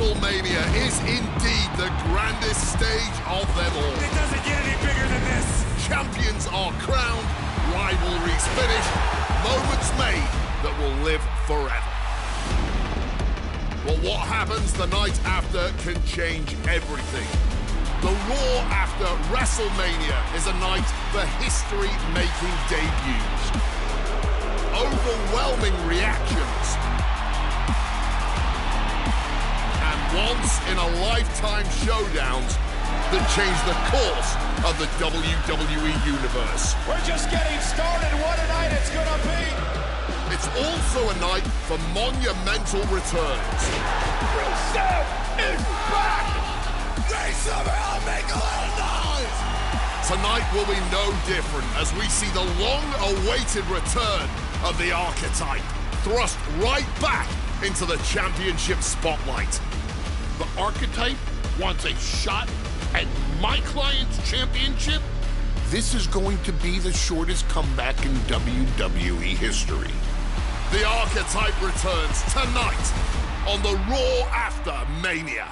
WrestleMania is indeed the grandest stage of them all. It doesn't get any bigger than this. Champions are crowned, rivalries finished, moments made that will live forever. But what happens the night after can change everything. The Raw after WrestleMania is a night for history-making debuts. Overwhelming reactions. And once-in-a-lifetime showdowns that change the course of the WWE Universe. We're just getting started. What a night it's gonna be. It's also a night for monumental returns. Rusev is back! They somehow make a little noise! Tonight will be no different as we see the long-awaited return of the Archetype, thrust right back into the championship spotlight. The Archetype wants a shot at my client's championship? This is going to be the shortest comeback in WWE history. The Archetype returns tonight on the Raw after Mania.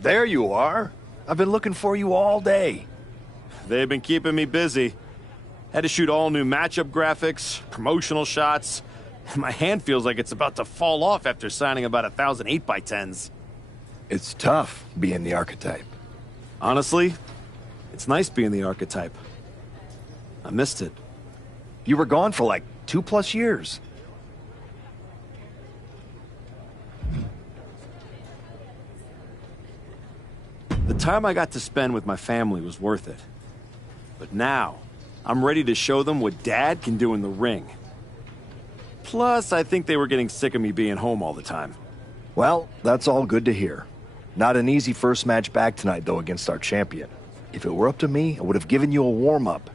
There you are. I've been looking for you all day. They've been keeping me busy. Had to shoot all new matchup graphics, promotional shots. My hand feels like it's about to fall off after signing about 1,000 8x10s. It's tough being the Archetype. Honestly, it's nice being the Archetype. I missed it. You were gone for like 2+ years. The time I got to spend with my family was worth it. But now, I'm ready to show them what Dad can do in the ring. Plus, I think they were getting sick of me being home all the time. Well, that's all good to hear. Not an easy first match back tonight, though, against our champion. If it were up to me, I would have given you a warm-up.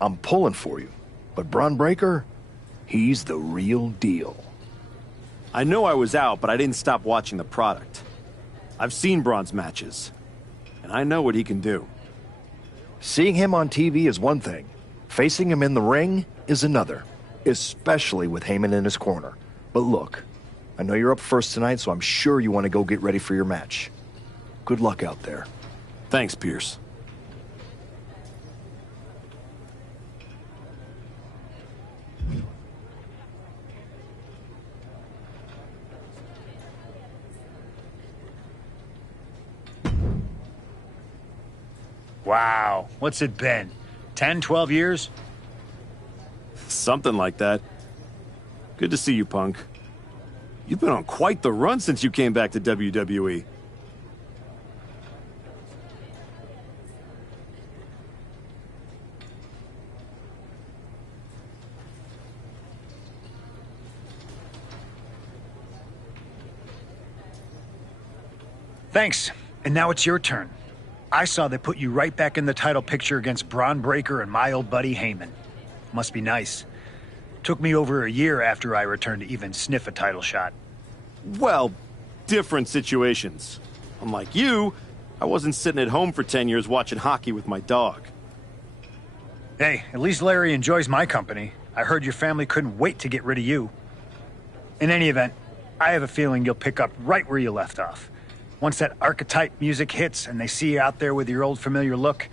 I'm pulling for you. But Braun Breaker, he's the real deal. I know I was out, but I didn't stop watching the product. I've seen Braun's matches, and I know what he can do. Seeing him on TV is one thing. Facing him in the ring is another. Especially with Heyman in his corner. But look, I know you're up first tonight, so I'm sure you want to go get ready for your match. Good luck out there. Thanks, Pierce. Wow, what's it been? 10, 12 years? Something like that. Good to see you, Punk. You've been on quite the run since you came back to WWE. Thanks, and now it's your turn. I saw they put you right back in the title picture against Braun Breaker and my old buddy Heyman. Must be nice. Took me over a year after I returned to even sniff a title shot. Well, different situations. Unlike you, I wasn't sitting at home for 10 years watching hockey with my dog. Hey, at least Larry enjoys my company. I heard your family couldn't wait to get rid of you. In any event, I have a feeling you'll pick up right where you left off. Once that Archetype music hits and they see you out there with your old familiar look,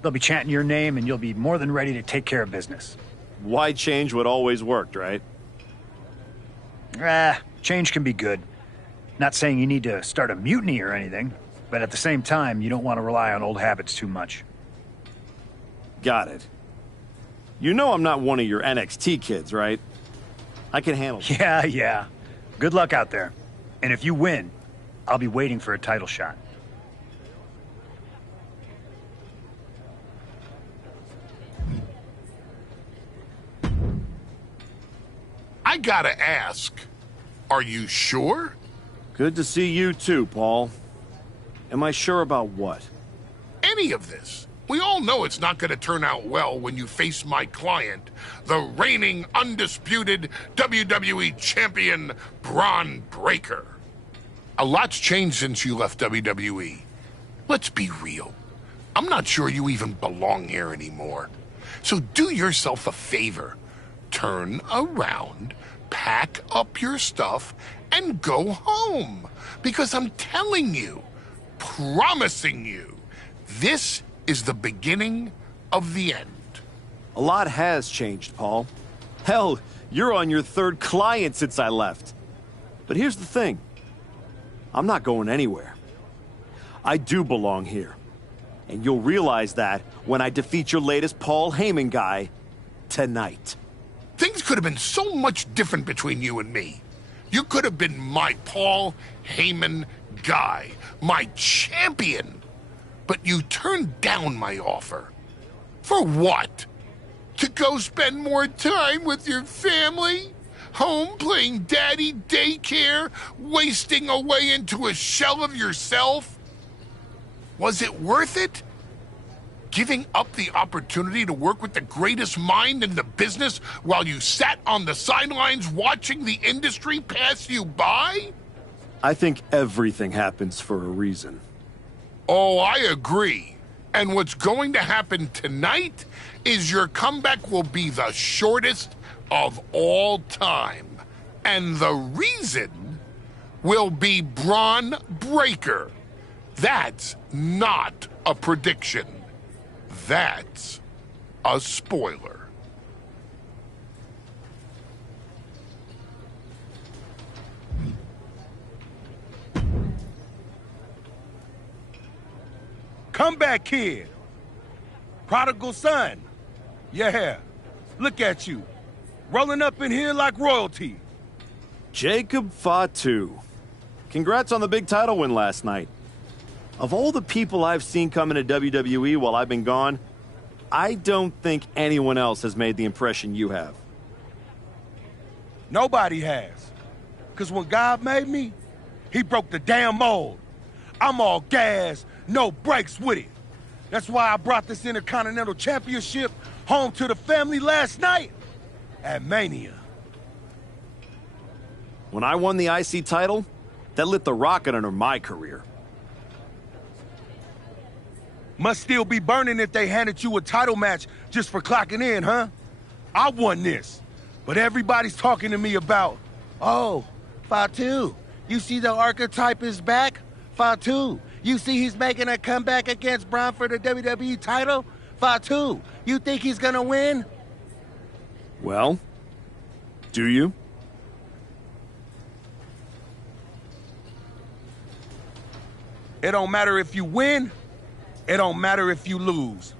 they'll be chanting your name and you'll be more than ready to take care of business. Why change what always worked, right? Change can be good. Not saying you need to start a mutiny or anything. But at the same time, you don't want to rely on old habits too much. Got it. You know I'm not one of your NXT kids, right? I can handle it. Yeah. Good luck out there. And if you win, I'll be waiting for a title shot. I gotta ask, are you sure? Good to see you too, Paul. Am I sure about what? Any of this. We all know it's not gonna turn out well when you face my client, the reigning, undisputed WWE Champion, Braun Breaker. A lot's changed since you left WWE. Let's be real. I'm not sure you even belong here anymore. So do yourself a favor. Turn around, pack up your stuff, and go home. Because I'm telling you, promising you, this is the beginning of the end. A lot has changed, Paul. Hell, you're on your third client since I left. But here's the thing. I'm not going anywhere. I do belong here. And you'll realize that when I defeat your latest Paul Heyman guy tonight. Things could have been so much different between you and me. You could have been my Paul Heyman guy, my champion. But you turned down my offer. For what? To go spend more time with your family? Home playing daddy daycare? Wasting away into a shell of yourself? Was it worth it? Giving up the opportunity to work with the greatest mind in the business while you sat on the sidelines watching the industry pass you by? I think everything happens for a reason. Oh, I agree. And what's going to happen tonight is your comeback will be the shortest of all time. And the reason will be Braun Breaker. That's not a prediction. That's a spoiler. Comeback kid. Prodigal son. Yeah. Look at you. Rolling up in here like royalty. Jacob Fatu. Congrats on the big title win last night. Of all the people I've seen come into WWE while I've been gone, I don't think anyone else has made the impression you have. Nobody has. Because when God made me, he broke the damn mold. I'm all gas, no brakes with it. That's why I brought this Intercontinental Championship home to the family last night at Mania. When I won the IC title, that lit the rocket under my career. Must still be burning if they handed you a title match just for clocking in, huh? I won this, but everybody's talking to me about, oh, Fatu, you see the archetype is back? Fatu, you see he's making a comeback against Braun for the WWE title? Fatu, you think he's gonna win? Well, do you? It don't matter if you win. It don't matter if you lose.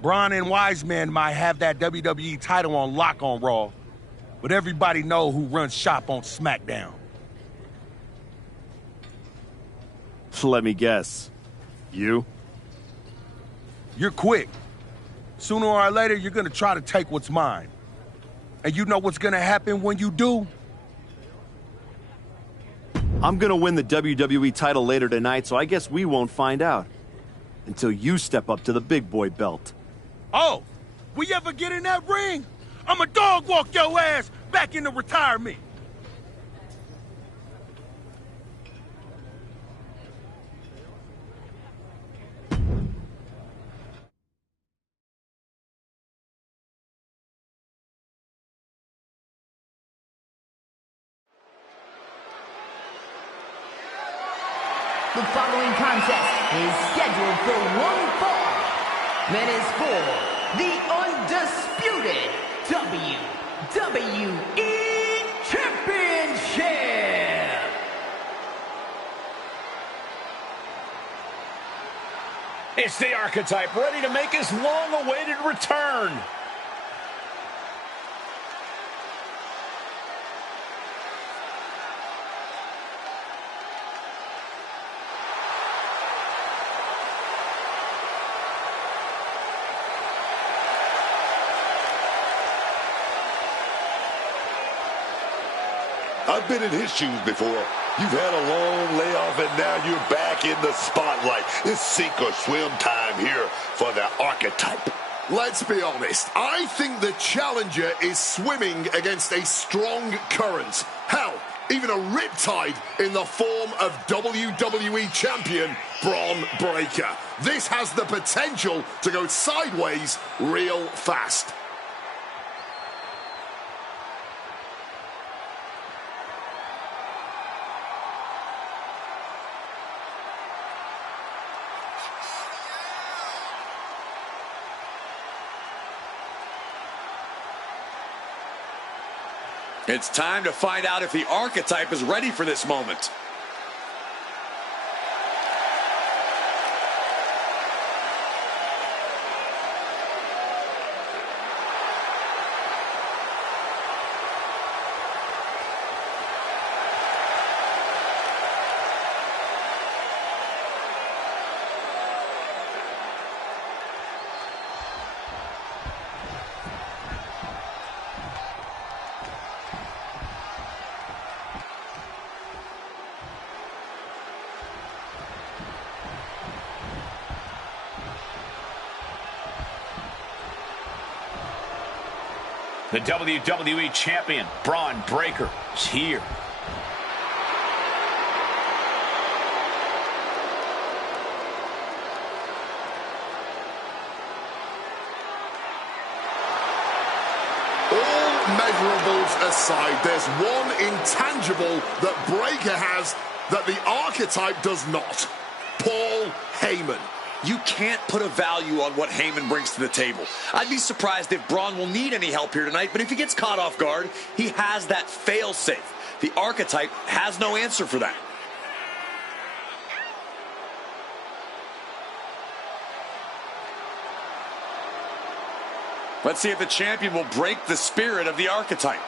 Braun and Wiseman might have that WWE title on lock on Raw, but everybody know who runs shop on SmackDown. Let me guess. You? You're quick. Sooner or later, you're gonna try to take what's mine. And you know what's gonna happen when you do? I'm gonna win the WWE title later tonight, so I guess we won't find out. Until you step up to the big boy belt. Oh, we ever get in that ring? I'ma dog walk your ass back into retirement. The following contest is scheduled for one fall and is for the undisputed WWE Championship. It's the Archetype, ready to make his long-awaited return. I've been in his shoes before. You've had a long layoff, and now you're back in the spotlight. It's sink or swim time here for the Archetype. Let's be honest. I think the challenger is swimming against a strong current. Hell, even a riptide in the form of WWE champion Braun Breaker. This has the potential to go sideways real fast. It's time to find out if the Archetype is ready for this moment. The WWE Champion, Braun Breaker, is here. All measurables aside, there's one intangible that Breaker has that the Archetype does not. Paul Heyman. You can't put a value on what Heyman brings to the table. I'd be surprised if Braun will need any help here tonight, but if he gets caught off guard, he has that fail-safe. The Archetype has no answer for that. Let's see if the champion will break the spirit of the Archetype.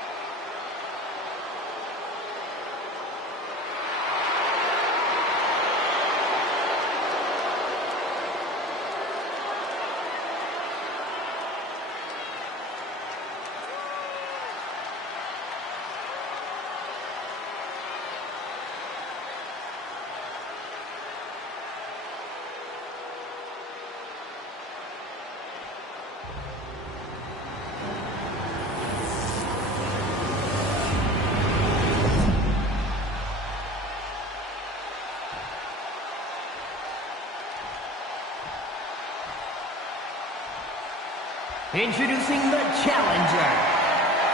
Introducing the challenger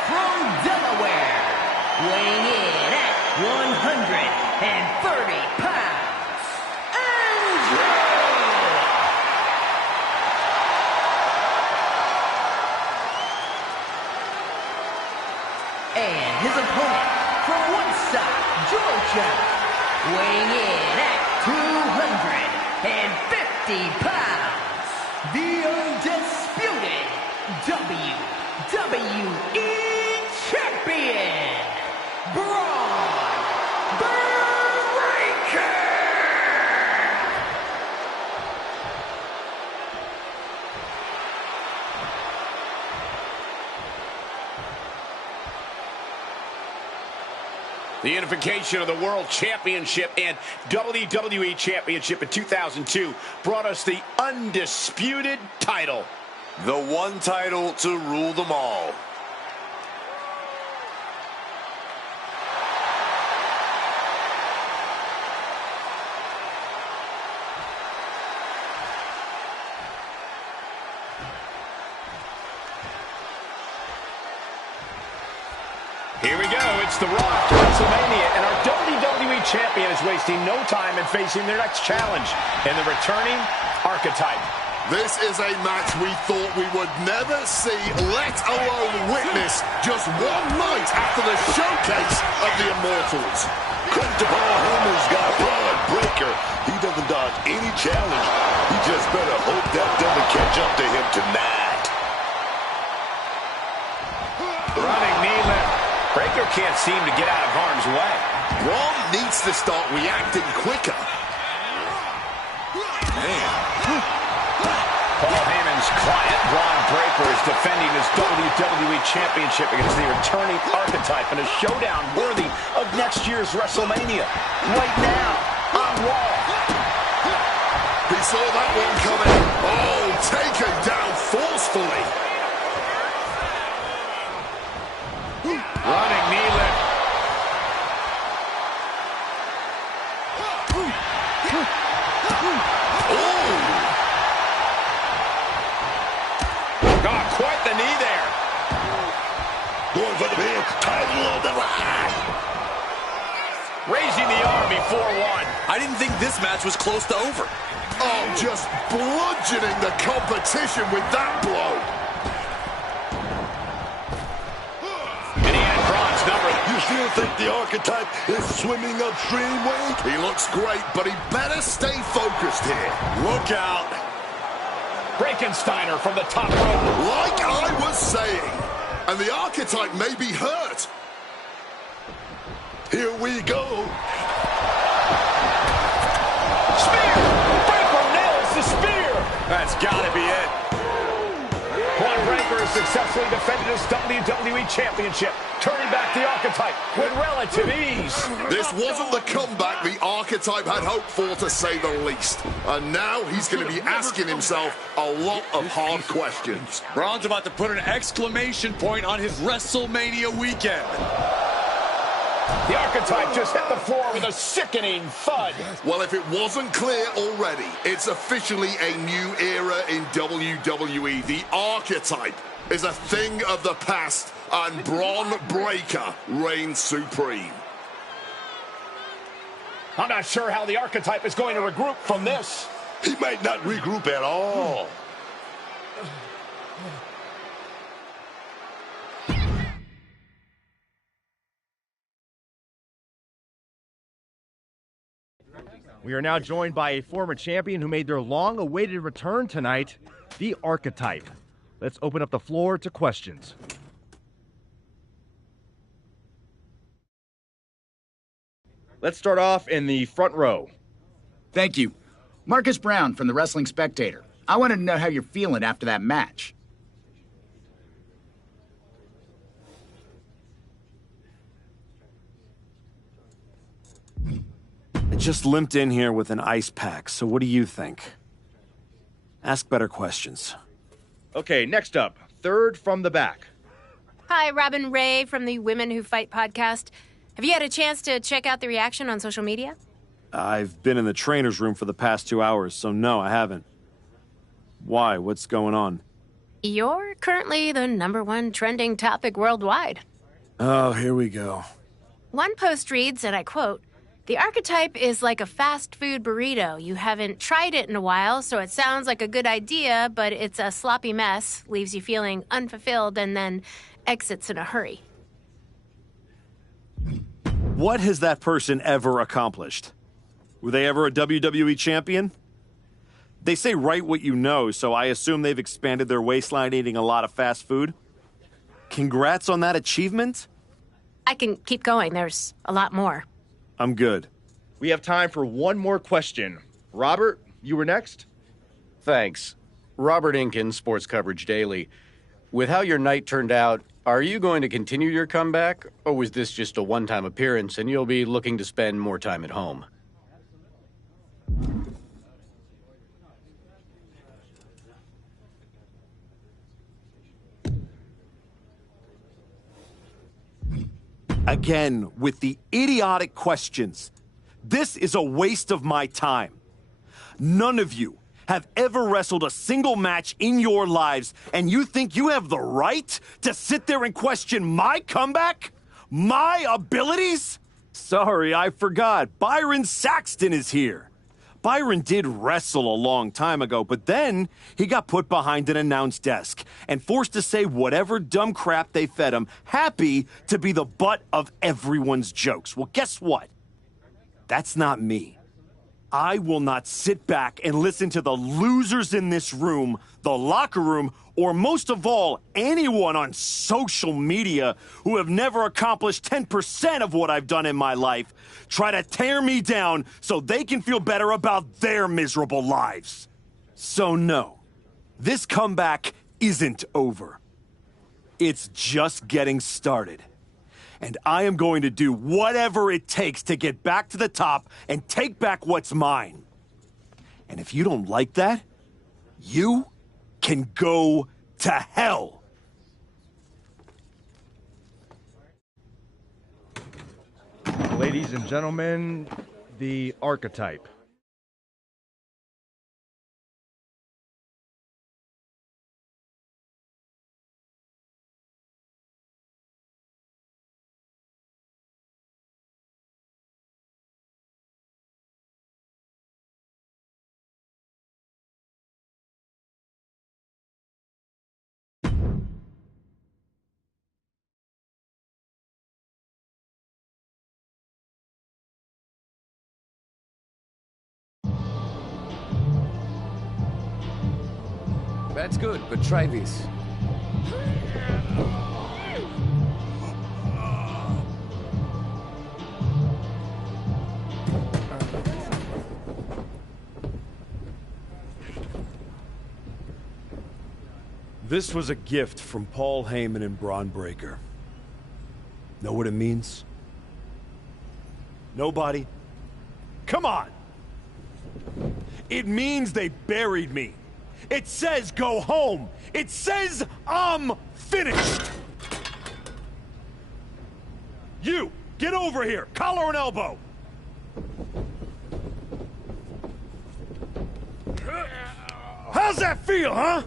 from Delaware, weighing in at 130 pounds, Andrew! And his opponent from Woodstock, Georgia, weighing in at 250 pounds, the undisputed WWE Champion, Braun Breaker! The unification of the World Championship and WWE Championship in 2002 brought us the undisputed title. The one title to rule them all. Here we go. It's the Rock to WrestleMania, and our WWE Champion is wasting no time in facing their next challenge in the returning Archetype. This is a match we thought we would never see, let alone witness, just one night after the showcase of the Immortals. Credit to Paul Heyman's got Braun Breaker He doesn't dodge any challenge. He just better hope that doesn't catch up to him tonight. Running knee lift. Breaker can't seem to get out of harm's way. Braun needs to start reacting quicker. Man. Paul Heyman's client, Braun Breaker, is defending his WWE Championship against the returning Archetype in a showdown worthy of next year's WrestleMania. Right now, on Raw. He saw that one coming. Oh, taken down forcefully. Running knee lift. Oh, quite the knee there. Going for the pin. Title on the line. Raising the arm before one. I didn't think this match was close to over. Oh, just bludgeoning the competition with that blow. And he had Braun's number. You still think the Archetype is swimming upstream, Wade? He looks great, but he better stay focused here. Look out. Frankensteiner from the top rope. Like I was saying. And the Archetype may be hurt. Here we go. Spear! Breaker nails the spear! That's gotta be it. Braun Breaker has successfully defended his WWE Championship, turning back the Archetype with relative ease. This wasn't the comeback the Archetype had hoped for, to say the least. And now he's going to be asking himself a lot of hard questions. Braun's about to put an exclamation point on his WrestleMania weekend. The Archetype just hit the floor with a sickening thud. Well, if it wasn't clear already, it's officially a new era in WWE. The Archetype is a thing of the past, and Braun Breaker reigns supreme. I'm not sure how the Archetype is going to regroup from this. He might not regroup at all. We are now joined by a former champion who made their long-awaited return tonight, the Archetype. Let's open up the floor to questions. Let's start off in the front row. Thank you. Marcus Brown from the Wrestling Spectator. I wanted to know how you're feeling after that match. I just limped in here with an ice pack, so what do you think? Ask better questions. Okay, next up, third from the back. Hi, Robin Ray from the Women Who Fight podcast. Have you had a chance to check out the reaction on social media? I've been in the trainer's room for the past 2 hours, so no, I haven't. Why? What's going on? You're currently the #1 trending topic worldwide. Oh, here we go. One post reads, and I quote, "The Archetype is like a fast food burrito. You haven't tried it in a while, so it sounds like a good idea, but it's a sloppy mess, leaves you feeling unfulfilled, and then exits in a hurry." What has that person ever accomplished? Were they ever a WWE champion? They say write what you know, so I assume they've expanded their waistline eating a lot of fast food. Congrats on that achievement. I can keep going. There's a lot more. I'm good. We have time for one more question. Robert, you were next? Thanks. Robert Inkin, Sports Coverage Daily. With how your night turned out, are you going to continue your comeback, or was this just a one-time appearance and you'll be looking to spend more time at home? Again, with the idiotic questions. This is a waste of my time. None of you have ever wrestled a single match in your lives, and you think you have the right to sit there and question my comeback? My abilities? Sorry, I forgot. Byron Saxton is here. Byron did wrestle a long time ago, but then he got put behind an announce desk and forced to say whatever dumb crap they fed him, happy to be the butt of everyone's jokes. Well, guess what? That's not me. I will not sit back and listen to the losers in this room, the locker room, or most of all, anyone on social media who have never accomplished 10% of what I've done in my life try to tear me down so they can feel better about their miserable lives. So no, this comeback isn't over. It's just getting started. And I am going to do whatever it takes to get back to the top and take back what's mine. And if you don't like that, you can go to hell. Ladies and gentlemen, the Archetype. That's good, but try this. This was a gift from Paul Heyman and Braun Breaker. Know what it means? Nobody? Come on! It means they buried me. It says go home. It says I'm finished. You, get over here. Collar and elbow. How's that feel, huh?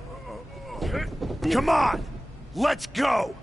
Come on, let's go.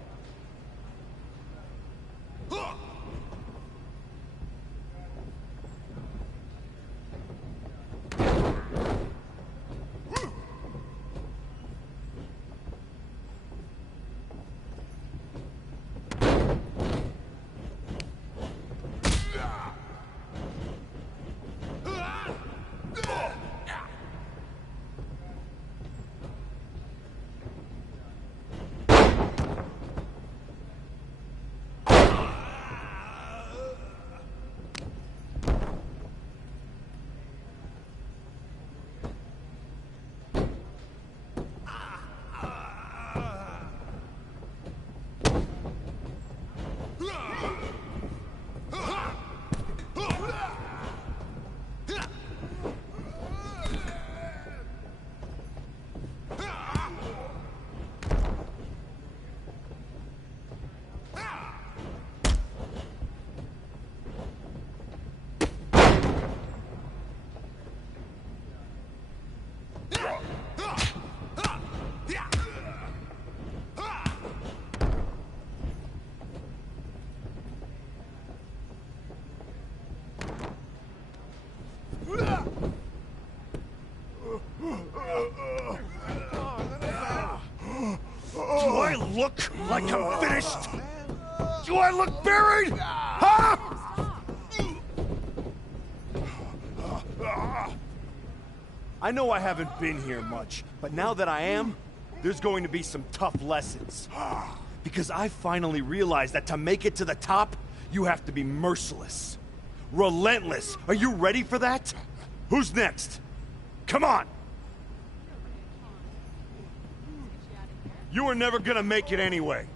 Do I look like I'm finished? Do I look buried? Huh? I know I haven't been here much, but now that I am, there's going to be some tough lessons. Because I finally realized that to make it to the top, you have to be merciless. Relentless. Are you ready for that? Who's next? Come on! You are never gonna make it anyway.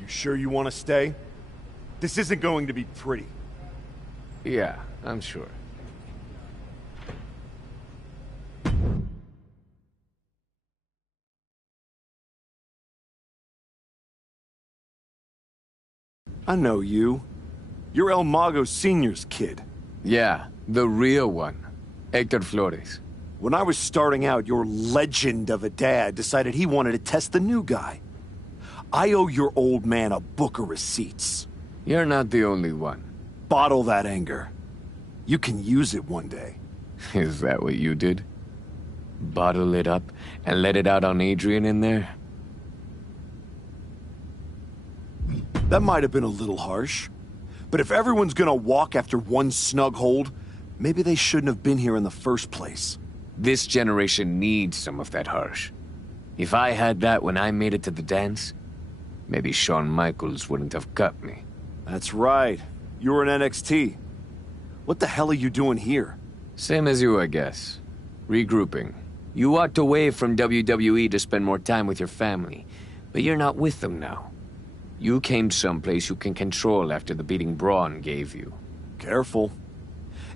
You sure you want to stay? This isn't going to be pretty. Yeah, I'm sure. I know you. You're El Mago Sr.'s kid. Yeah, the real one. Hector Flores. When I was starting out, your legend of a dad decided he wanted to test the new guy. I owe your old man a book of receipts. You're not the only one. Bottle that anger. You can use it one day. Is that what you did? Bottle it up and let it out on Adrian in there? That might have been a little harsh. But if everyone's gonna walk after one snug hold, maybe they shouldn't have been here in the first place. This generation needs some of that harsh. If I had that when I made it to the dance, maybe Shawn Michaels wouldn't have cut me. That's right. You were in NXT. What the hell are you doing here? Same as you, I guess. Regrouping. You walked away from WWE to spend more time with your family, but you're not with them now. You came someplace you can control after the beating Braun gave you. Careful.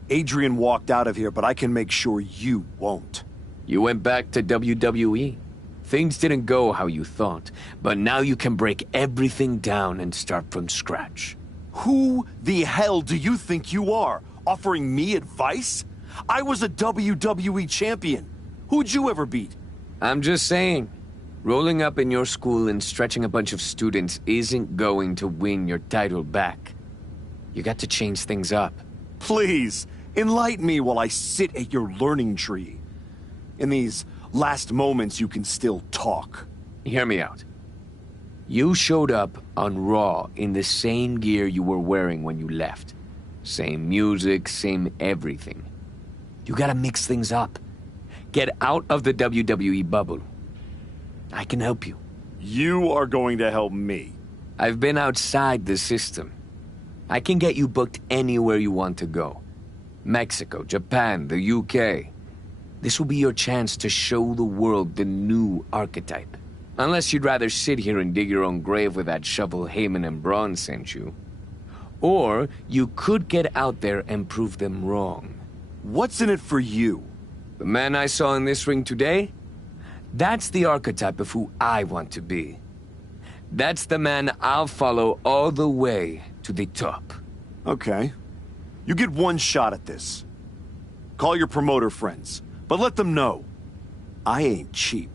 Adrian walked out of here, but I can make sure you won't. You went back to WWE. Things didn't go how you thought, but now you can break everything down and start from scratch. Who the hell do you think you are? Offering me advice? I was a WWE champion. Who'd you ever beat? I'm just saying, rolling up in your school and stretching a bunch of students isn't going to win your title back. You got to change things up. Please, enlighten me while I sit at your learning tree. In these last moments, you can still talk. Hear me out. You showed up on Raw in the same gear you were wearing when you left. Same music, same everything. You gotta mix things up. Get out of the WWE bubble. I can help you. You are going to help me. I've been outside the system. I can get you booked anywhere you want to go. Mexico, Japan, the UK. This will be your chance to show the world the new archetype. Unless you'd rather sit here and dig your own grave with that shovel Heyman and Braun sent you. Or you could get out there and prove them wrong. What's in it for you? The man I saw in this ring today? That's the archetype of who I want to be. That's the man I'll follow all the way to the top. Okay. You get one shot at this. Call your promoter friends, but let them know I ain't cheap.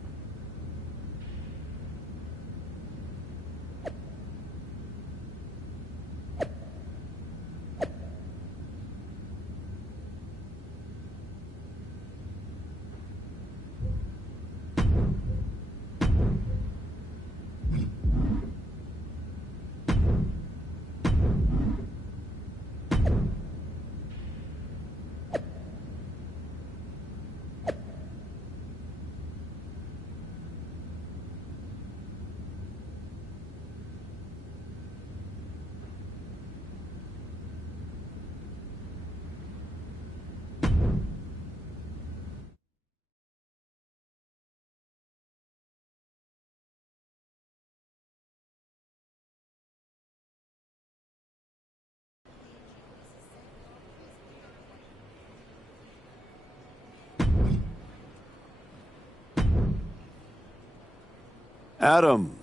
Adam,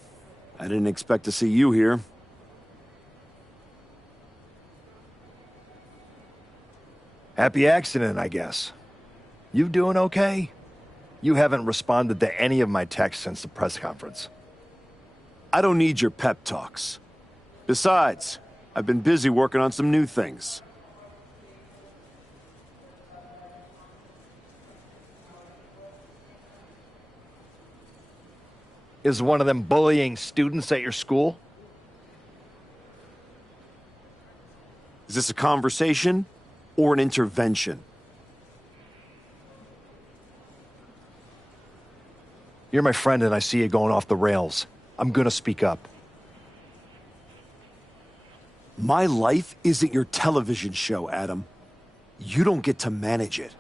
I didn't expect to see you here. Happy accident, I guess. You doing okay? You haven't responded to any of my texts since the press conference. I don't need your pep talks. Besides, I've been busy working on some new things. Is one of them bullying students at your school? Is this a conversation or an intervention? You're my friend and I see you going off the rails. I'm gonna speak up. My life isn't your television show, Adam. You don't get to manage it.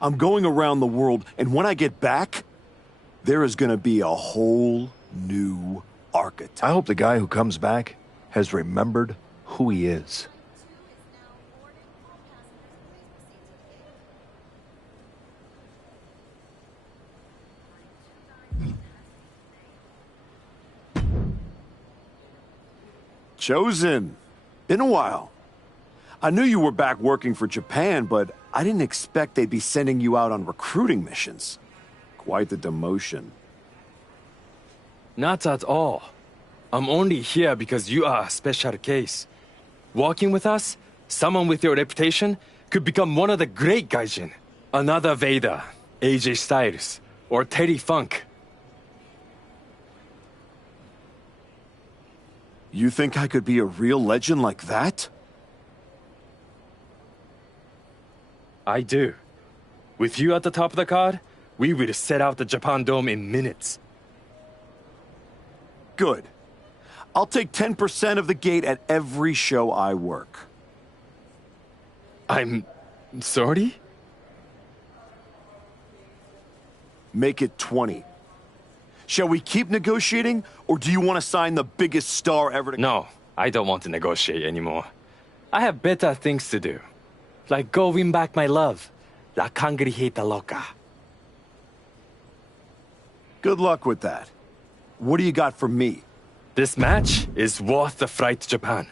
I'm going around the world, and when I get back, there is gonna be a whole new archetype. I hope the guy who comes back has remembered who he is. Chosen. Been a while. I knew you were back working for Japan, but I didn't expect they'd be sending you out on recruiting missions. Quite the demotion. Not at all. I'm only here because you are a special case. Working with us, someone with your reputation could become one of the great gaijin. Another Vader, AJ Styles, or Terry Funk. You think I could be a real legend like that? I do. With you at the top of the card, we would set out the Japan Dome in minutes. Good. I'll take 10% of the gate at every show I work. I'm sorry? Make it 20. Shall we keep negotiating, or do you want to sign the biggest star ever to... No, I don't want to negotiate anymore. I have better things to do. Like go win back my love. La Cangrijita Loca. Good luck with that. What do you got for me? This match is worth the flight to Japan.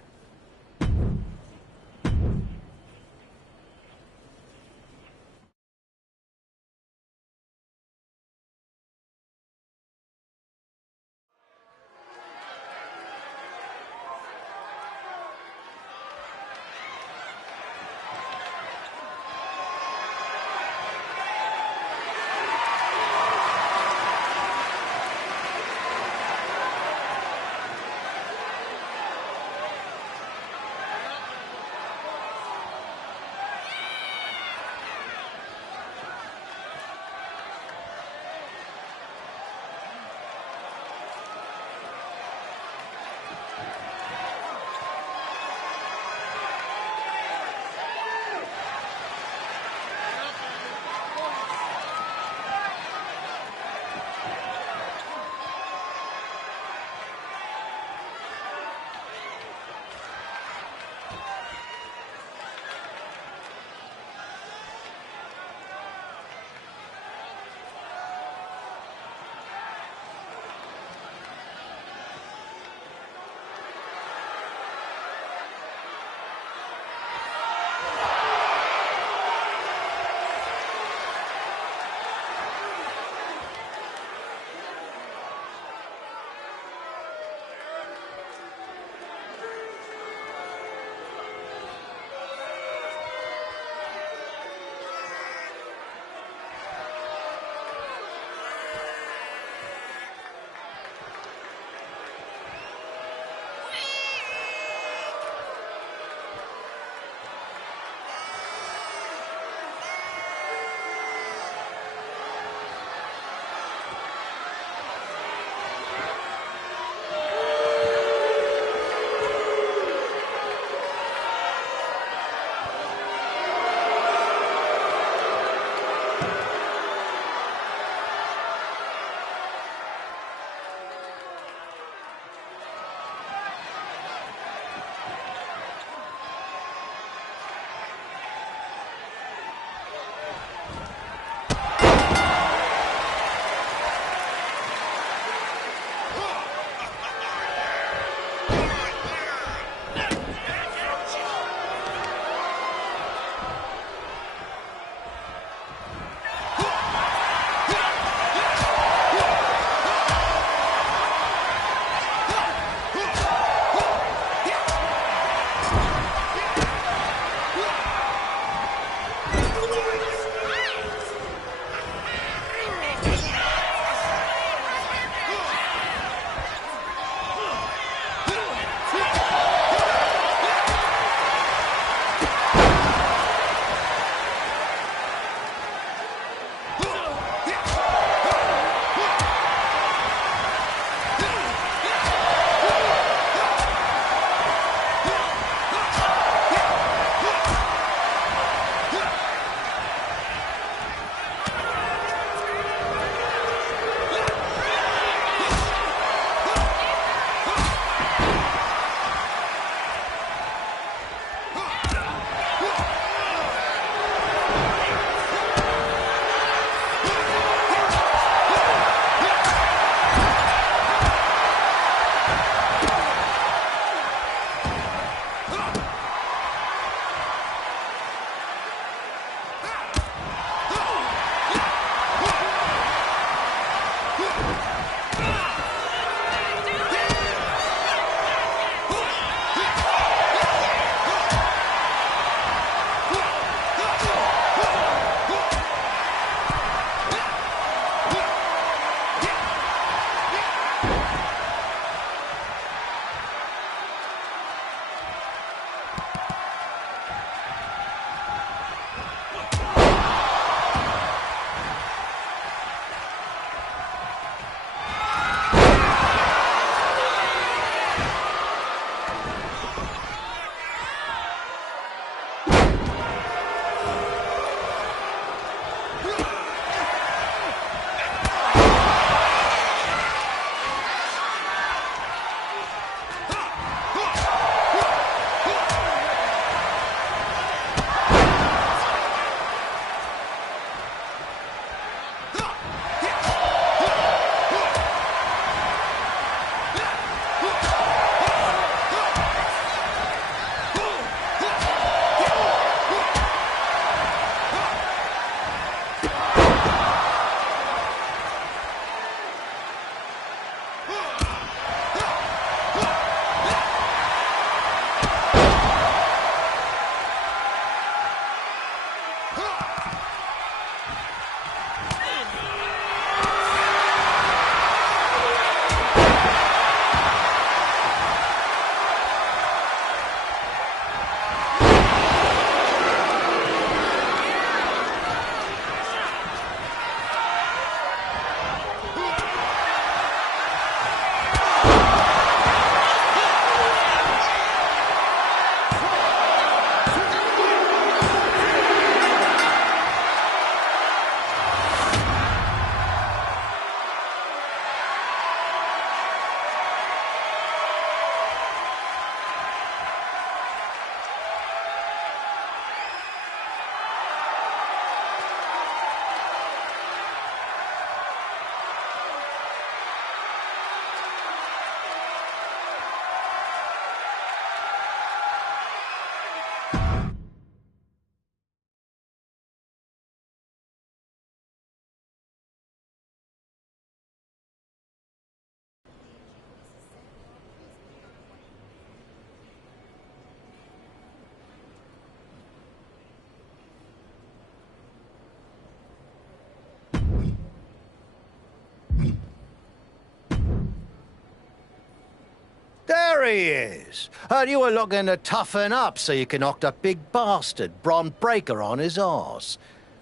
There he is. Heard you were looking to toughen up so you can knock the big bastard, Bron Breakker, on his arse.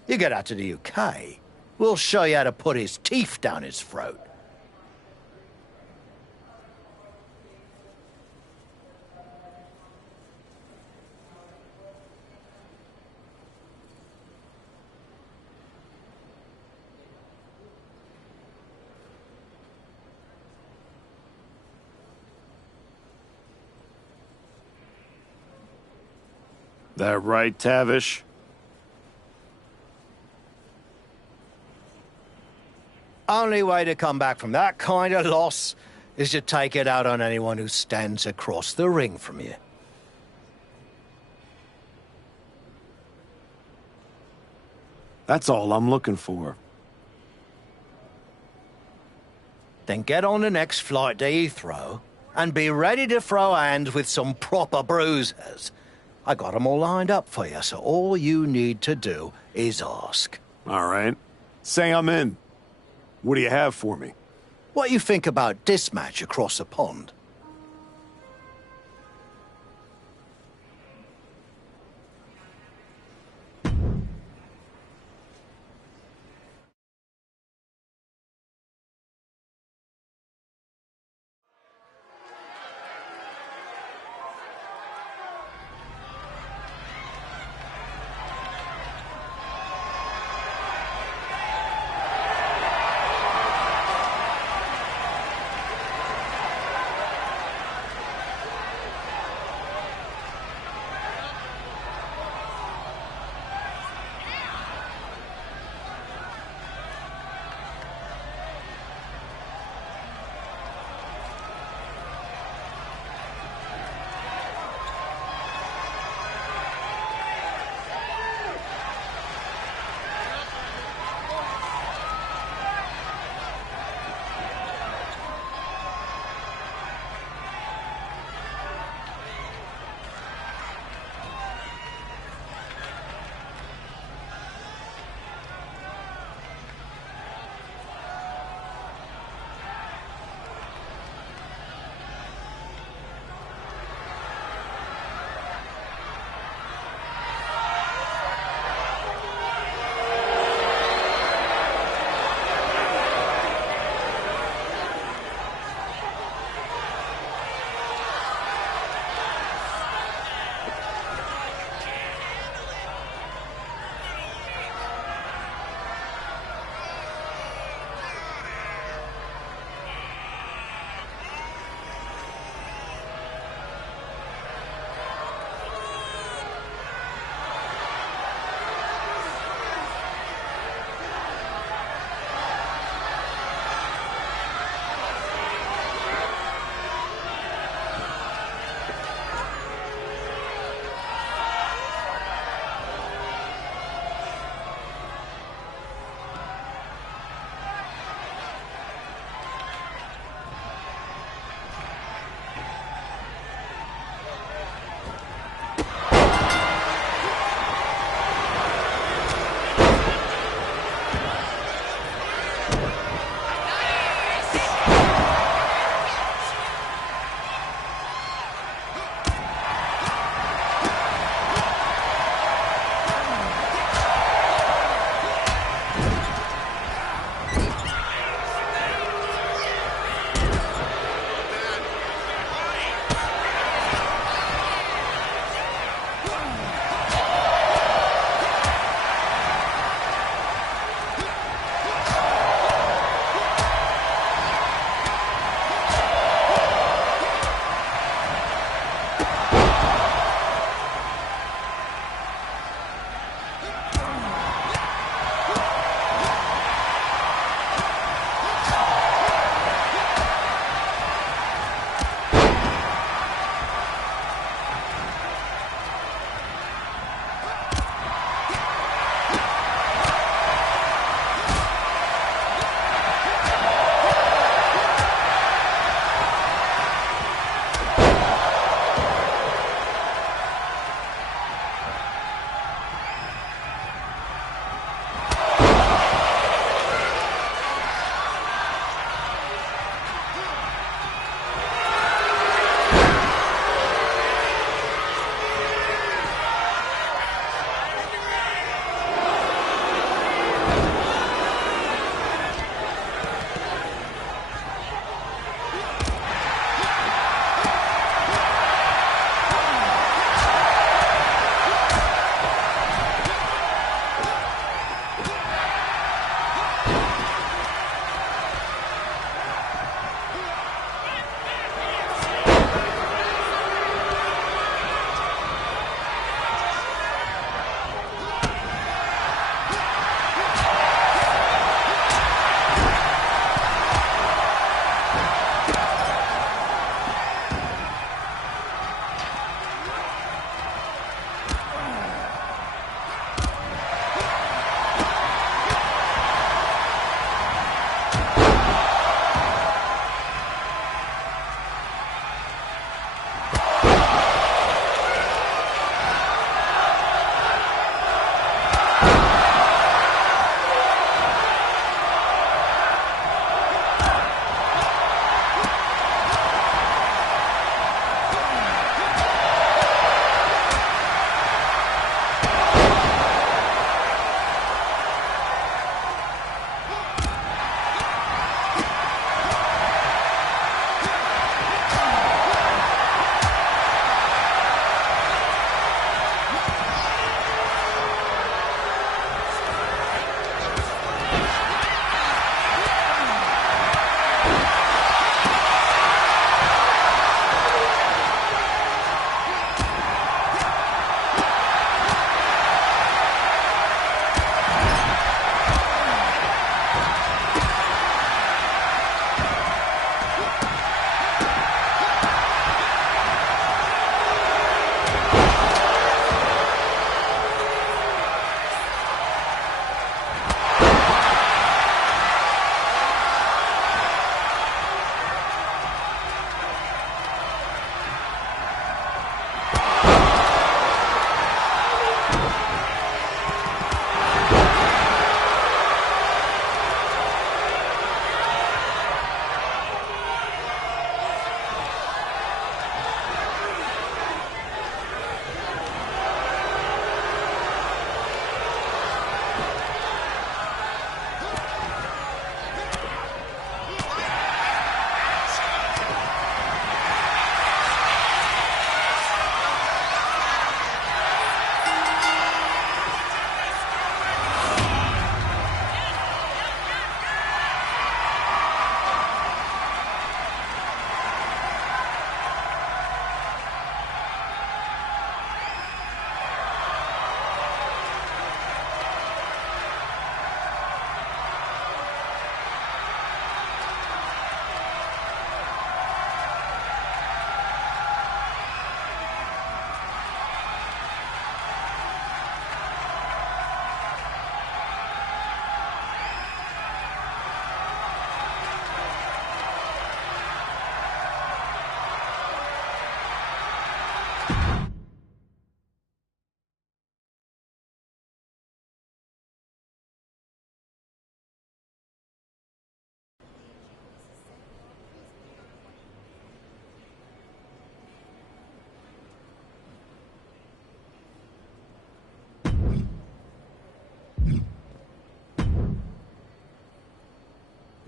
You get out to the UK, we'll show you how to put his teeth down his throat. That right, Tavish? Only way to come back from that kind of loss is to take it out on anyone who stands across the ring from you. That's all I'm looking for. Then get on the next flight to Heathrow and be ready to throw hands with some proper bruisers. I got them all lined up for you, so all you need to do is ask. All right. Say I'm in. What do you have for me? What you think about this match across the pond?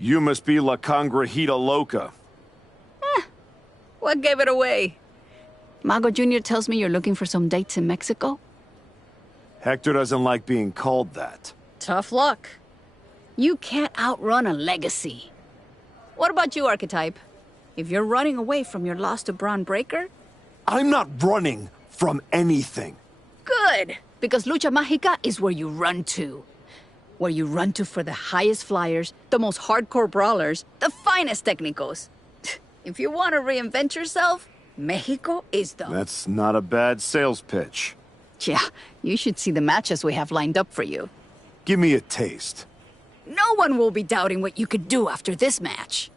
You must be La Congrejita Loca. What gave it away? Mago Jr. tells me you're looking for some dates in Mexico? Hector doesn't like being called that. Tough luck. You can't outrun a legacy. What about you, Archetype? If you're running away from your loss to Braun Breaker? I'm not running from anything. Good, because Lucha Mágica is where you run to. Where you run to for the highest flyers, the most hardcore brawlers, the finest técnicos. If you want to reinvent yourself, Mexico is the... That's not a bad sales pitch. Yeah, you should see the matches we have lined up for you. Give me a taste. No one will be doubting what you could do after this match.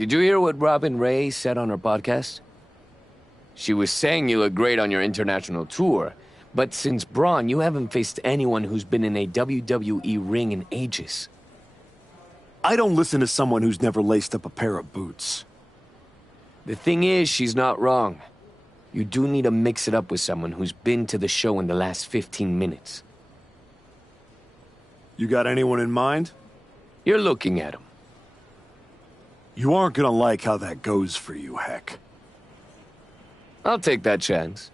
Did you hear what Robin Ray said on her podcast? She was saying you look great on your international tour, but since Braun, you haven't faced anyone who's been in a WWE ring in ages. I don't listen to someone who's never laced up a pair of boots. The thing is, she's not wrong. You do need to mix it up with someone who's been to the show in the last 15 minutes. You got anyone in mind? You're looking at him. You aren't gonna like how that goes for you, Heck. I'll take that chance.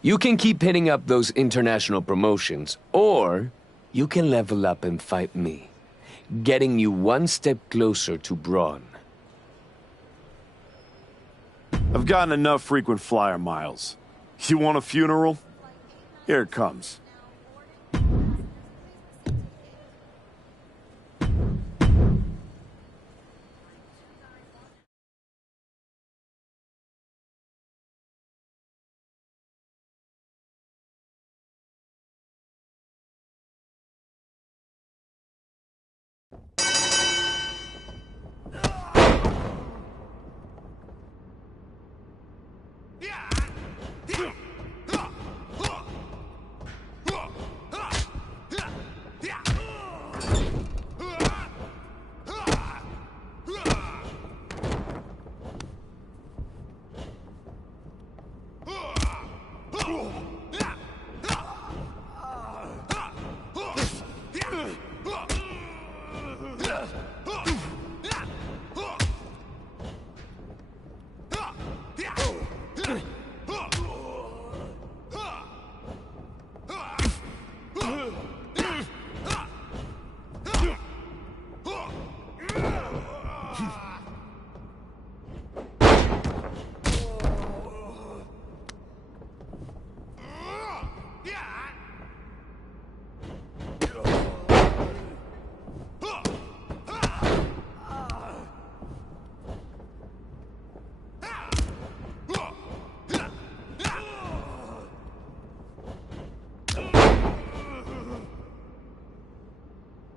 You can keep hitting up those international promotions, or you can level up and fight me, getting you one step closer to Braun. I've gotten enough frequent flyer miles. You want a funeral? Here it comes.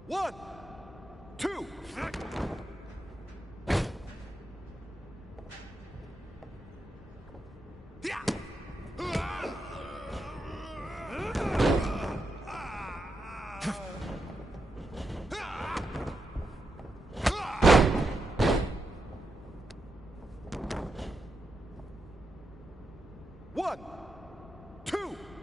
One, two. One, two.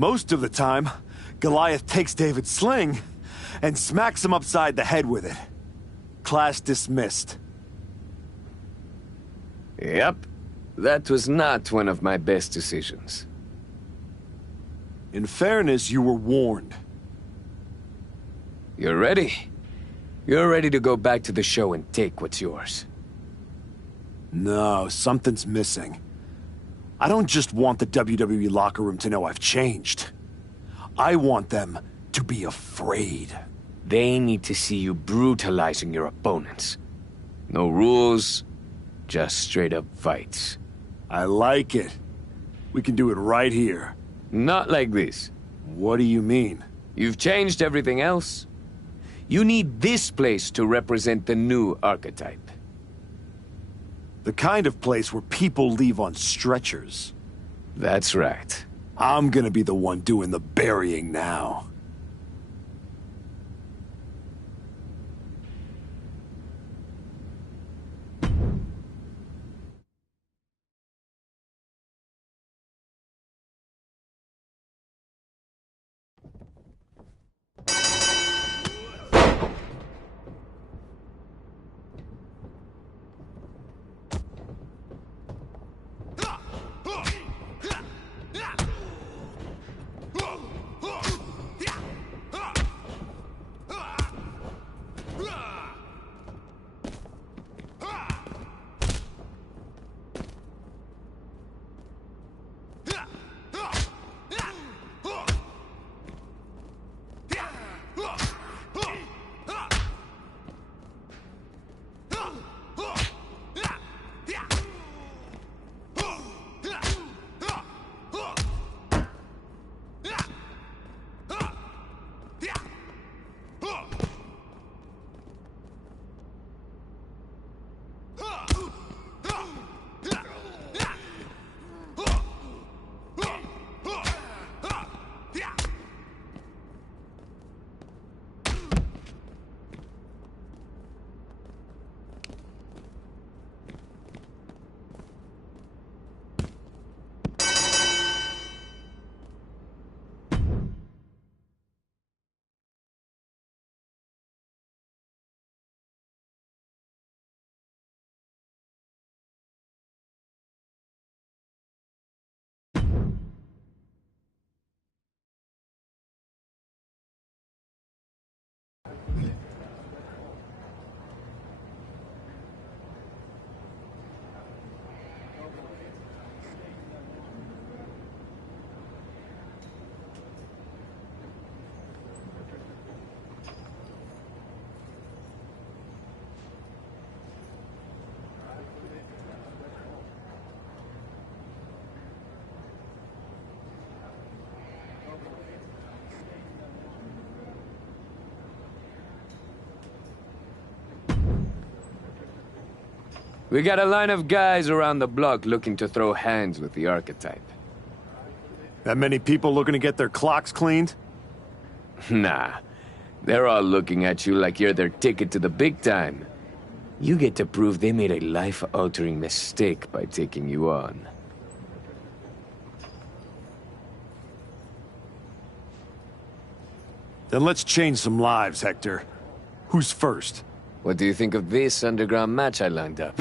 Most of the time, Goliath takes David's sling and smacks him upside the head with it. Class dismissed. Yep. That was not one of my best decisions. In fairness, you were warned. You're ready? You're ready to go back to the show and take what's yours. No, something's missing. I don't just want the WWE locker room to know I've changed. I want them to be afraid. They need to see you brutalizing your opponents. No rules, just straight up fights. I like it. We can do it right here. Not like this. What do you mean? You've changed everything else. You need this place to represent the new archetype. The kind of place where people leave on stretchers. That's right. I'm gonna be the one doing the burying now. We got a line of guys around the block looking to throw hands with the archetype. That many people looking to get their clocks cleaned? Nah. They're all looking at you like you're their ticket to the big time. You get to prove they made a life-altering mistake by taking you on. Then let's change some lives, Hector. Who's first? What do you think of this underground match I lined up?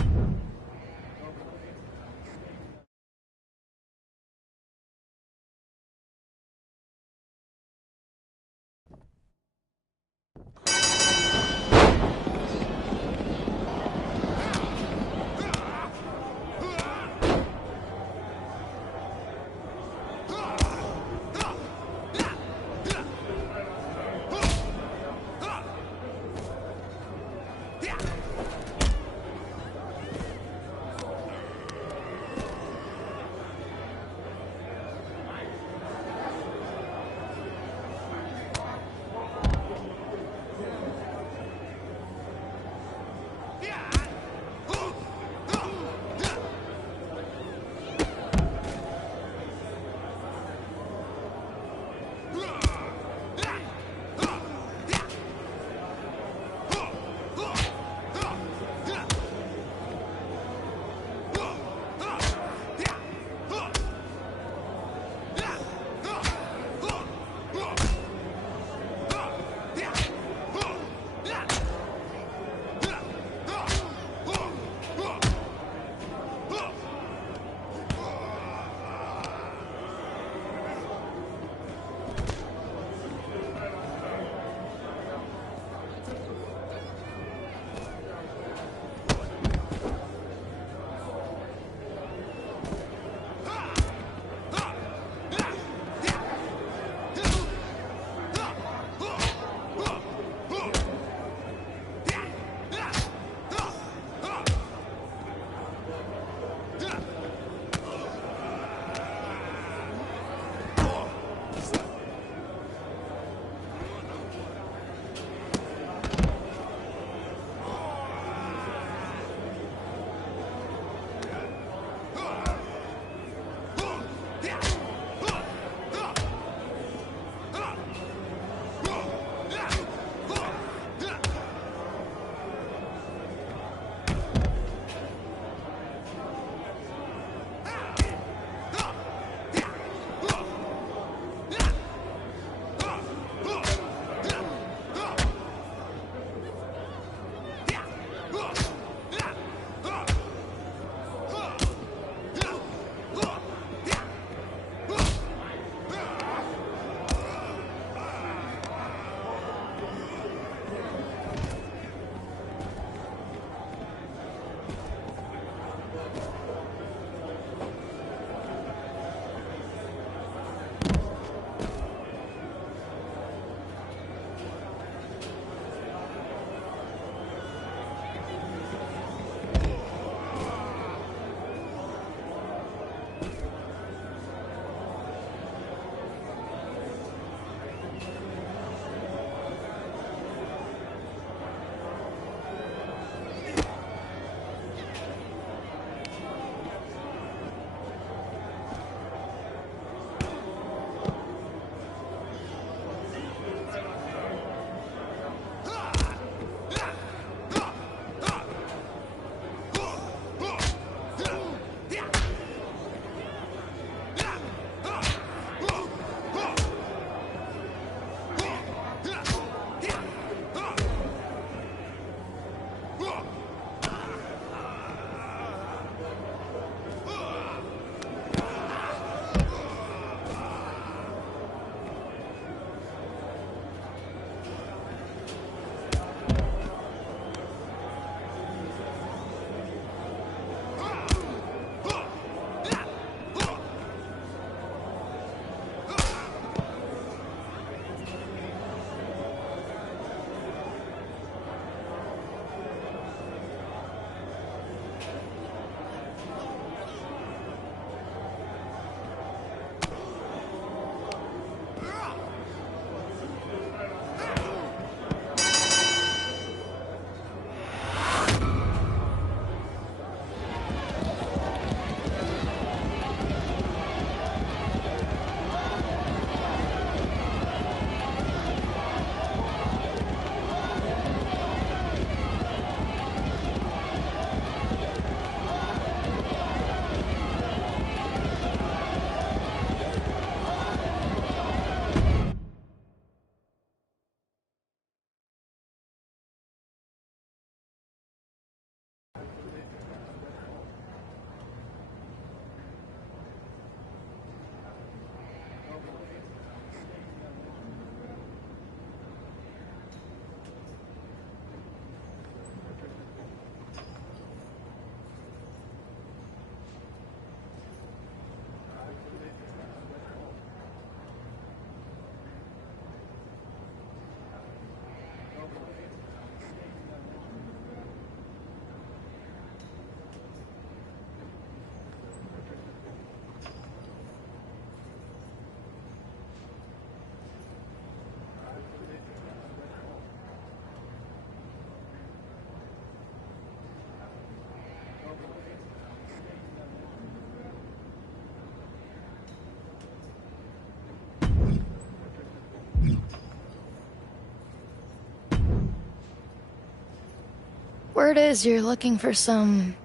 Word is you're looking for some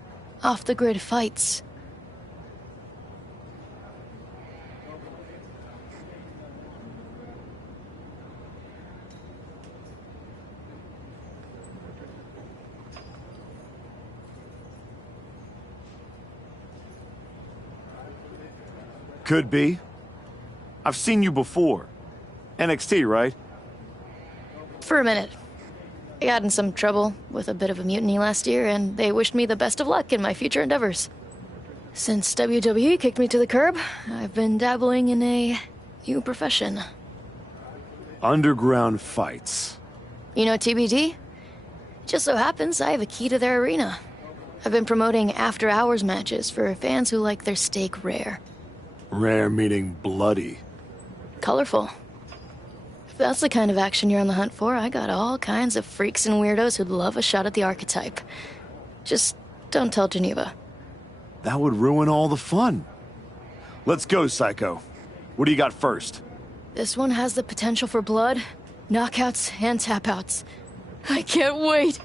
off-the-grid fights. Could be. I've seen you before. NXT, right? For a minute. I got in some trouble with a bit of a mutiny last year, and they wished me the best of luck in my future endeavors. Since WWE kicked me to the curb, I've been dabbling in a new profession. Underground fights. You know TBD? Just so happens I have a key to their arena. I've been promoting after-hours matches for fans who like their steak rare. Rare meaning bloody. Colorful. If that's the kind of action you're on the hunt for, I got all kinds of freaks and weirdos who'd love a shot at the archetype. Just don't tell Geneva. That would ruin all the fun. Let's go, Psycho. What do you got first? This one has the potential for blood, knockouts, and tap-outs. I can't wait!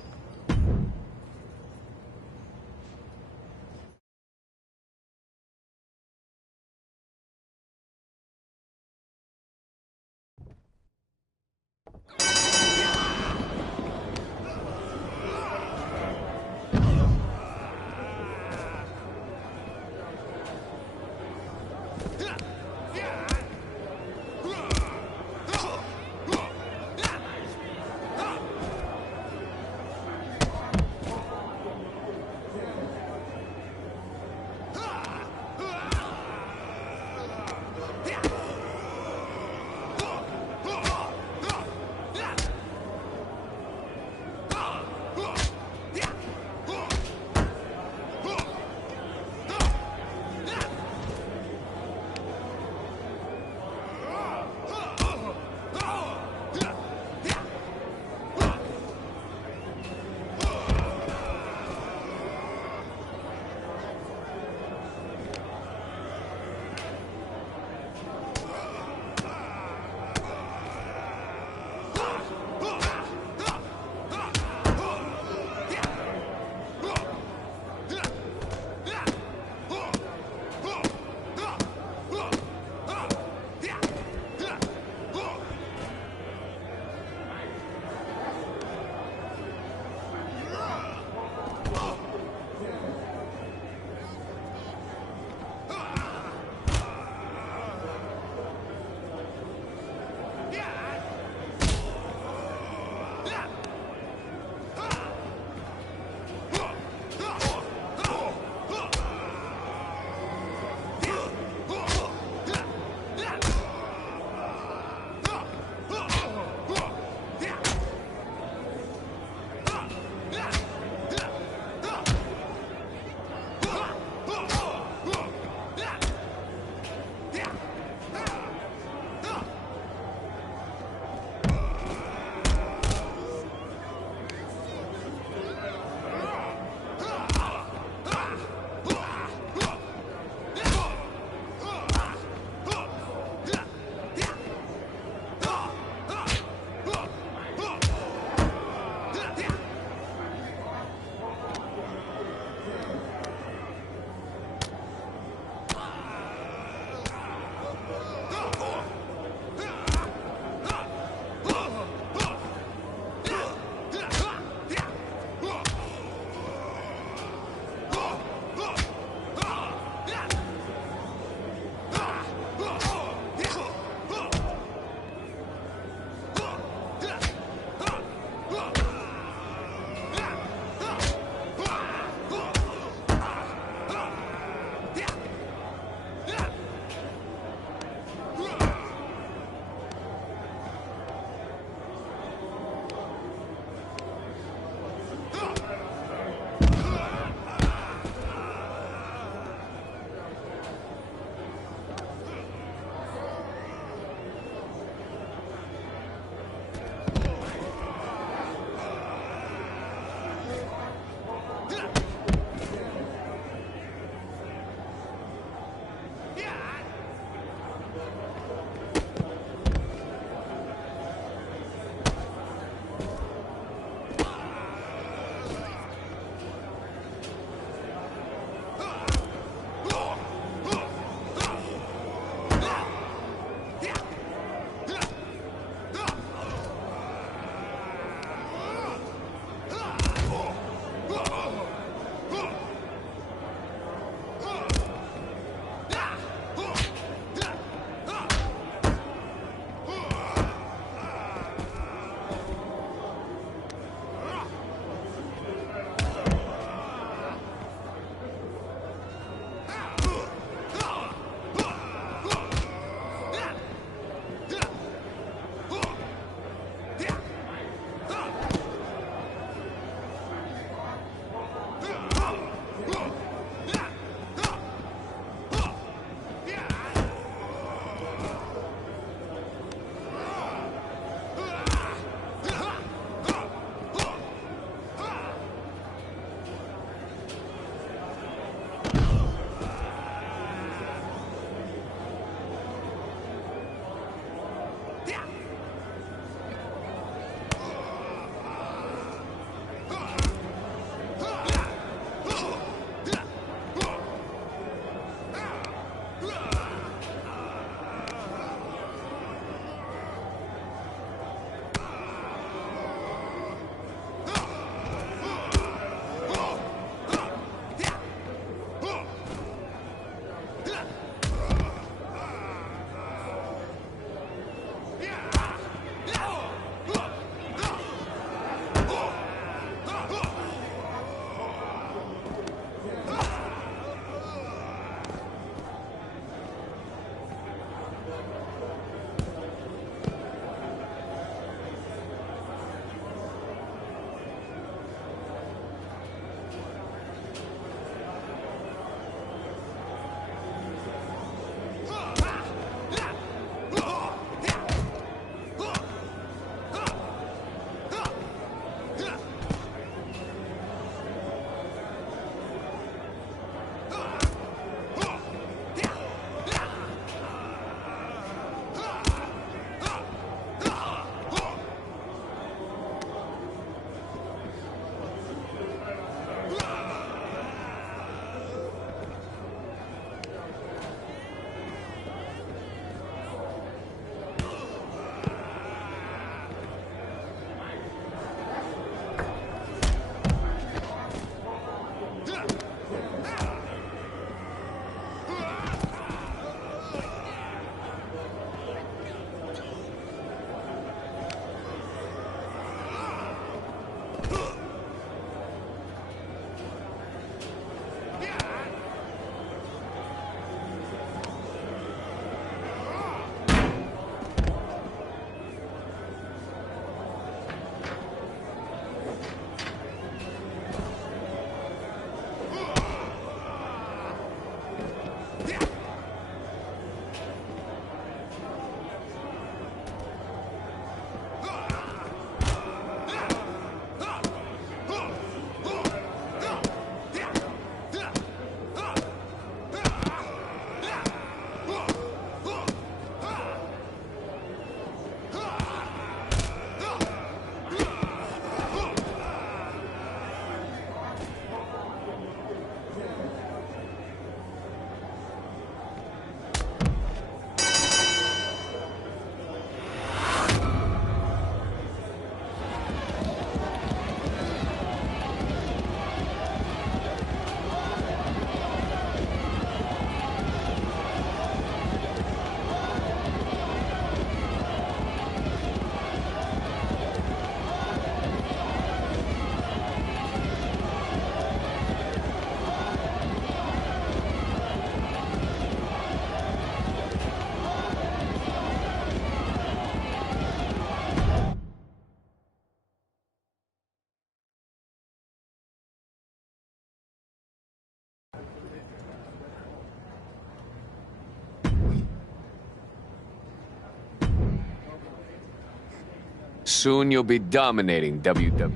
soon you'll be dominating WWE.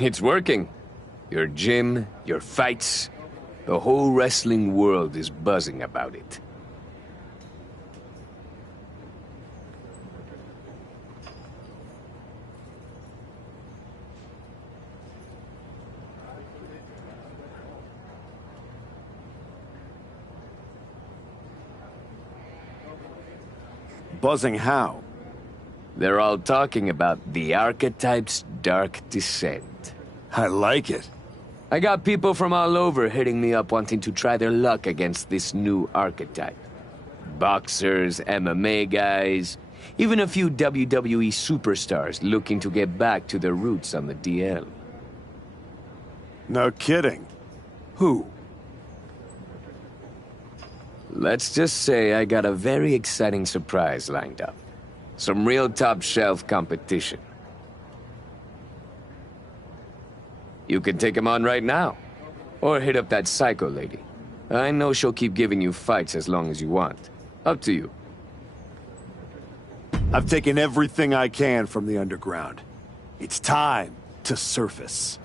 It's working. Your gym, your fights, the whole wrestling world is buzzing about it. Buzzing how? They're all talking about the Archetype's dark descent. I like it. I got people from all over hitting me up wanting to try their luck against this new Archetype. Boxers, MMA guys, even a few WWE superstars looking to get back to their roots on the DL. No kidding. Who? Let's just say I got a very exciting surprise lined up. Some real top-shelf competition. You can take him on right now. Or hit up that psycho lady. I know she'll keep giving you fights as long as you want. Up to you. I've taken everything I can from the underground. It's time to surface.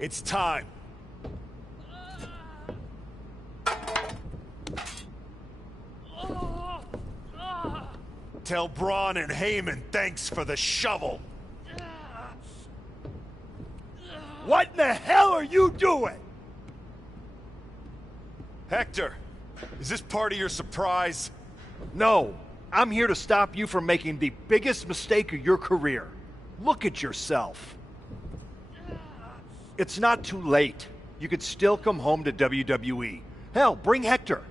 It's time. Tell Braun and Heyman thanks for the shovel. What in the hell are you doing? Hector, is this part of your surprise? No, I'm here to stop you from making the biggest mistake of your career. Look at yourself. It's not too late. You could still come home to WWE. Hell, bring Hector.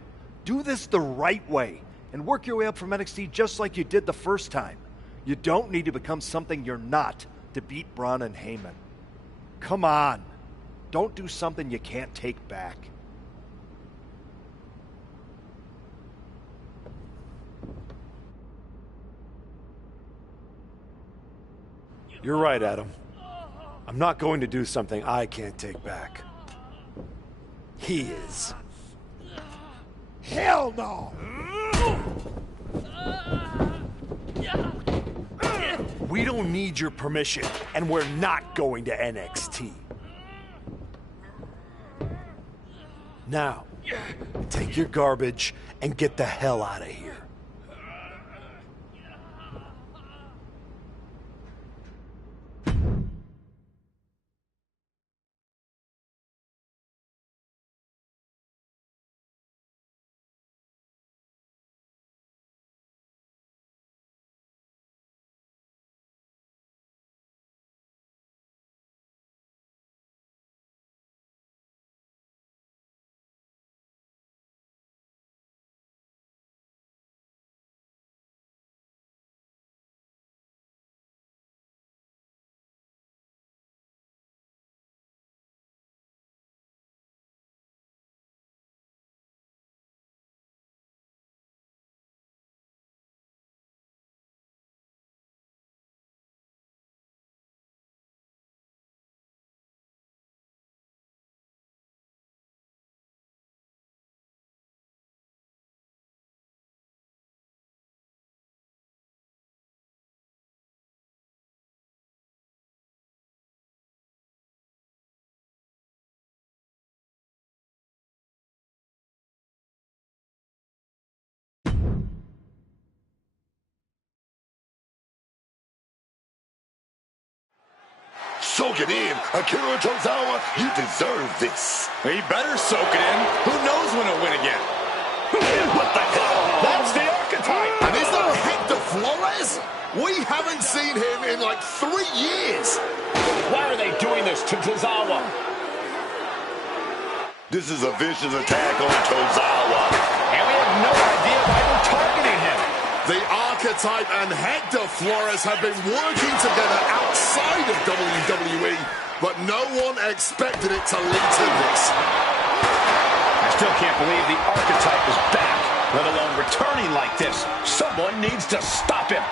Do this the right way and work your way up from NXT just like you did the first time. You don't need to become something you're not to beat Braun and Heyman. Come on. Don't do something you can't take back. You're right, Adam. I'm not going to do something I can't take back. He is. Hell no! We don't need your permission, and we're not going to NXT. Now, take your garbage and get the hell out of here. Soak it in. Akira Tozawa, you deserve this. He better soak it in. Who knows when he'll win again? What the hell? That's the Archetype. And is that Hector Flores? We haven't seen him in like 3 years. Why are they doing this to Tozawa? This is a vicious attack on Tozawa. And we have no idea why they're targeting him. The Archetype and Hector Flores have been working together outside of WWE, but no one expected it to lead to this. I still can't believe the Archetype is back, let alone returning like this. Someone needs to stop him.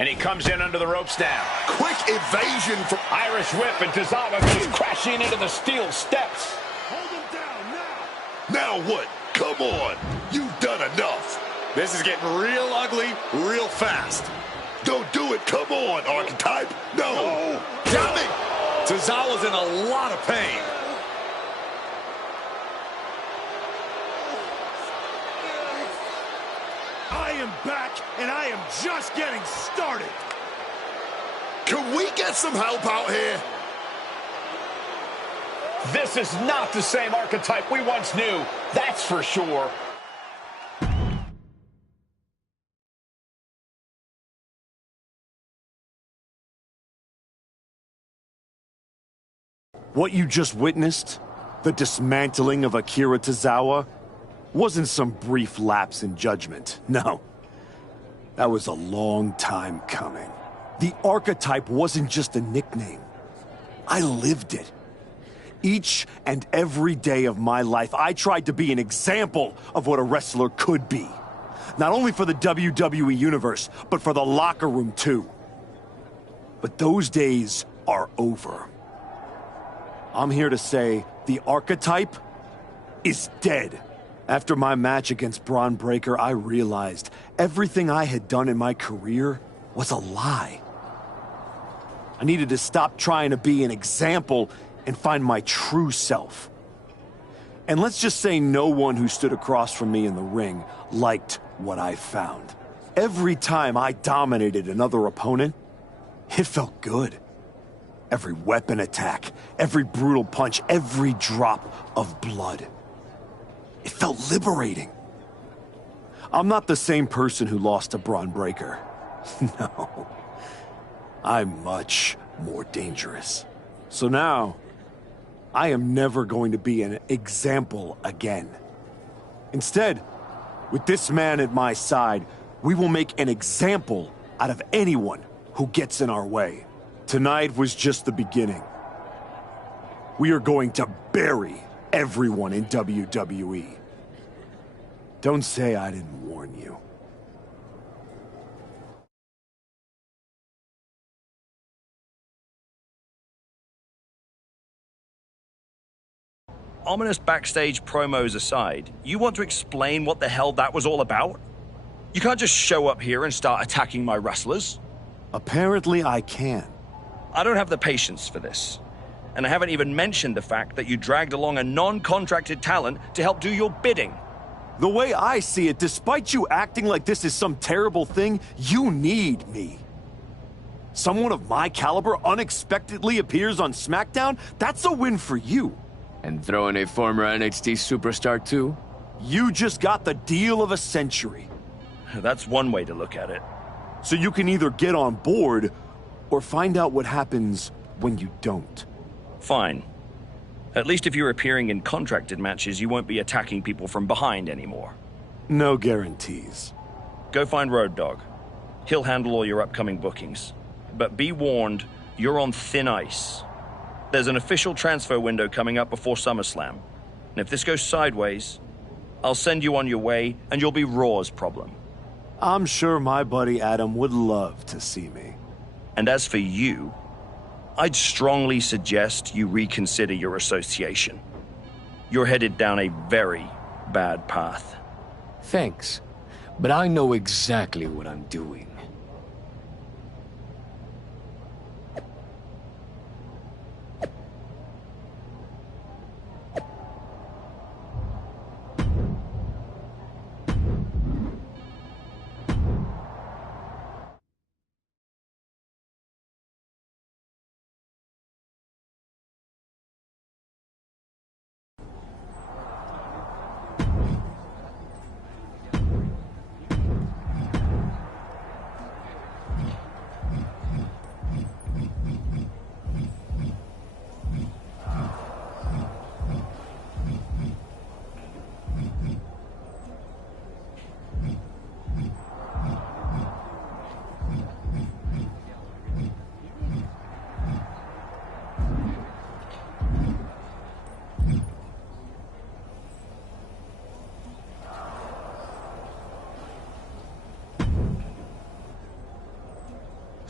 And he comes in under the ropes now. Quick evasion from Irish whip, and Tozawa goes crashing into the steel steps. Hold him down now. Now what? Come on. You've done enough. This is getting real ugly real fast. Don't do it. Come on, Archetype. No. Got me. Tozawa's in a lot of pain. I am back, and I am just getting started. Can we get some help out here? This is not the same Archetype we once knew. That's for sure. What you just witnessed, the dismantling of Akira Tozawa, wasn't some brief lapse in judgment. No. That was a long time coming. The Archetype wasn't just a nickname. I lived it. Each and every day of my life, I tried to be an example of what a wrestler could be. Not only for the WWE Universe, but for the locker room too. But those days are over. I'm here to say the Archetype is dead. After my match against Braun Breaker, I realized everything I had done in my career was a lie. I needed to stop trying to be an example and find my true self. And let's just say no one who stood across from me in the ring liked what I found. Every time I dominated another opponent, it felt good. Every weapon attack, every brutal punch, every drop of blood. It felt liberating. I'm not the same person who lost to Braun Breaker. No. I'm much more dangerous. So now, I am never going to be an example again. Instead, with this man at my side, we will make an example out of anyone who gets in our way. Tonight was just the beginning. We are going to bury everyone in WWE. Don't say I didn't warn you. Ominous backstage promos aside, you want to explain what the hell that was all about? You can't just show up here and start attacking my wrestlers. Apparently I can. I don't have the patience for this. And I haven't even mentioned the fact that you dragged along a non-contracted talent to help do your bidding. The way I see it, despite you acting like this is some terrible thing, you need me. Someone of my caliber unexpectedly appears on SmackDown? That's a win for you. And throw in a former NXT superstar too? You just got the deal of a century. That's one way to look at it. So you can either get on board, or find out what happens when you don't. Fine. At least if you're appearing in contracted matches, you won't be attacking people from behind anymore. No guarantees. Go find Road Dogg. He'll handle all your upcoming bookings. But be warned, you're on thin ice. There's an official transfer window coming up before SummerSlam. And if this goes sideways, I'll send you on your way, and you'll be Raw's problem. I'm sure my buddy Adam would love to see me. And as for you, I'd strongly suggest you reconsider your association. You're headed down a very bad path. Thanks. but I know exactly what I'm doing.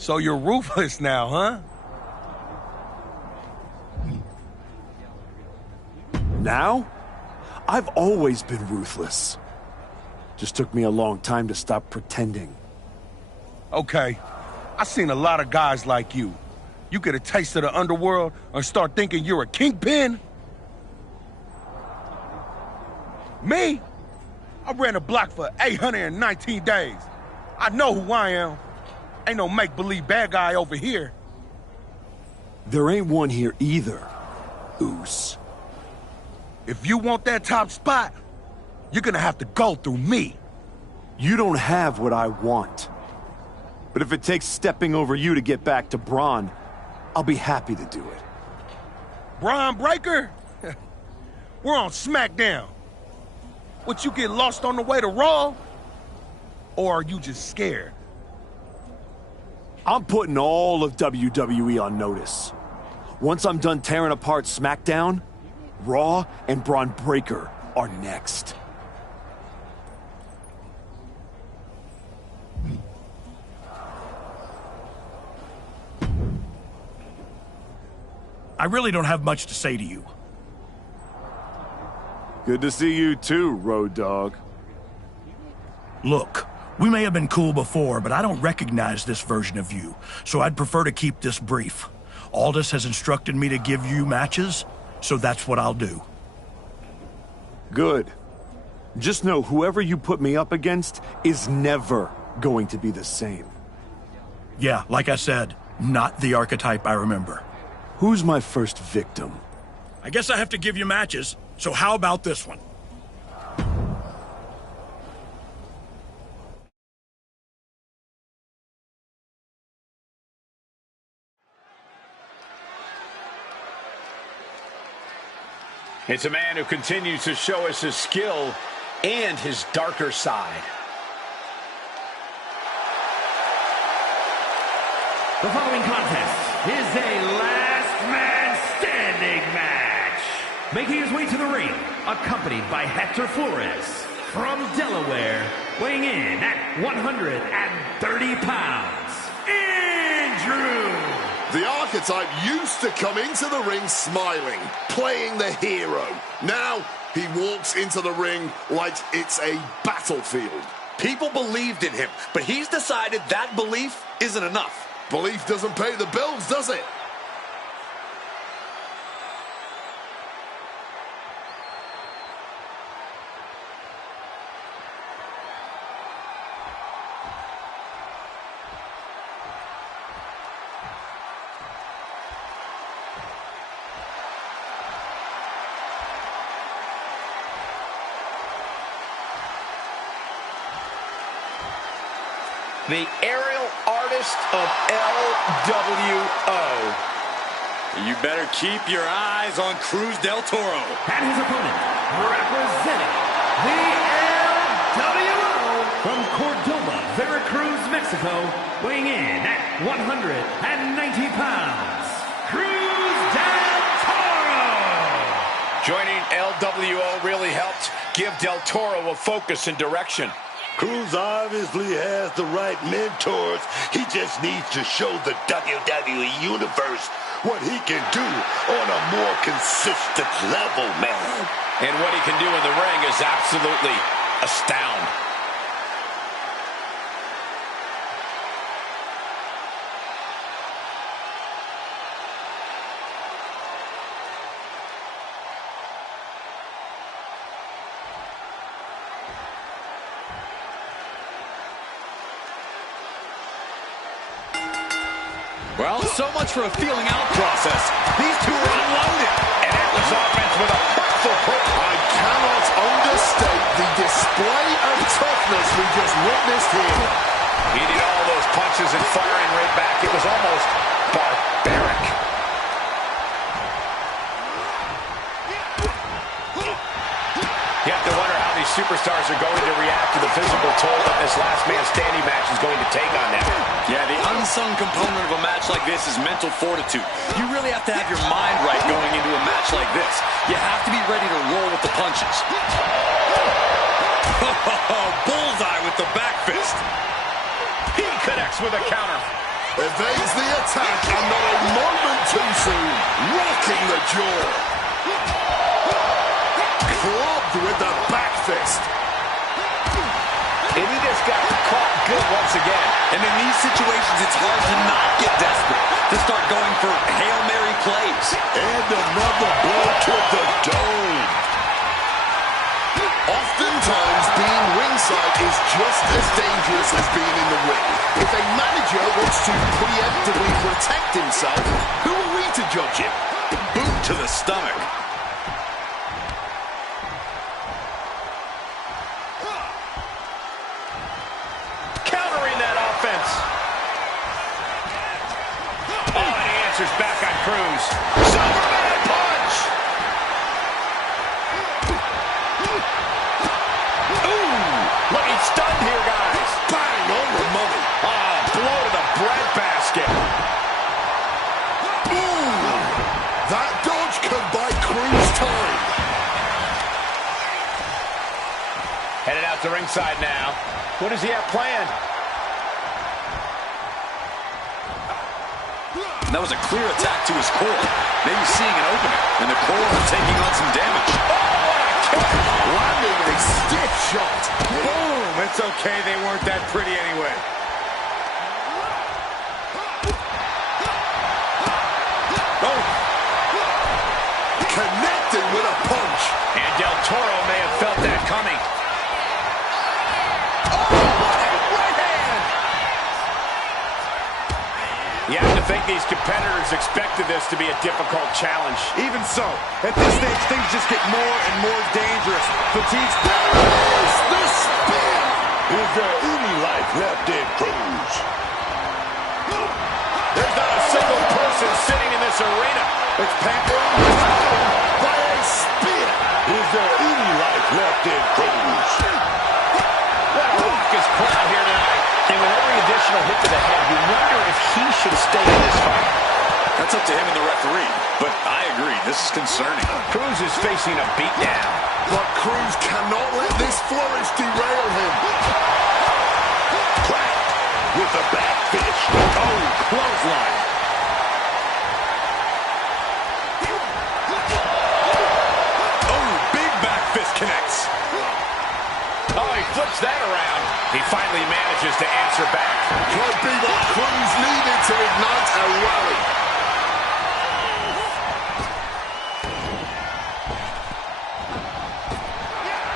So you're ruthless now, huh? Now? I've always been ruthless. Just took me a long time to stop pretending. Okay. I've seen a lot of guys like you. You get a taste of the underworld and start thinking you're a kingpin? Me? I ran a block for 819 days. I know who I am. Ain't no make-believe bad guy over here. There ain't one here either, Oos. If you want that top spot, you're gonna have to go through me. You don't have what I want. But if it takes stepping over you to get back to Braun, I'll be happy to do it. Braun Breaker? We're on SmackDown. Would you get lost on the way to Raw? Or are you just scared? I'm putting all of WWE on notice. Once I'm done tearing apart SmackDown, Raw and Braun Breaker are next. I really don't have much to say to you. Good to see you too, Road Dogg. Look, we may have been cool before, but I don't recognize this version of you, so I'd prefer to keep this brief. Aldous has instructed me to give you matches, so that's what I'll do. Good. Just know whoever you put me up against is never going to be the same. Yeah, like I said, not the archetype I remember. Who's my first victim? I guess I have to give you matches, so how about this one? It's a man who continues to show us his skill and his darker side. The following contest is a last man standing match. Making his way to the ring, accompanied by Hector Flores from Delaware, weighing in at 130 pounds, Andrew. The archetype used to come into the ring smiling, playing the hero. Now he walks into the ring like it's a battlefield. People believed in him, but he's decided that belief isn't enough. Belief doesn't pay the bills, does it? The aerial artist of LWO. You better keep your eyes on Cruz del Toro. And his opponent, representing the LWO from Cordoba, Veracruz, Mexico, weighing in at 190 pounds, Cruz del Toro. Joining LWO really helped give Del Toro a focus and direction. Cruz obviously has the right mentors. He just needs to show the WWE Universe what he can do on a more consistent level, man. And what he can do in the ring is absolutely astounding. Well, so much for a feeling out process. These two are unloaded. An endless offense with a powerful hook. I cannot understate the display of toughness we just witnessed here. He did all those punches and firing right back. It was almost barbaric. You have to wonder how these superstars are going to react to the physical toll that this last man standing match is going to take on them. Yeah, the unsung component of a match like this is mental fortitude. You really have to have your mind right going into a match like this. You have to be ready to roll with the punches. Bullseye with the back fist. He connects with a counter. Evades the attack and not a moment too soon. Rocking the jaw. Clubbed with the back fist. And he just got caught good once again. And in these situations, it's hard to not get desperate, to start going for Hail Mary plays. And another blow to the dome. Oftentimes, being ringside is just as dangerous as being in the ring. If a manager wants to preemptively protect himself, who are we to judge him? Boot to the stomach. Back on Cruz. Superman punch! Ooh! Looking stunned here, guys. Bang on the money. Blow to the breadbasket. Ooh! That dodge can buy Cruz time. Headed out to ringside now. What does he have planned? That was a clear attack to his core. Maybe seeing an opening, and the core taking on some damage. Oh, what a kick! Landing a stiff shot. Boom! It's okay, they weren't that pretty anyway. Oh! Connecting with a punch. And Del Toro may have felt that coming. You have to think these competitors expected this to be a difficult challenge. Even so, at this stage, things just get more and more dangerous. Fatigue's There's the spear. Is there any life left in Cruz? There's not a single person sitting in this arena. It's pampered by a spear. Is there any life left in Cruz? What a raucous crowd here tonight. And with every additional hit to the head, you wonder if he should stay in this fight. That's up to him and the referee. But I agree, this is concerning. Cruz is facing a beatdown. But Cruz cannot let this flourish derail him. Cracked with the back fist. Oh, clothesline. Oh, big back fist connects. Oh, he flips that around. He finally manages to answer back. Could be what Cruz needed to ignite a rally.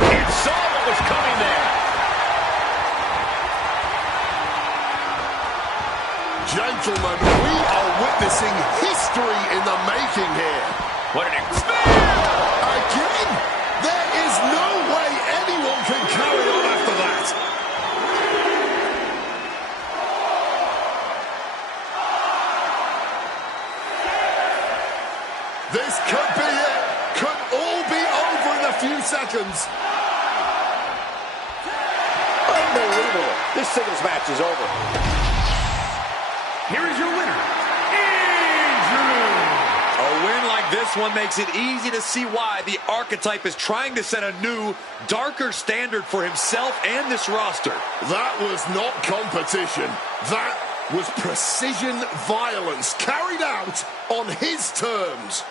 It saw what was coming there. Gentlemen, we are witnessing history in the making here. What an Again, there is no way anyone can carry on after that. This could be it. Could all be over in a few seconds. unbelievable. This singles match is over. Here is your winner, Andrew. A win like this one makes it easy to see why the Archetype is trying to set a new, darker standard for himself and this roster. That was not competition. That was precision violence carried out on his terms.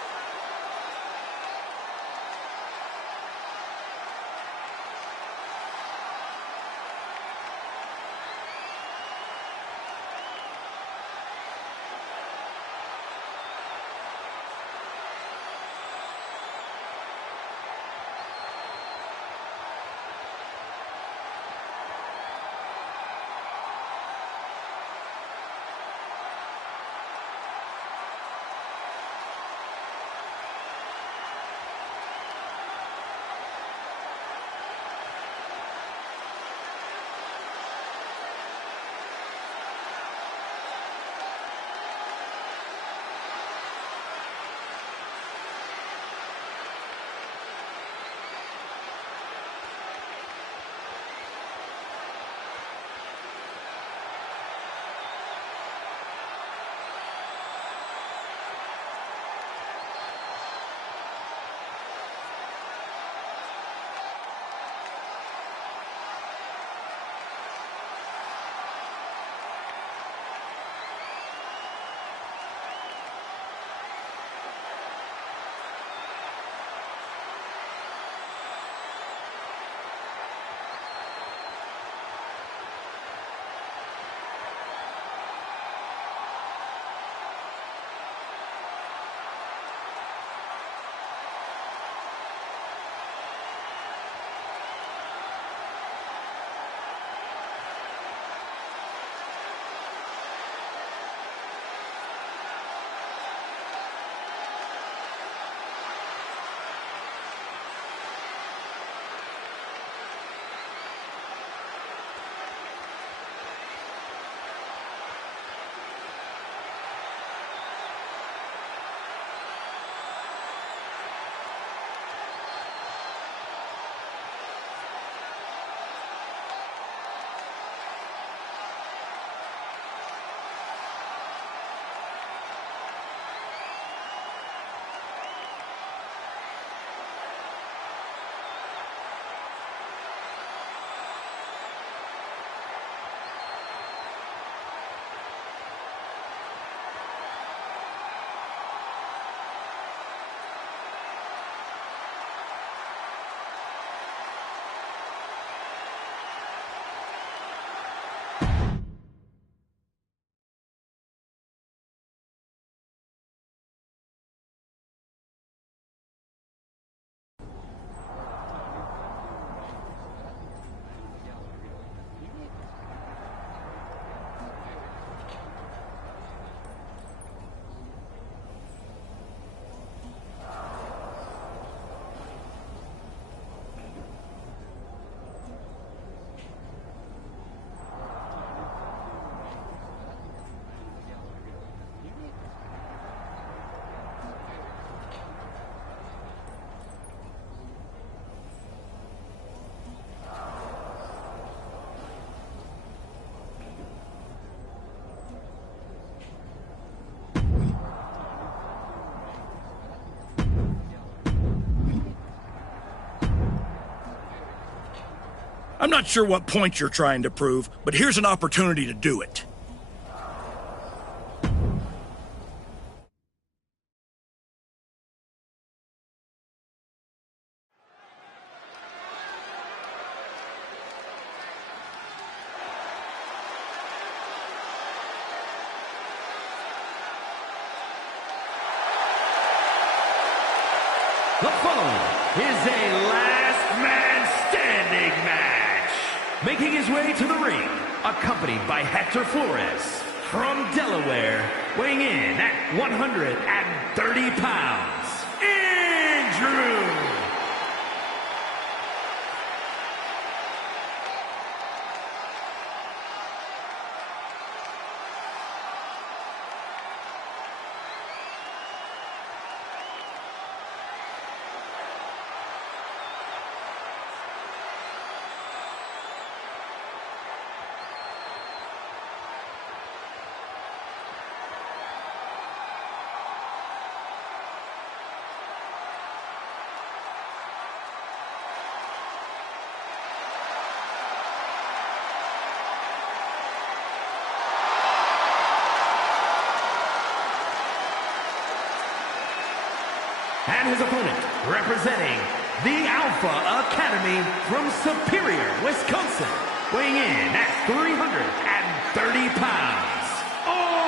I'm not sure what point you're trying to prove, but here's an opportunity to do it. The following is a last man standing match. Making his way to the ring, accompanied by Hector Flores from Delaware, weighing in at 130 pounds, Andrew. And his opponent, representing the Alpha Academy from Superior, Wisconsin, weighing in at 330 pounds, Otis!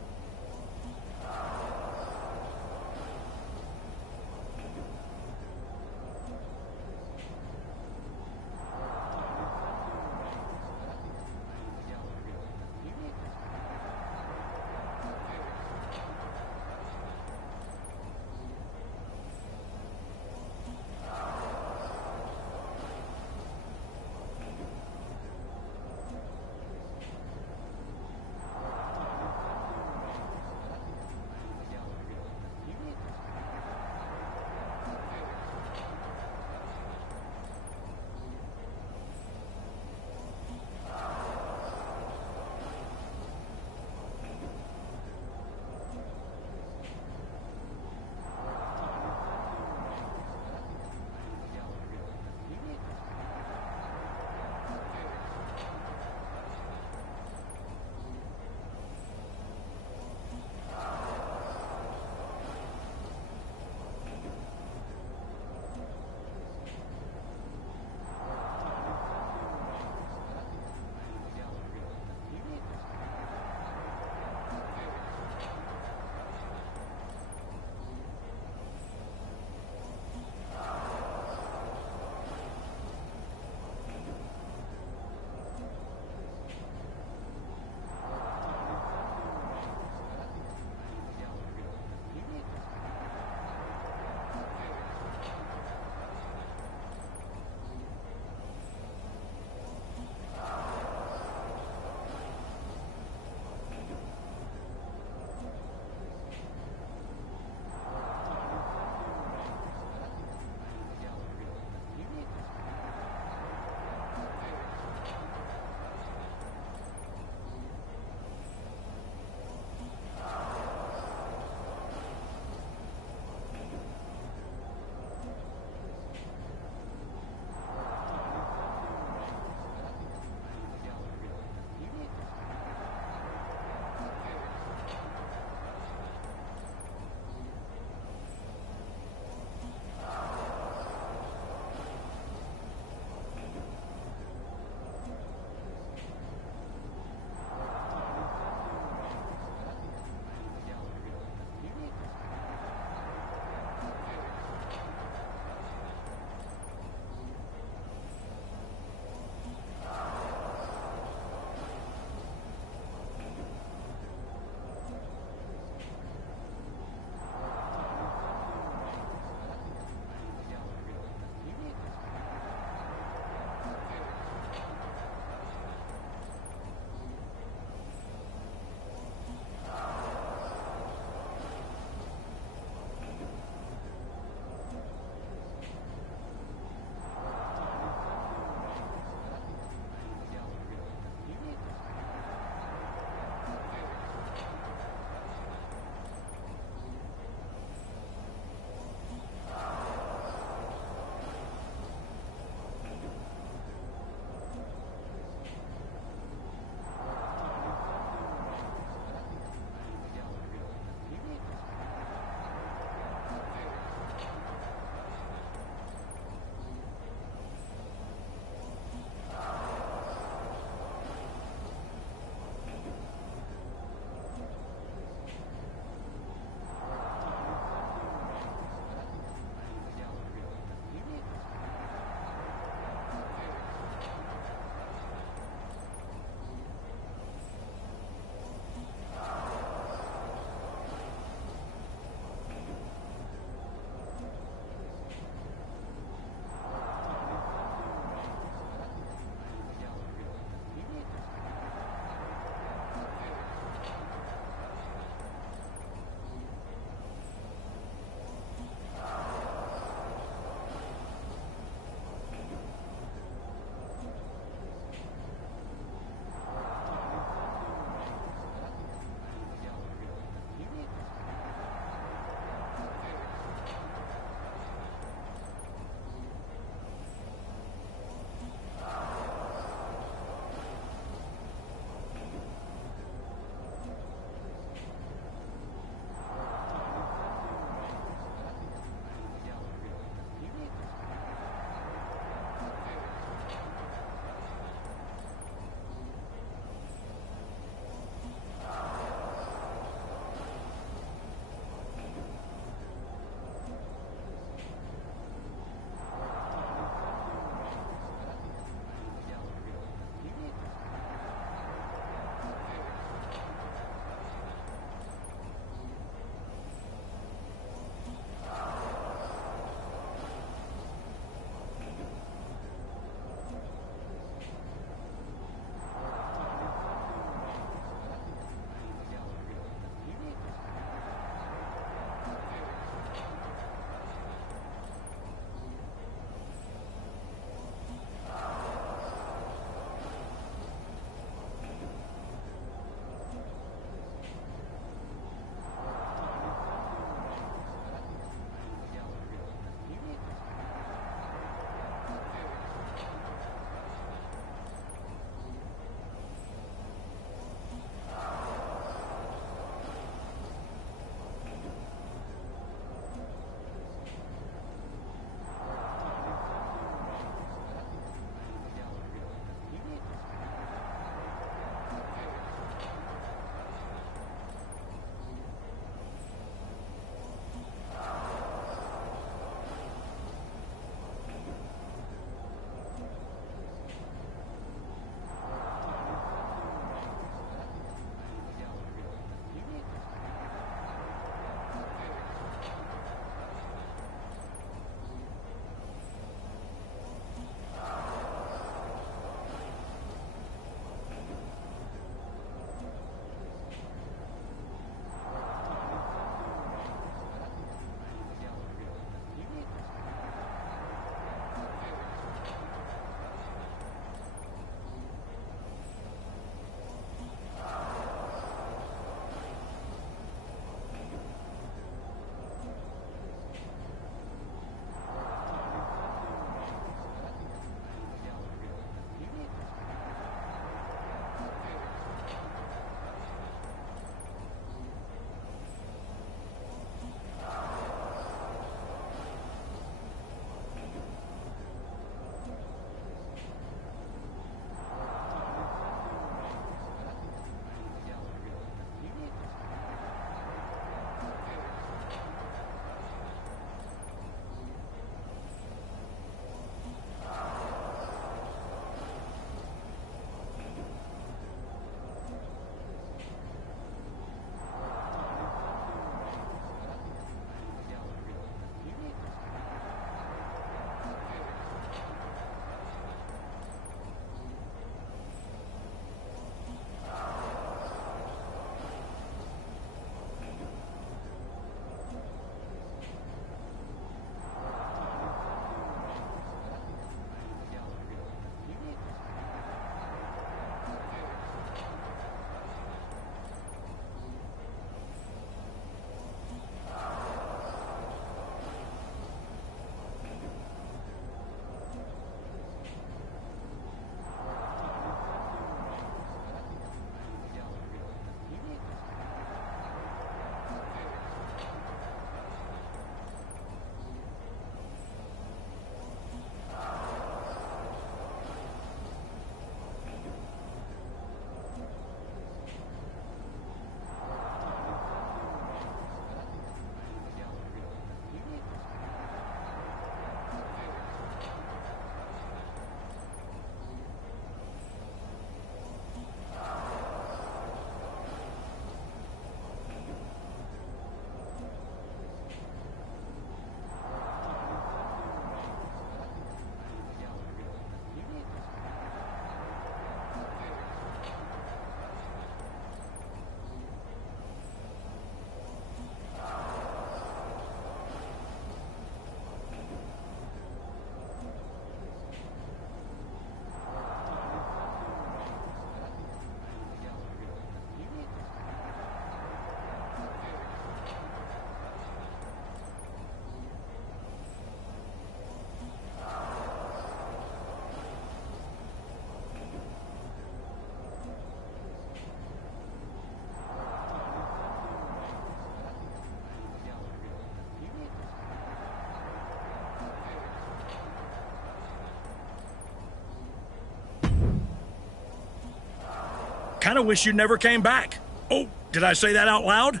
kind of wish you never came back. Oh, did I say that out loud?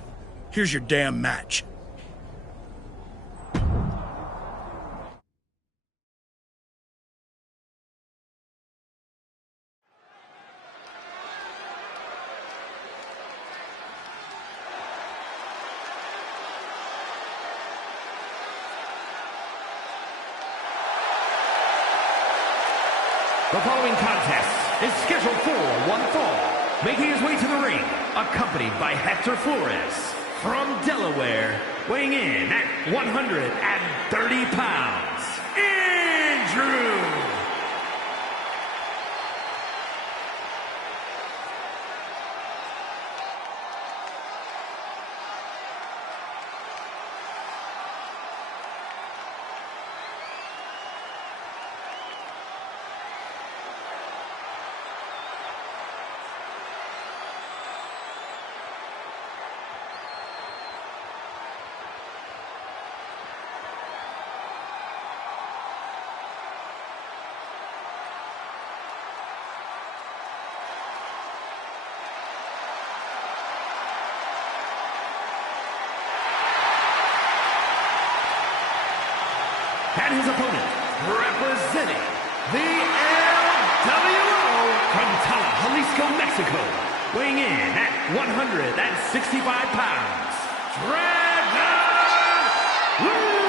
Here's your damn match. The following contest is scheduled for one fall. Making his way to the ring, accompanied by Hector Flores from Delaware, weighing in at 130 pounds, Andrew. And his opponent, representing the LWO from Tala, Jalisco, Mexico, weighing in at 165 pounds, Dragon Lee!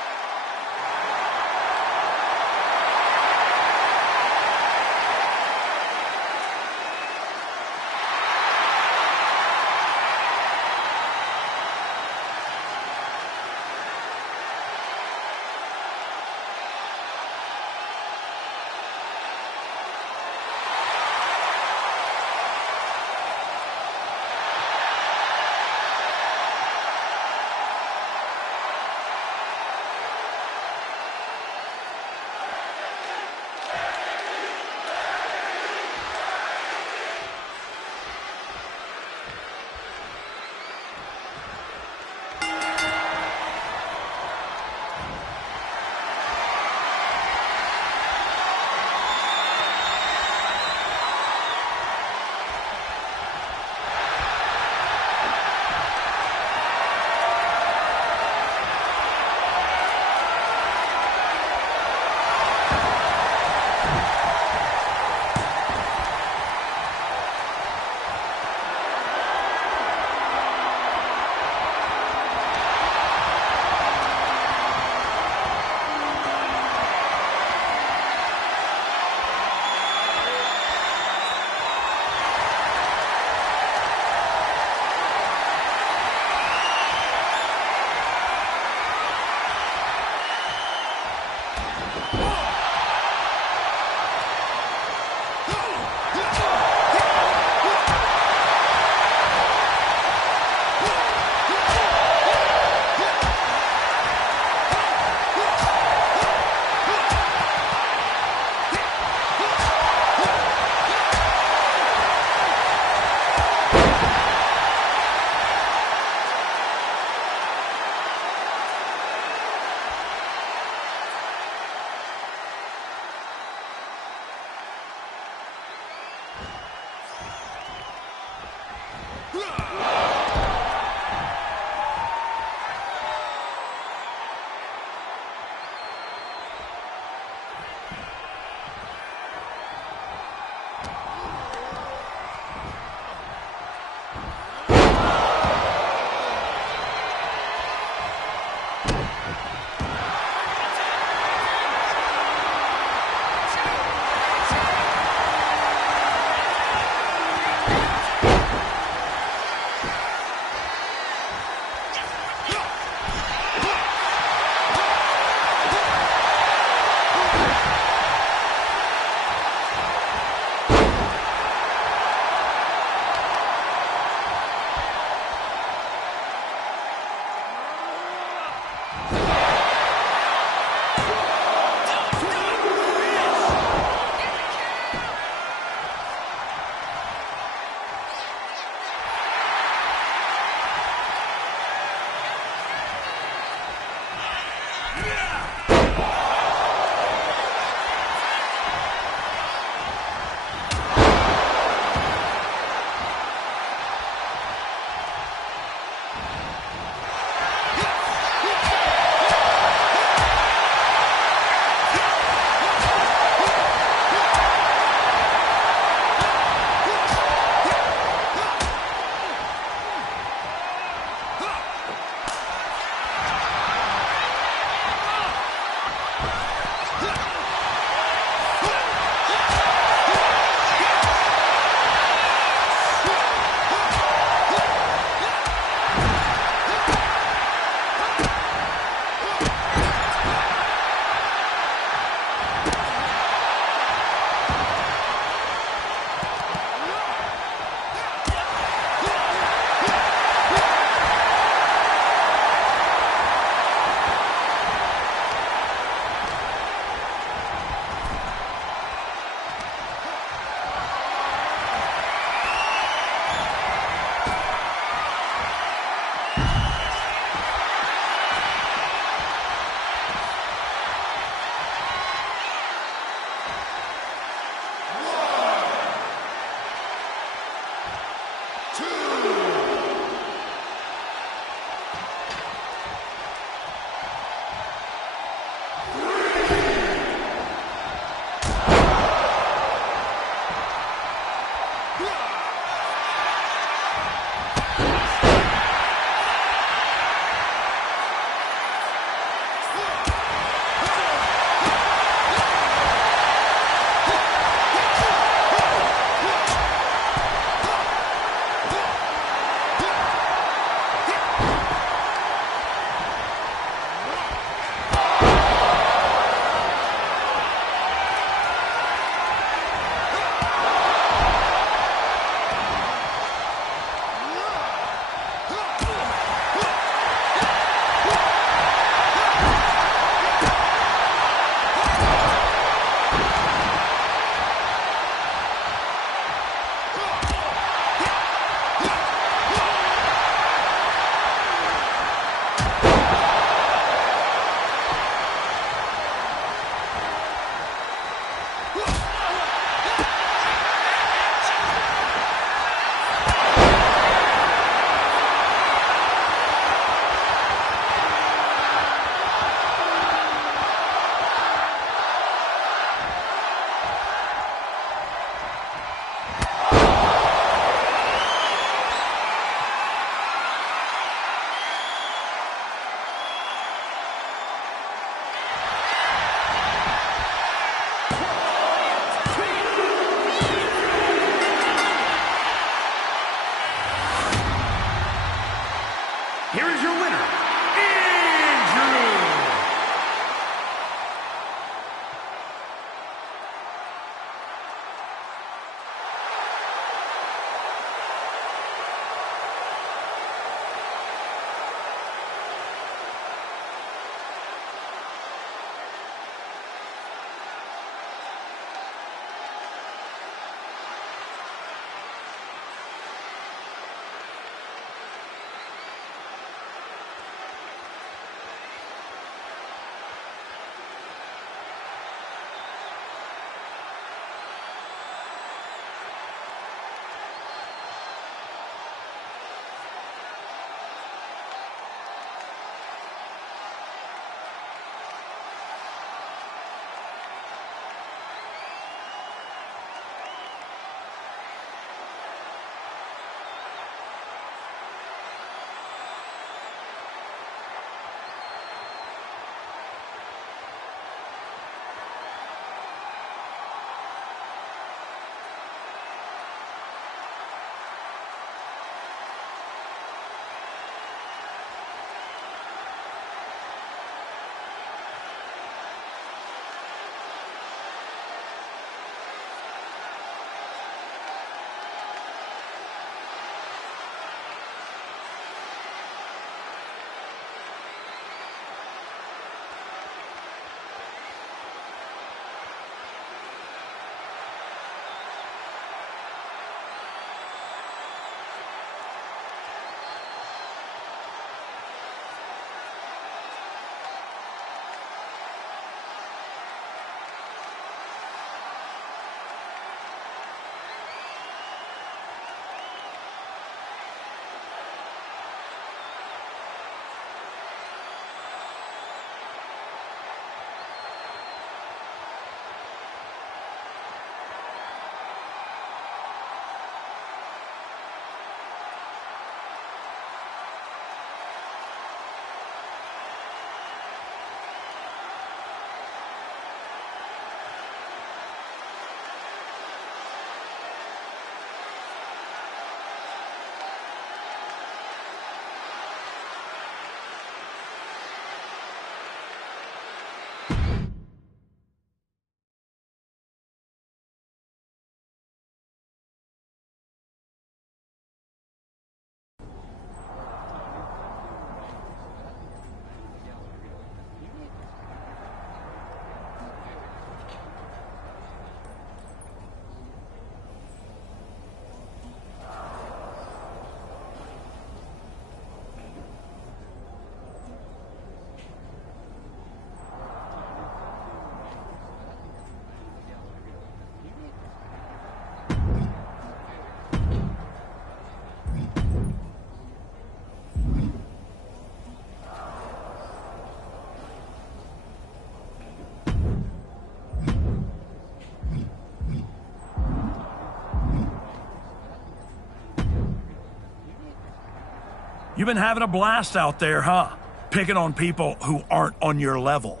You've been having a blast out there, huh? Picking on people who aren't on your level.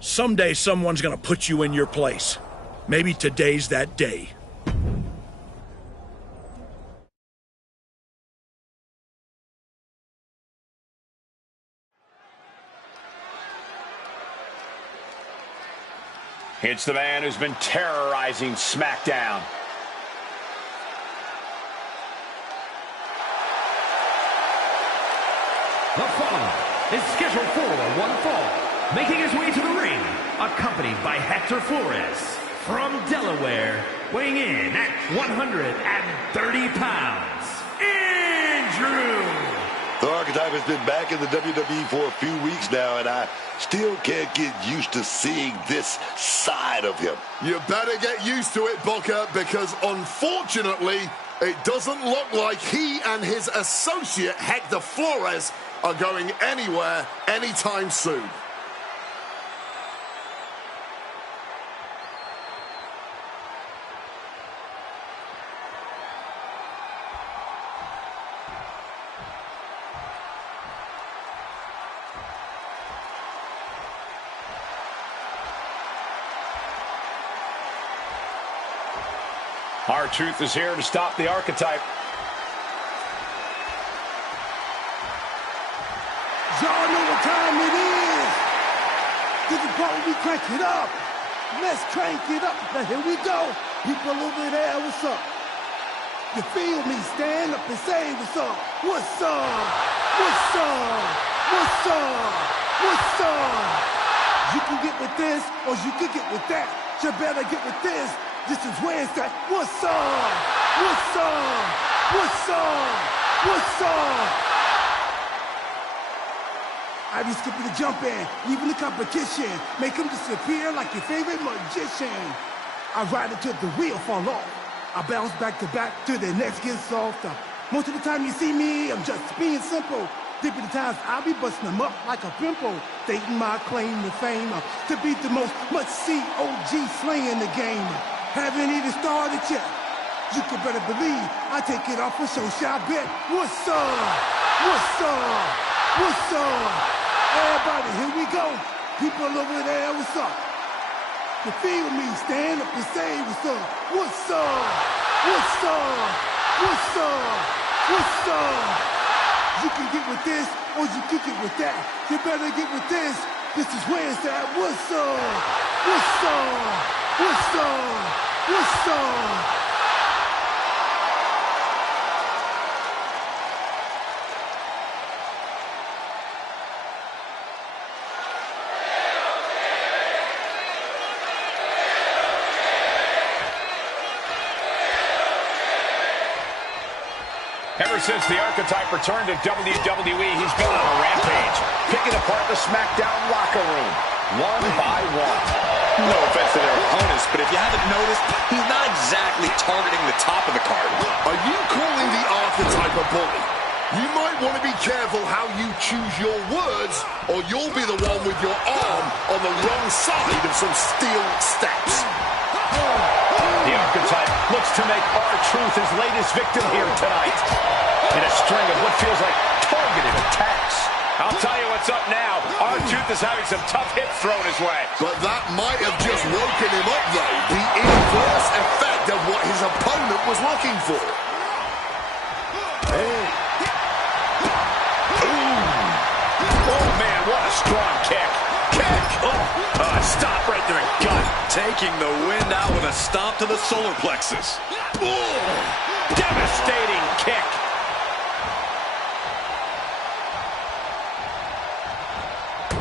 Someday someone's gonna put you in your place. Maybe today's that day. It's the man who's been terrorizing SmackDown. The following is scheduled for one fall, making his way to the ring, accompanied by Hector Flores from Delaware, weighing in at 130 pounds, Andrew. The Archetype has been back in the WWE for a few weeks now, and I still can't get used to seeing this side of him. You better get used to it, Booker, because unfortunately, it doesn't look like he and his associate, Hector Flores, are going anywhere anytime soon. R-Truth is here to stop the Archetype. Y'all know what time it is. This is part where we crank it up. Let's crank it up. Now here we go. People over there, what's up? You feel me? Stand up and say what's up. What's up? What's up? What's up? What's up? You can get with this or you can get with that. You better get with this. This is where it's at. What's up? What's up? What's up? What's up? I be skipping the jump in, even the competition. Make them disappear like your favorite magician. I ride until the wheel fall off. I bounce back to back till the next gets softer. Most of the time you see me, I'm just being simple. Deep in the times, I'll be busting them up like a pimple. Stating my claim to fame to be the most must-see OG slaying the game. Haven't even started yet. You can better believe I take it off for show shot bet. What's up? What's up? What's up? Everybody, here we go. People over there, what's up? You feel me? Stand up and say what's up. What's up? What's up? What's up? What's up? You can get with this or you can get with that. You better get with this. This is where it's at. What's up? What's up? What's up? What's up? Ever since the Archetype returned to WWE, he's been on a rampage, picking apart the SmackDown locker room, one by one. No offense to their opponents, but if you haven't noticed, he's not exactly targeting the top of the card. Are you calling the Archetype a bully? You might want to be careful how you choose your words, or you'll be the one with your arm on the wrong side of some steel steps. The Archetype looks to make R-Truth his latest victim here tonight in a string of what feels like targeted attacks. I'll tell you what's up now. R-Truth is having some tough hits thrown his way. But that might have just woken him up, though. The inverse effect of what his opponent was looking for. Hey. Ooh. Oh, man, what a strong kick. Kick! Oh, stop right there and gut. Taking the wind out with a stomp to the solar plexus. Ooh. Devastating kick.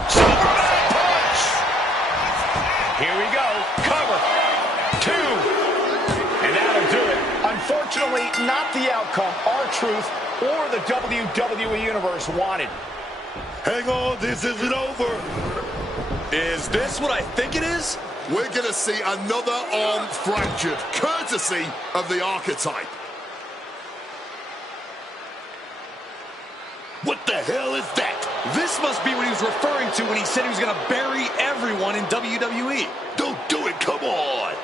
Superman punch! Here we go. Cover. 2. And that'll do it. Unfortunately, not the outcome R-Truth or the WWE Universe wanted. Hang on, this isn't over. Is this what I think it is? We're going to see another arm fractured, courtesy of the Archetype. What the hell is that? This must be what he was referring to when he said he was going to bury everyone in WWE. Don't do it, come on.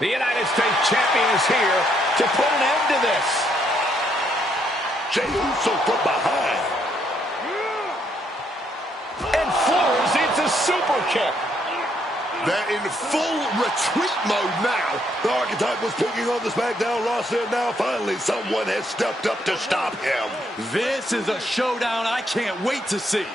The United States Champion is here to put an end to this. Jey Uso from behind. And Flores eats a super kick. They're in full retreat mode now. The Archetype was picking on the SmackDown roster, and now finally someone has stepped up to stop him. This is a showdown I can't wait to see.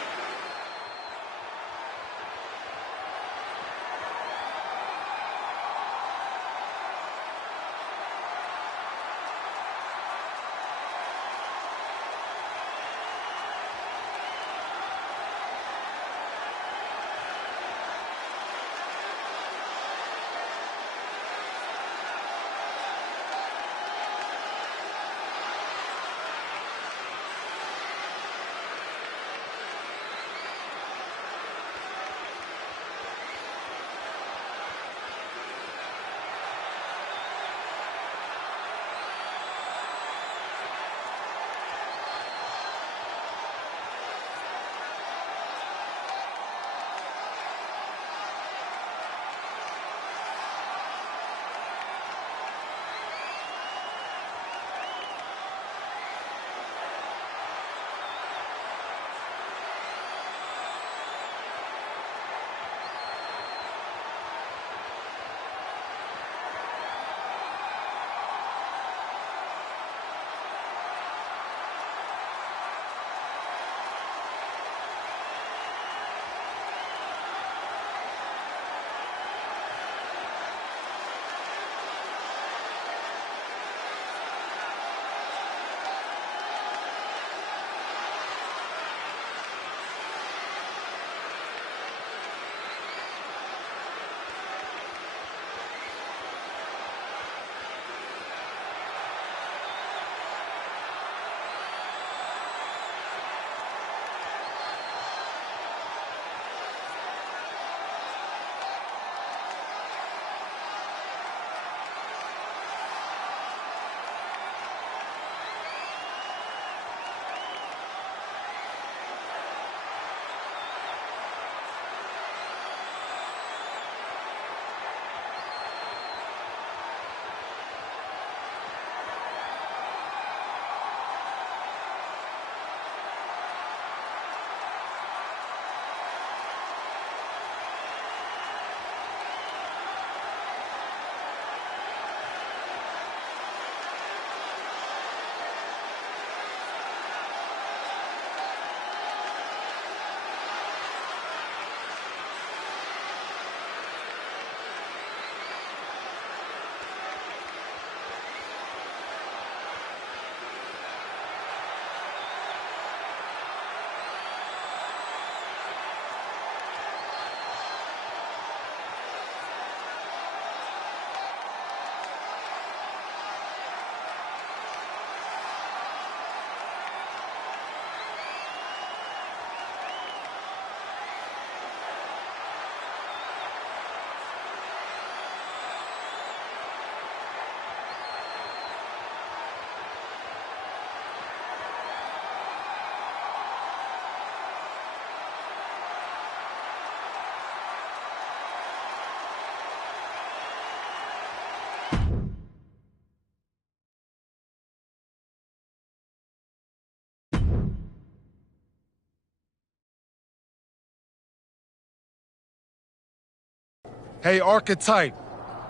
Hey, Archetype,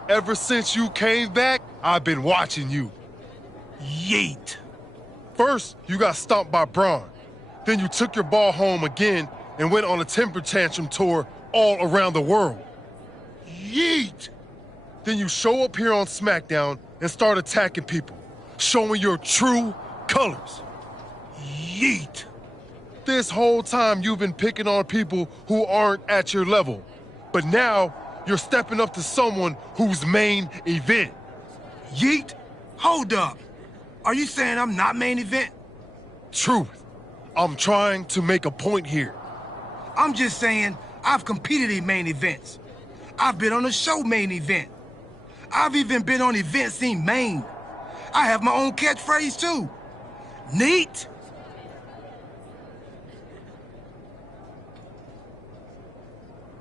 ever since you came back, I've been watching you. Yeet. First, you got stomped by Braun. Then you took your ball home again and went on a temper tantrum tour all around the world. Yeet. Then you show up here on SmackDown and start attacking people, showing your true colors. Yeet. This whole time you've been picking on people who aren't at your level, but now you're stepping up to someone who's main event. Yeet? Hold up. Are you saying I'm not main event? Truth. I'm trying to make a point here. I'm just saying I've competed in main events. I've been on a show main event. I've even been on events in Maine. I have my own catchphrase too. Neat?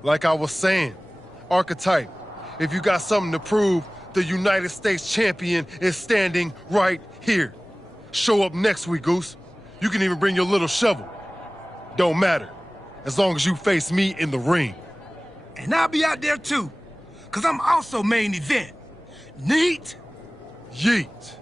Like I was saying, Archetype, if you got something to prove, the United States champion is standing right here. Show up next week, Goose. You can even bring your little shovel. Don't matter, as long as you face me in the ring. And I'll be out there too, because I'm also main event. Neat? Yeet.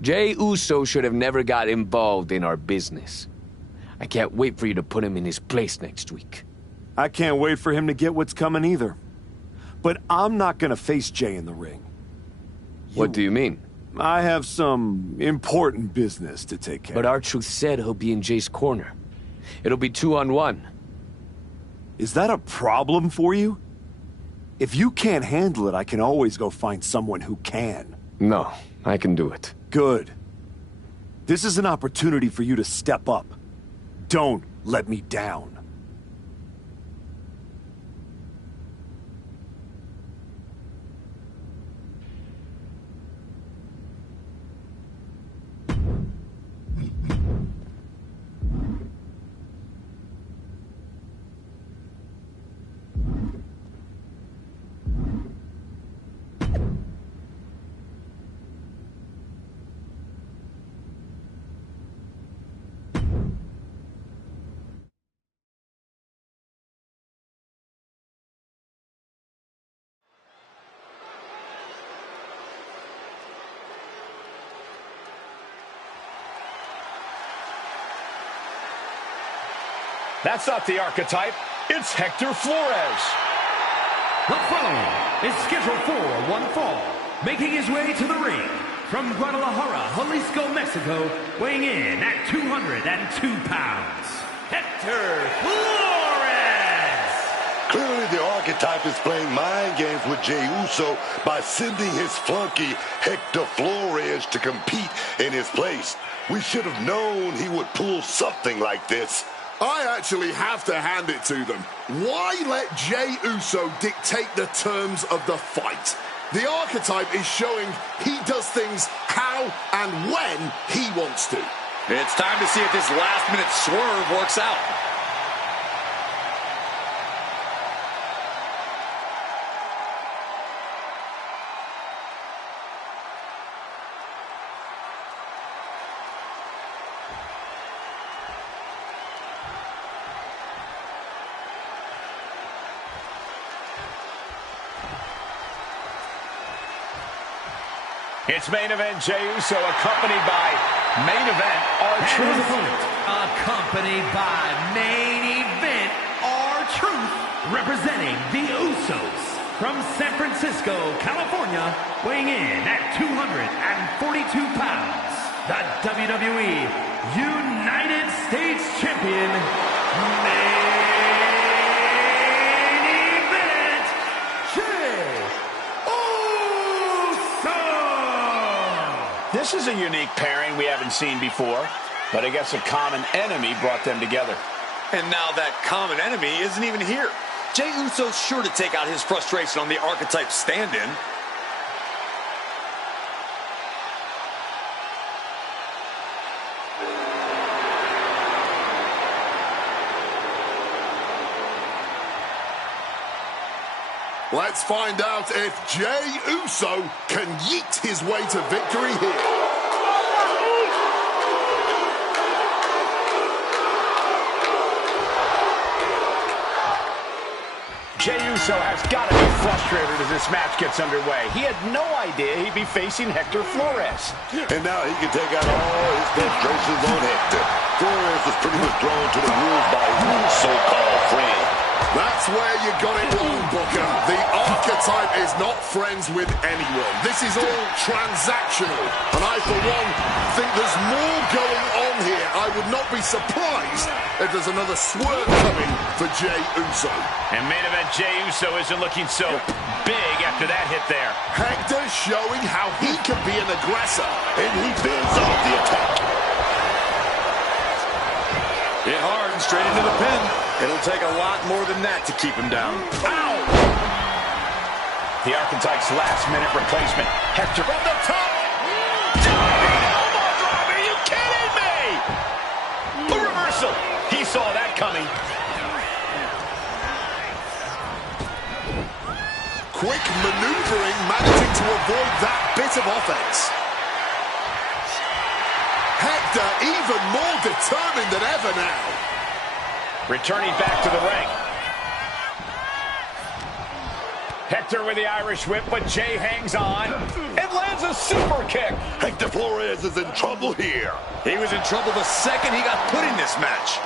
Jey Uso should have never got involved in our business. I can't wait for you to put him in his place next week. I can't wait for him to get what's coming either. But I'm not gonna face Jey in the ring. What do you mean? I have some important business to take care of. But R-Truth said he'll be in Jey's corner. It'll be 2-on-1. Is that a problem for you? If you can't handle it, I can always go find someone who can. No, I can do it. Good. This is an opportunity for you to step up. Don't let me down. That's not the Archetype. It's Hector Flores. The following is scheduled for one fall. Making his way to the ring from Guadalajara, Jalisco, Mexico, weighing in at 202 pounds, Hector Flores. Clearly, the Archetype is playing mind games with Jey Uso by sending his flunky Hector Flores to compete in his place. We should have known he would pull something like this. I actually have to hand it to them. Why let Jey Uso dictate the terms of the fight? The Archetype is showing he does things how and when he wants to. It's time to see if this last-minute swerve works out. It's main event Jey Uso accompanied by main event R-Truth. Accompanied by main event R-Truth, representing the Usos from San Francisco, California, weighing in at 242 pounds, the WWE United States Champion, main event Jey Uso. This is a unique pairing we haven't seen before, but I guess a common enemy brought them together. And now that common enemy isn't even here. Jey Uso's sure to take out his frustration on the Archetype stand-in. Let's find out if Jey Uso can yeet his way to victory here. Jey Uso has got to be frustrated as this match gets underway. He had no idea he'd be facing Hector Flores. And now he can take out all his frustrations on Hector. Flores is pretty much thrown to the wolves by his so-called friend. That's where you got it wrong, Booker. The Archetype is not friends with anyone. This is all transactional. And I, for one, think there's more going on here. I would not be surprised if there's another swerve coming for Jey Uso. And main event Jey Uso isn't looking so big after that hit there. Hector showing how he can be an aggressor, and he fends off the attack. Hit hard and straight into the pin. It'll take a lot more than that to keep him down. Ow! The Archetype's last-minute replacement. Hector from the top. Diving elbow drop. Are you kidding me? A reversal. He saw that coming. Quick maneuvering, managing to avoid that bit of offense. Hector even more determined than ever now. Returning back to the ring. Hector with the Irish whip, but Jey hangs on and lands a super kick. Hector Flores is in trouble here. He was in trouble the second he got put in this match.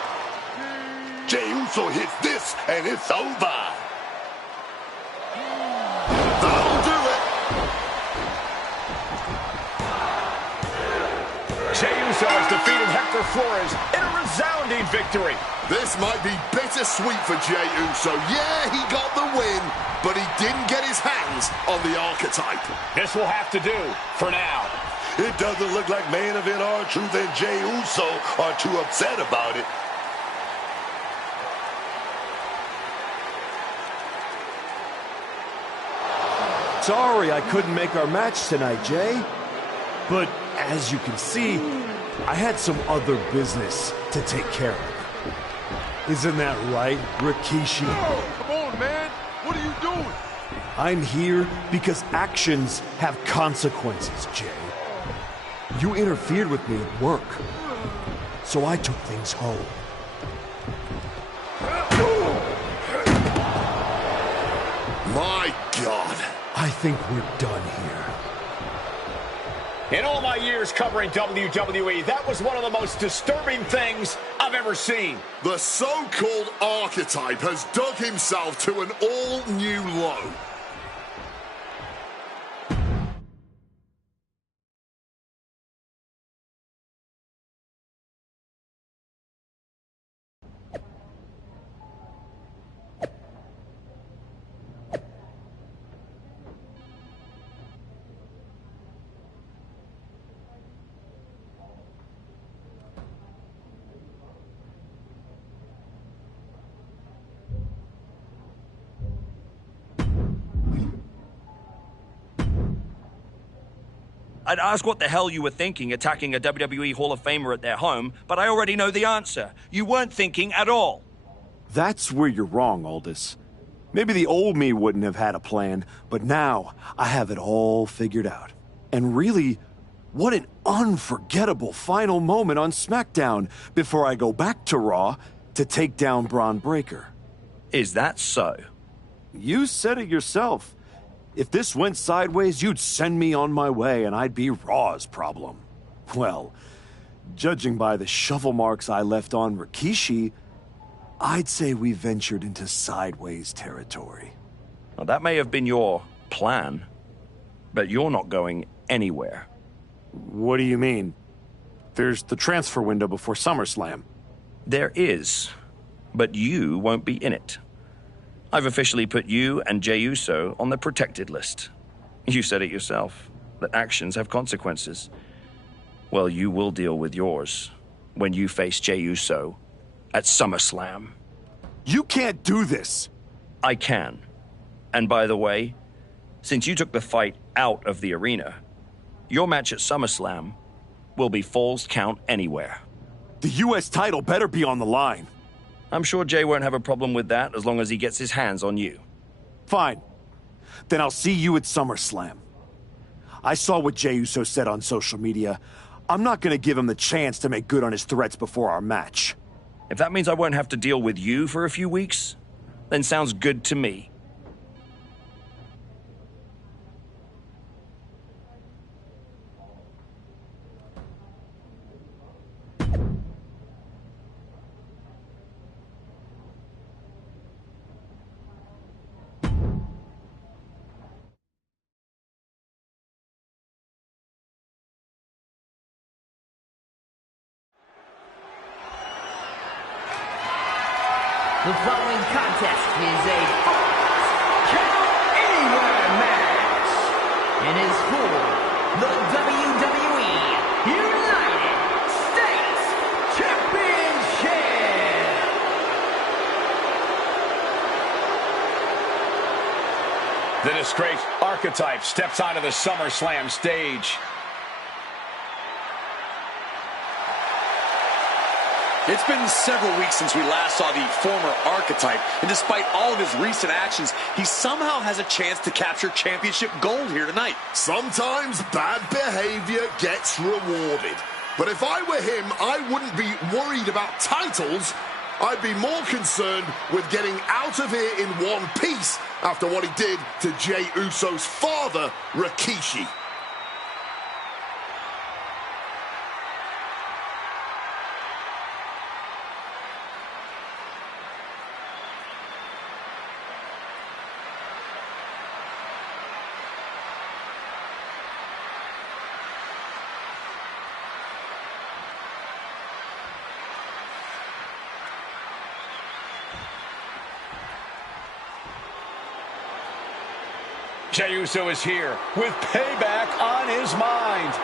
Jey Uso hits this, and it's over. That'll do it. Jey Uso has defeated Hector Flores in a resounding victory. This might be bittersweet for Jey Uso. Yeah, he got the win, but he didn't get his hands on the Archetype. This will have to do for now. It doesn't look like main event R-Truth and Jey Uso are too upset about it. Sorry I couldn't make our match tonight, Jey. But as you can see, I had some other business to take care of. Isn't that right, Rikishi? Oh, come on, man. What are you doing? I'm here because actions have consequences, Jey. You interfered with me at work, so I took things home. My God. I think we're done here. In all my years covering WWE, that was one of the most disturbing things I've ever seen. The so-called Archetype has dug himself to an all-new low. I'd ask what the hell you were thinking attacking a WWE Hall of Famer at their home, but I already know the answer. You weren't thinking at all. That's where you're wrong, Aldous. Maybe the old me wouldn't have had a plan, but now I have it all figured out. And really, what an unforgettable final moment on SmackDown before I go back to Raw to take down Braun Breaker. Is that so? You said it yourself. If this went sideways, you'd send me on my way and I'd be Raw's problem. Well, judging by the shovel marks I left on Rikishi, I'd say we ventured into sideways territory. Well, that may have been your plan, but you're not going anywhere. What do you mean? There's the transfer window before SummerSlam. There is, but you won't be in it. I've officially put you and Jey Uso on the protected list. You said it yourself, that actions have consequences. Well, you will deal with yours when you face Jey Uso at SummerSlam. You can't do this! I can. And by the way, since you took the fight out of the arena, your match at SummerSlam will be Falls Count Anywhere. The U.S. title better be on the line. I'm sure Jey won't have a problem with that as long as he gets his hands on you. Fine. Then I'll see you at SummerSlam. I saw what Jey Uso said on social media. I'm not gonna give him the chance to make good on his threats before our match. If that means I won't have to deal with you for a few weeks, then sounds good to me. The following contest is a Count Anywhere match and is for the WWE United States Championship. The disgraced Archetype steps onto the SummerSlam stage. It's been several weeks since we last saw the former Archetype, and despite all of his recent actions, he somehow has a chance to capture championship gold here tonight. Sometimes bad behavior gets rewarded. But if I were him, I wouldn't be worried about titles. I'd be more concerned with getting out of here in one piece after what he did to Jey Uso's father, Rikishi. Jey Uso is here with payback on his mind.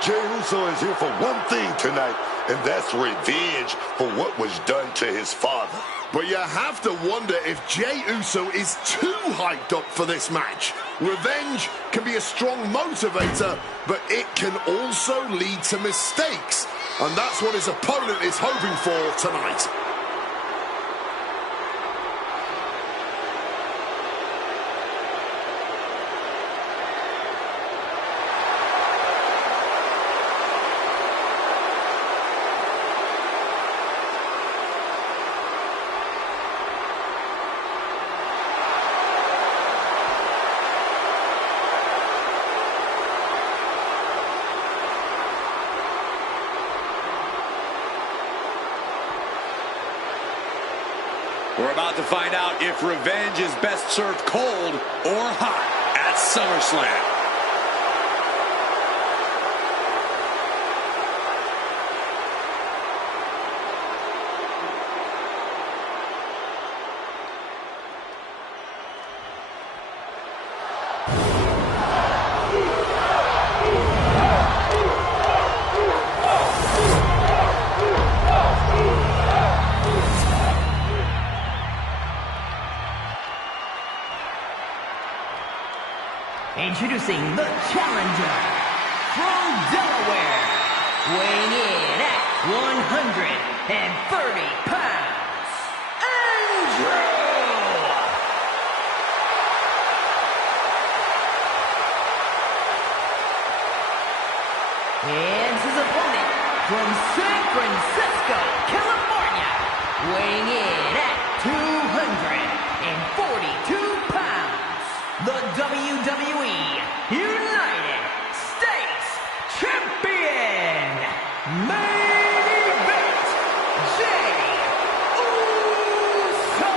Jey Uso is here for one thing tonight, and that's revenge for what was done to his father. But you have to wonder if Jey Uso is too hyped up for this match. Revenge can be a strong motivator, but it can also lead to mistakes. And that's what his opponent is hoping for tonight. We're about to find out if revenge is best served cold or hot at SummerSlam. Introducing the challenger from Delaware, weighing in at 130 pounds, Andrew! And his opponent from San Francisco, California, weighing in at 242 pounds, the WWE United States Champion, main event, Jey Uso.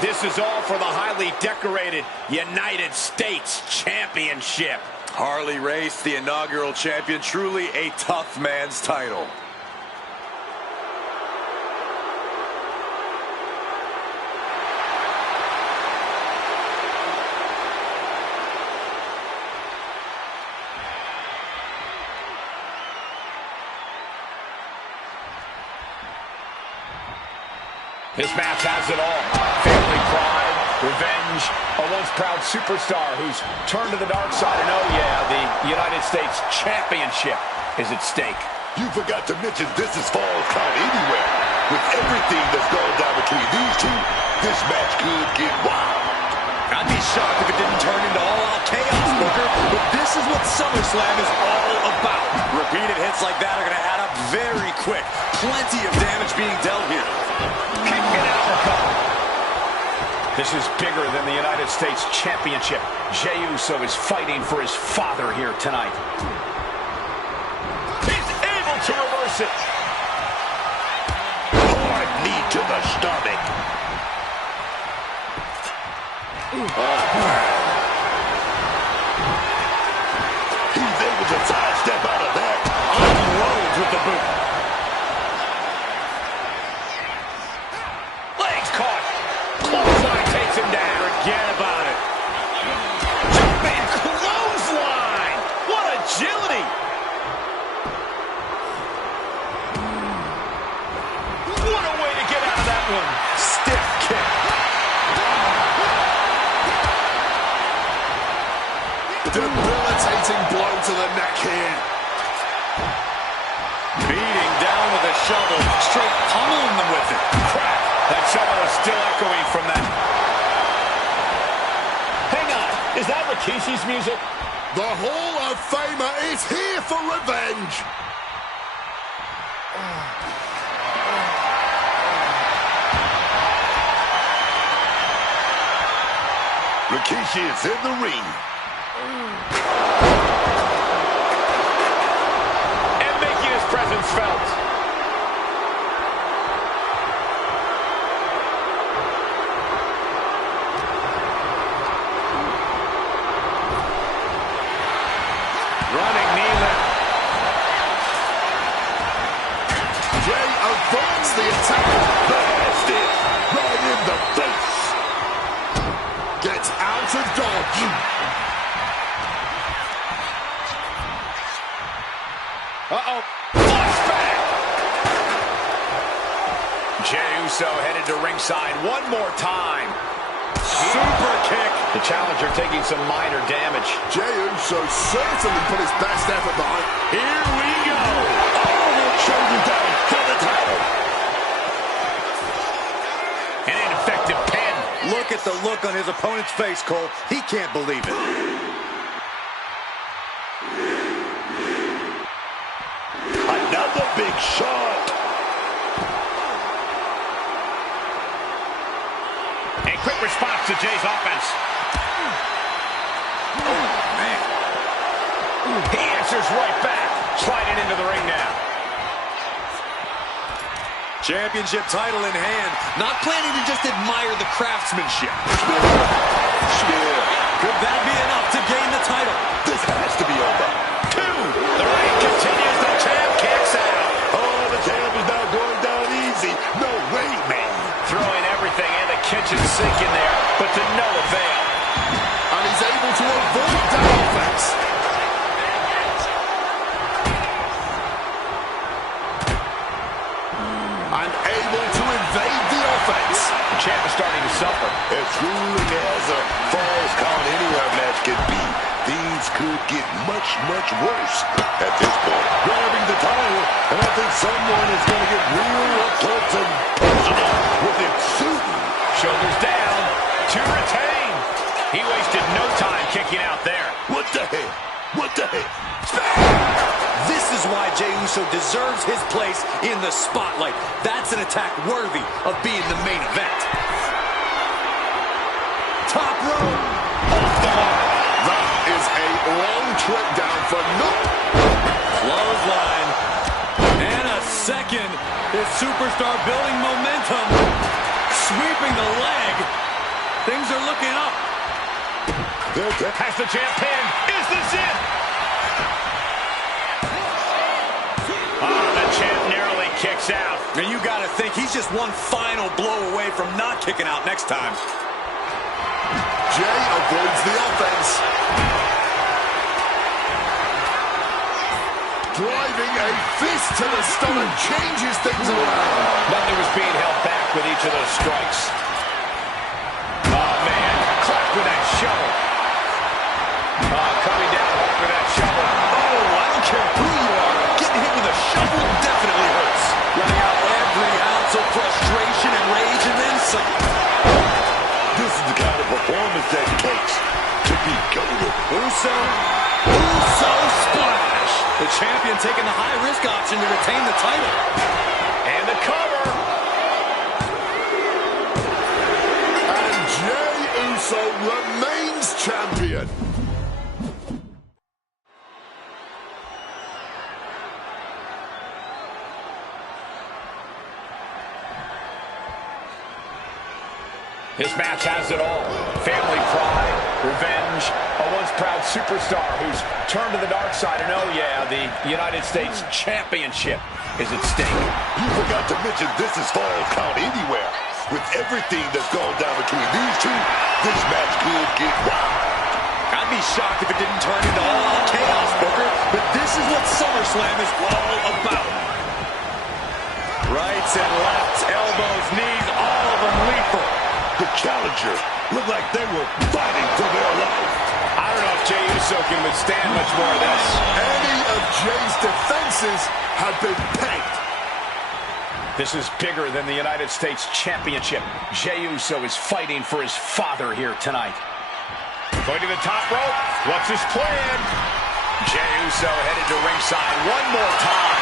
This is all for the highly decorated United States Championship. Harley Race, the inaugural champion, truly a tough man's title. This match has it all. Family pride, revenge, a once proud superstar who's turned to the dark side. And oh yeah, the United States Championship is at stake. You forgot to mention this is Falls Count Anywhere. With everything that's gone down between these two, this match could get wild. I'd be shocked if it didn't turn into all-out chaos, Booker, but this is what SummerSlam is all about. Repeated hits like that are going to add up very quick. Plenty of damage being dealt here. Kick and uppercut. This is bigger than the United States Championship. Jey Uso is fighting for his father here tonight. He's able to reverse it. Hard knee to the stomach. He's able to sidestep out of that. Unloads with the boot. Legs caught. Clothesline takes him down. Forget about it. Jumping clothesline. What agility. What a way to get out of that one. Stiff kick. Debilitating blow to the neck here. Beating down with a shovel. Straight pummeling them with it. Crack. That shovel is still echoing from that. Hang on. Is that Rikishi's music? The Hall of Famer is here for revenge. Rikishi is in the ring. And making his presence felt. Running knee lift. Jey avoids the attack. Blasted right in the face. Gets out of dodge. Uh-oh. Flashback. Jey Uso headed to ringside one more time. Super kick. The challenger taking some minor damage. Jey Uso certainly put his best effort behind. Here we go. Oh, shoulder down for the title. An ineffective pin. Look at the look on his opponent's face, Cole. He can't believe it. Another big shot. A quick response to Jey's offense. Oh, man. He answers right back. Sliding into the ring now. Championship title in hand. Not planning to just admire the craftsmanship. Could that be enough to gain the title? This has to be over. 2. The reign continues. The champ kicks out. Oh, the champ is not going down easy. No way, man. Throwing everything and the kitchen sink in there, but to no avail. And he's able to avoid that offense. And able to evade the offense. The champ is starting to suffer. As grueling as a Falls Count Anywhere match can be, things could get much, much worse at this point. Grabbing the title, and I think someone is going to get real up close and personal with it soon. Shoulders down to retain. He wasted no time kicking out there. What the hell? What the hell? This is why Jey Uso deserves his place in the spotlight. That's an attack worthy of being the main event. Top rope. Off the mark. That is a long trip down for no. Clothesline. And a second. This superstar building momentum. Sweeping the leg. Things are looking up. Has the champ pinned. Is this it? The champ narrowly kicks out. And you got to think he's just one final blow away from not kicking out next time. Jey avoids the offense. Driving a fist to the stomach changes things around. Nothing was being held back with each of those strikes. Oh, man. Clapped with that shovel. Coming down hard with that shovel. Oh, I don't care who you are. Getting hit with a shovel definitely hurts. Letting out every ounce of frustration and rage and then some. This is the kind of performance that it takes to be goated. Uso splash. The champion taking the high-risk option to retain the title. And the cover. And Uso remains champion. This match has it all. Family pride, revenge, a once proud superstar who's turned to the dark side. And oh yeah, the United States Championship is at stake. You forgot to mention this is Fall Count Anywhere. With everything that's gone down between these two, this match could get wild. I'd be shocked if it didn't turn into all-out chaos, Booker. But this is what SummerSlam is all about. Rights and lefts, elbows, knees, all of them lethal. The challenger looked like they were fighting for their life. I don't know if Jey Uso can withstand much more of this. Any of Jey's defenses have been pegged. This is bigger than the United States Championship. Jey Uso is fighting for his father here tonight. Going to the top rope. What's his plan? Jey Uso headed to ringside one more time.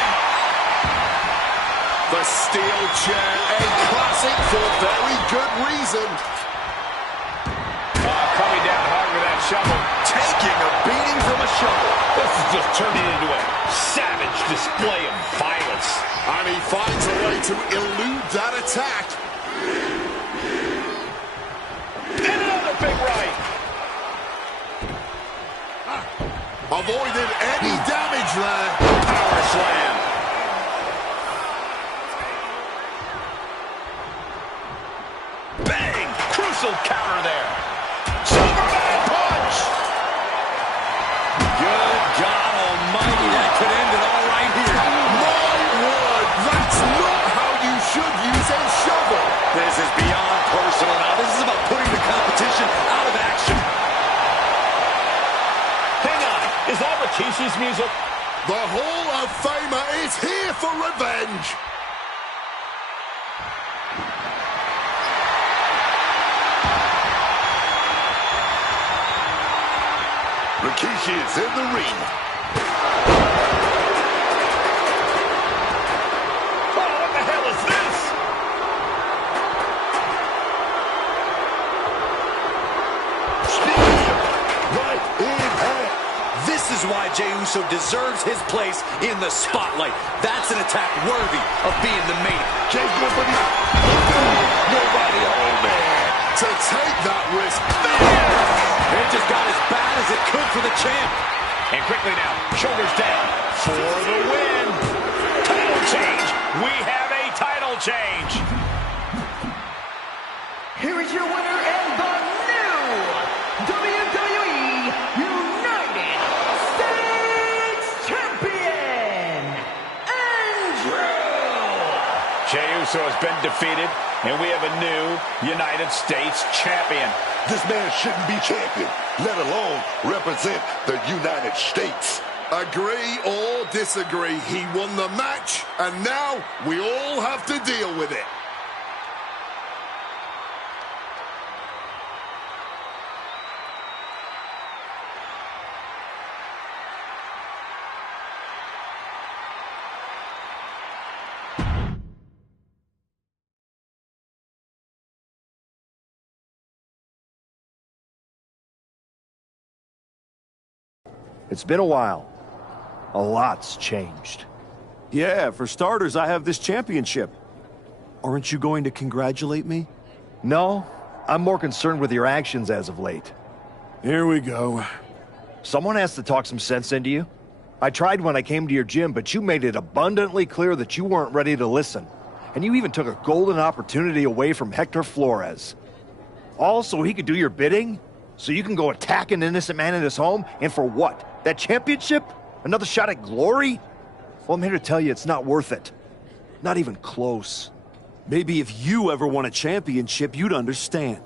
The steel chair, a classic for very good reason. Coming down hard with that shovel. Taking a beating from a shovel. This is just turning into a savage display of violence. And he finds a way to elude that attack. And another big right. Avoided any damage there. Power slam. Bang! Crucial counter there. Superman punch! Good God almighty, that could end it all right here. My word, that's not how you should use a shovel. This is beyond personal now. This is about putting the competition out of action. Hang on, is that Rikishi's music? The Hall of Famer is here for revenge. Rikishi is in the ring. Oh, what the hell is this? Right in hand. This is why Jey Uso deserves his place in the spotlight. That's an attack worthy of being the main. Jey's going for the... Nobody home, man. To take that risk. It just got as bad as it could for the champ. And quickly now, shoulders down for the win. Title change. We have a title change. Here is your winner and the new WWE United States Champion, Andrew! Jey Uso has been defeated, and we have a new United States Champion. This man shouldn't be champion, let alone represent the United States. Agree or disagree, he won the match, and now we all have to deal with it. It's been a while. A lot's changed. Yeah, for starters, I have this championship. Aren't you going to congratulate me? No, I'm more concerned with your actions as of late. Here we go. Someone has to talk some sense into you. I tried when I came to your gym, but you made it abundantly clear that you weren't ready to listen. And you even took a golden opportunity away from Hector Flores. All so he could do your bidding? So you can go attack an innocent man in his home? And for what? That championship? Another shot at glory? Well, I'm here to tell you it's not worth it. Not even close. Maybe if you ever won a championship, you'd understand.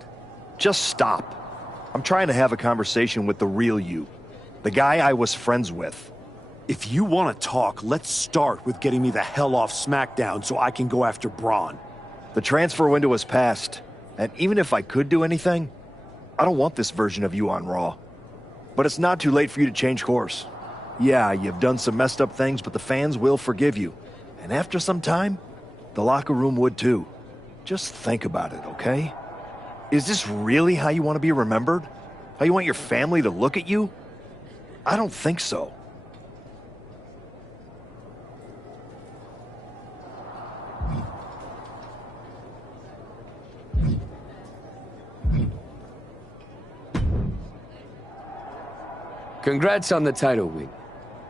Just stop. I'm trying to have a conversation with the real you. The guy I was friends with. If you want to talk, let's start with getting me the hell off SmackDown so I can go after Braun. The transfer window has passed, and even if I could do anything, I don't want this version of you on Raw. But it's not too late for you to change course. Yeah, you've done some messed up things, but the fans will forgive you. And after some time, the locker room would too. Just think about it, okay? Is this really how you want to be remembered? How you want your family to look at you? I don't think so. Congrats on the title win.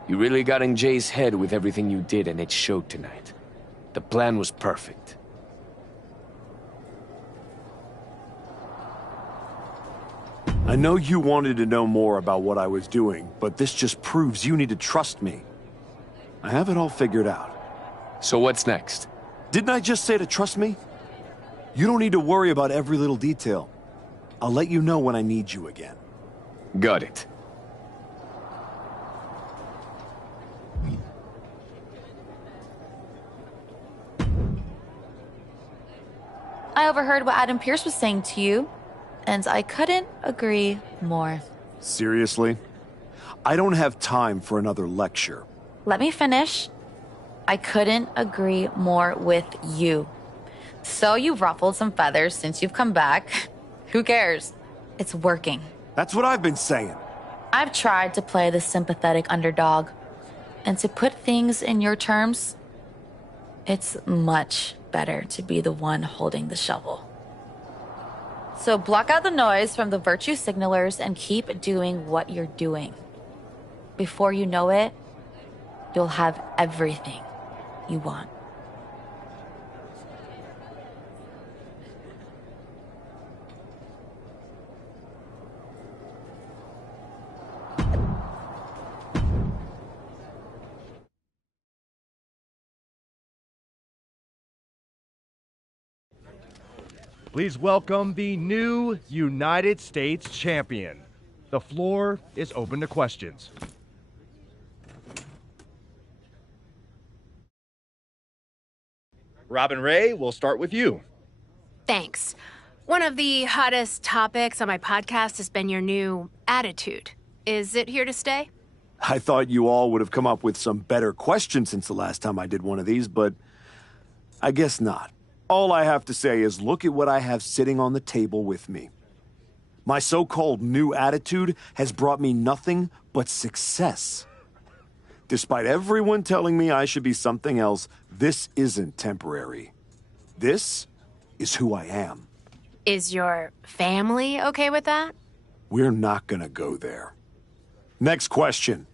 You really got in Jay's head with everything you did, and it showed tonight. The plan was perfect. I know you wanted to know more about what I was doing, but this just proves you need to trust me. I have it all figured out. So what's next? Didn't I just say to trust me? You don't need to worry about every little detail. I'll let you know when I need you again. Got it. I overheard what Adam Pearce was saying to you, and I couldn't agree more. Seriously? I don't have time for another lecture. Let me finish. I couldn't agree more with you. So you've ruffled some feathers since you've come back. Who cares? It's working. That's what I've been saying. I've tried to play the sympathetic underdog. And to put things in your terms, it's much better to be the one holding the shovel. So block out the noise from the virtue signalers and keep doing what you're doing. Before you know it, you'll have everything you want. Please welcome the new United States champion. The floor is open to questions. Robin Ray, we'll start with you. Thanks. One of the hottest topics on my podcast has been your new attitude. Is it here to stay? I thought you all would have come up with some better questions since the last time I did one of these, but I guess not. All I have to say is look at what I have sitting on the table with me. My so-called new attitude has brought me nothing but success. Despite everyone telling me I should be something else, this isn't temporary. This is who I am. Is your family okay with that? We're not gonna go there. Next question.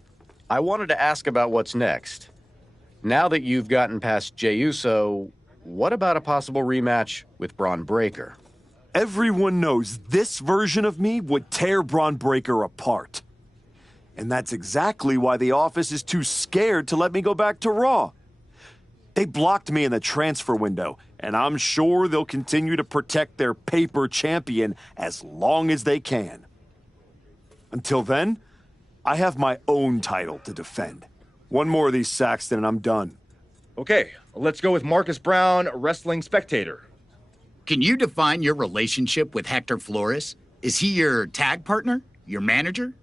I wanted to ask about what's next. Now that you've gotten past Jey Uso, what about a possible rematch with Braun Breaker? Everyone knows this version of me would tear Braun Breaker apart. And that's exactly why the office is too scared to let me go back to Raw. They blocked me in the transfer window, and I'm sure they'll continue to protect their paper champion as long as they can. Until then, I have my own title to defend. One more of these, Saxton, and I'm done. Okay, let's go with Marcus Brown, wrestling spectator. Can you define your relationship with Hector Flores? Is he your tag partner? Your manager?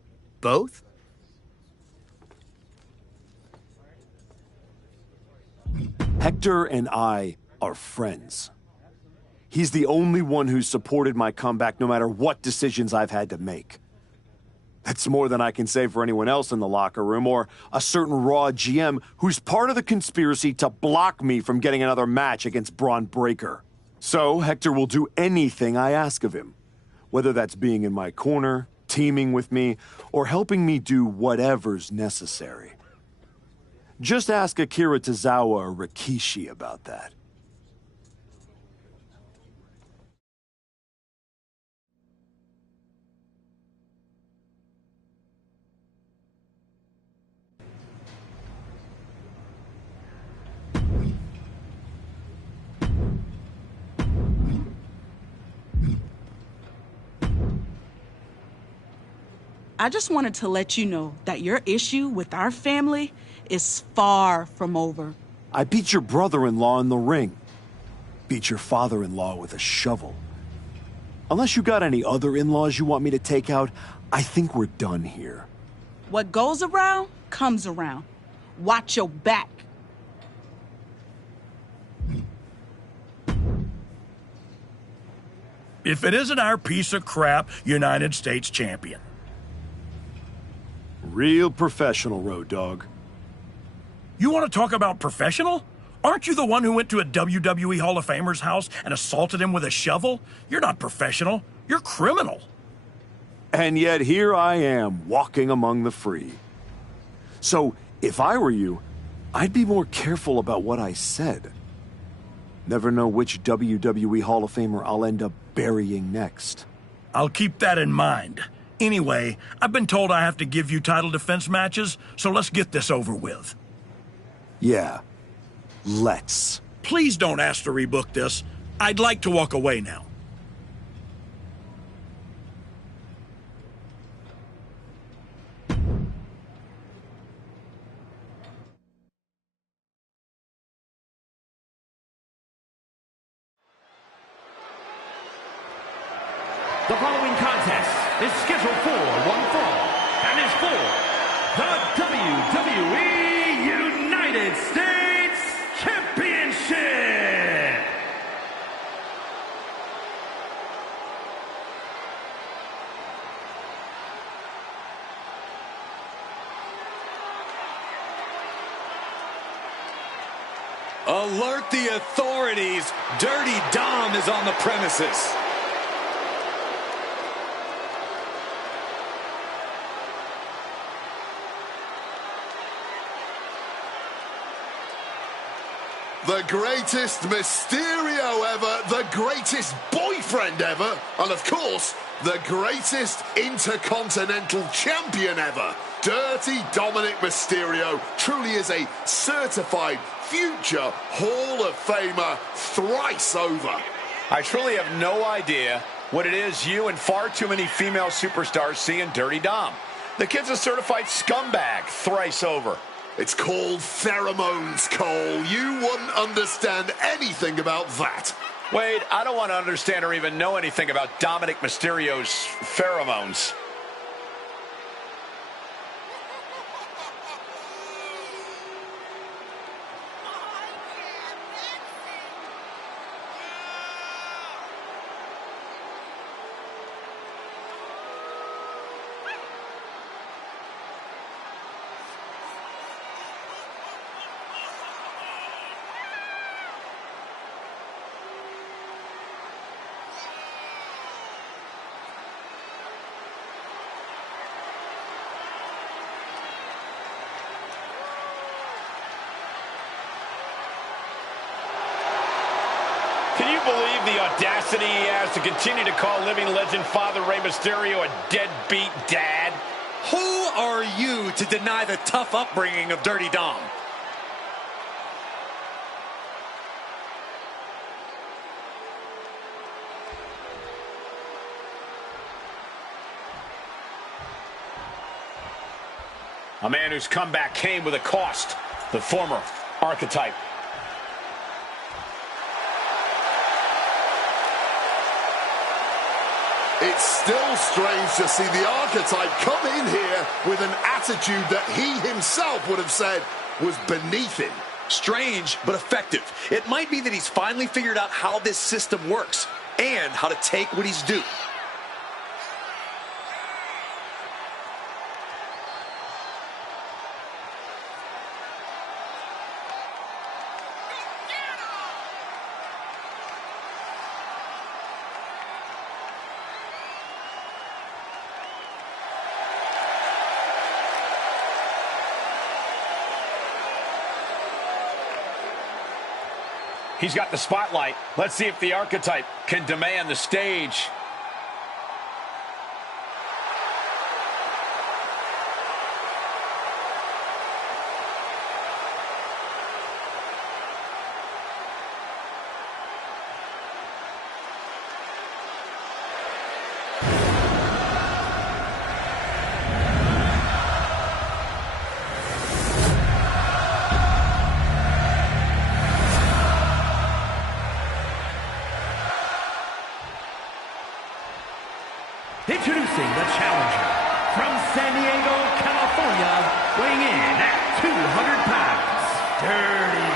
Both? Hector and I are friends. He's the only one who's supported my comeback no matter what decisions I've had to make. That's more than I can say for anyone else in the locker room, or a certain Raw GM who's part of the conspiracy to block me from getting another match against Braun Breaker. So Hector will do anything I ask of him, whether that's being in my corner, teaming with me, or helping me do whatever's necessary. Just ask Akira Tozawa or Rikishi about that. I just wanted to let you know that your issue with our family is far from over. I beat your brother-in-law in the ring. Beat your father-in-law with a shovel. Unless you got any other in-laws you want me to take out, I think we're done here. What goes around, comes around. Watch your back. if it isn't our piece of crap United States champion. Real professional, Road Dogg. You want to talk about professional? Aren't you the one who went to a WWE Hall of Famer's house and assaulted him with a shovel? You're not professional. You're criminal. And yet here I am, walking among the free. So, if I were you, I'd be more careful about what I said. Never know which WWE Hall of Famer I'll end up burying next. I'll keep that in mind. Anyway, I've been told I have to give you title defense matches, so let's get this over with. Yeah, let's. Please don't ask to rebook this. I'd like to walk away now. The following contest is scheduled for one fall and is for the WWE United States Championship. Alert the authorities. Dirty Dom is on the premises. The greatest Mysterio ever, the greatest boyfriend ever, and of course, the greatest Intercontinental Champion ever. Dirty Dominic Mysterio truly is a certified future Hall of Famer thrice over. I truly have no idea what it is you and far too many female superstars see in Dirty Dom. The kid's a certified scumbag thrice over. It's called pheromones, Cole. You wouldn't understand anything about that. Wade, I don't want to understand or even know anything about Dominic Mysterio's pheromones. Can you believe the audacity he has to continue to call living legend Father Rey Mysterio a deadbeat dad? Who are you to deny the tough upbringing of Dirty Dom? A man whose comeback came with a cost. The former Archetype. It's still strange to see the Archetype come in here with an attitude that he himself would have said was beneath him. Strange, but effective. It might be that he's finally figured out how this system works and how to take what he's due. He's got the spotlight. Let's see if the Archetype can demand the stage. Introducing the challenger from San Diego, California, weighing in at 200 pounds, Dirty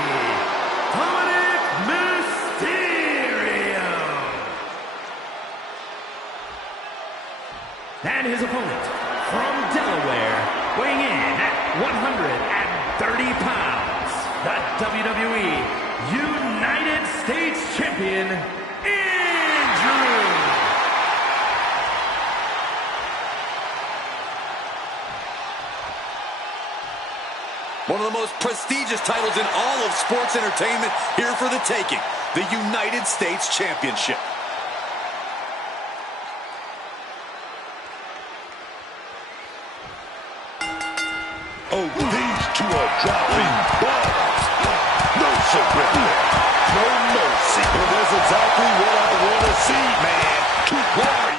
Dominic Mysterio. And his opponent, from Delaware, weighing in at 130 pounds, the WWE United States Champion, Andrew. One of the most prestigious titles in all of sports entertainment here for the taking, the United States Championship. Oh, these two are dropping bombs. No surrender. No mercy. Well, that's exactly what I want to see, man. Keep going.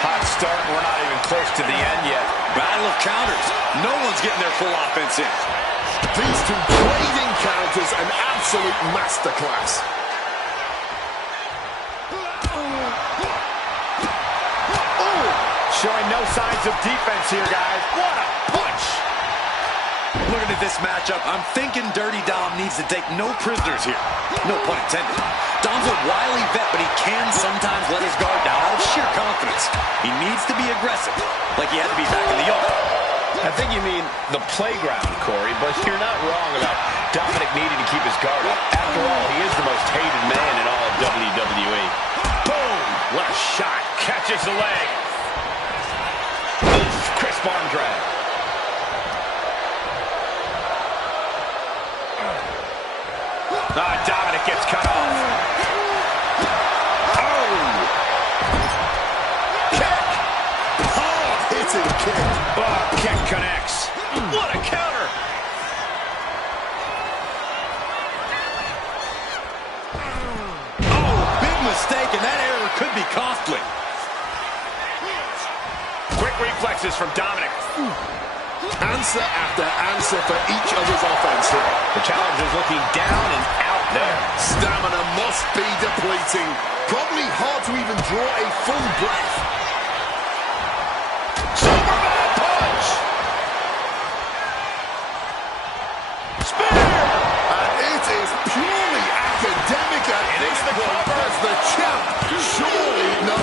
Hot start, we're not even close to the end yet. Battle of counters. No one's getting their full offense in. These two trading counters, an absolute masterclass. Showing no signs of defense here, guys. What a punch! Looking at this matchup, I'm thinking Dirty Dom needs to take no prisoners here. No pun intended. Dom's a wily vet, but he can sometimes let his guard down out of sheer confidence. He needs to be aggressive, like he had to be back in the yard. I think you mean the playground, Corey, but you're not wrong about Dominic needing to keep his guard up. After all, he is the most hated man in all of WWE. Boom! What a shot. Catches the leg. Oof, crisp arm drag. Dominic gets cut off. Oh! Kick! Hard-hitting kick. Oh, kick connects. What a counter! Oh, big mistake, and that error could be costly. Quick reflexes from Dominic. Answer after answer for each other's offense here. The challenger's looking down and out there. Stamina must be depleting. Probably hard to even draw a full breath. Superman punch! Spear! And it is purely academic at this point as the champ. Surely no.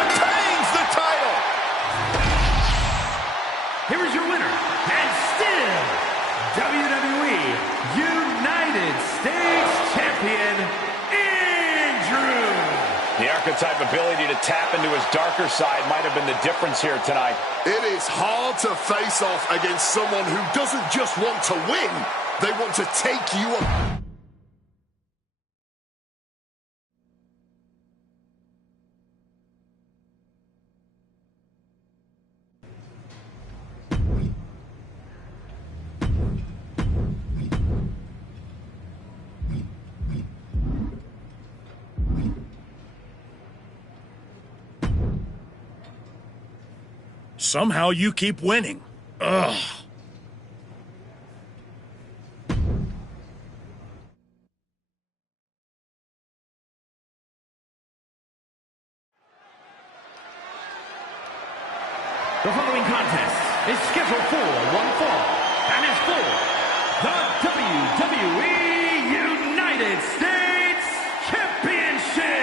Retains the title! Here is your winner, and still WWE United States Champion, Andrew. The archetype ability to tap into his darker side might have been the difference here tonight. It is hard to face off against someone who doesn't just want to win, they want to take you up. Somehow you keep winning. Ugh. The following contest is scheduled for one fall and is for the WWE United States Championship.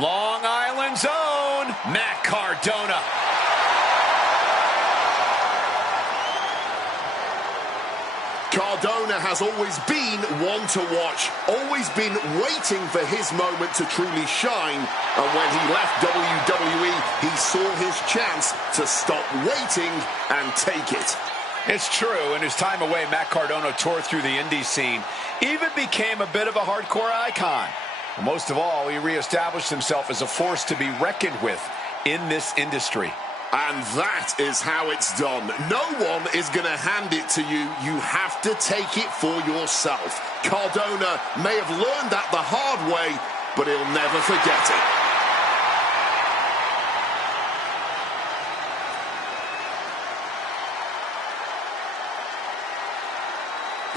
Long Island's own Matt Cardona. Cardona has always been one to watch, always been waiting for his moment to truly shine, and when he left WWE, he saw his chance to stop waiting and take it. It's true. In his time away, Matt Cardona tore through the indie scene, even became a bit of a hardcore icon. Most of all, he reestablished himself as a force to be reckoned with in this industry. And that is how it's done. No one is going to hand it to you. You have to take it for yourself. Cardona may have learned that the hard way, but he'll never forget it.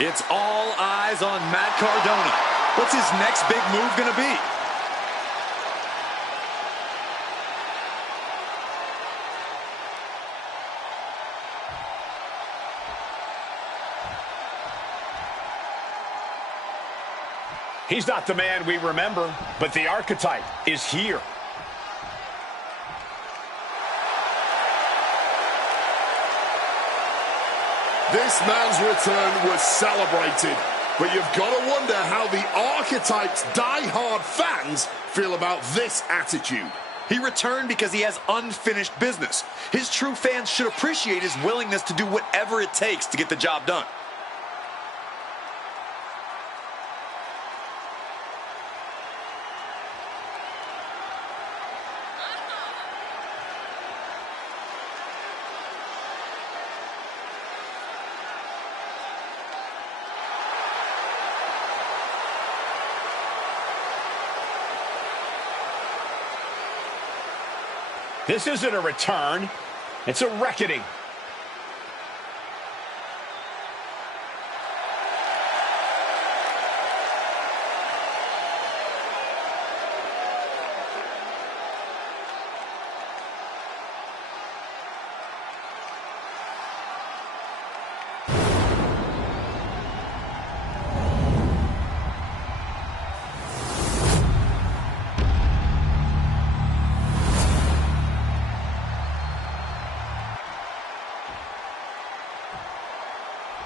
It's all eyes on Matt Cardona. What's his next big move going to be? He's not the man we remember, but the archetype is here. This man's return was celebrated, but you've got to wonder how the archetype's die-hard fans feel about this attitude. He returned because he has unfinished business. His true fans should appreciate his willingness to do whatever it takes to get the job done. This isn't a return, it's a reckoning.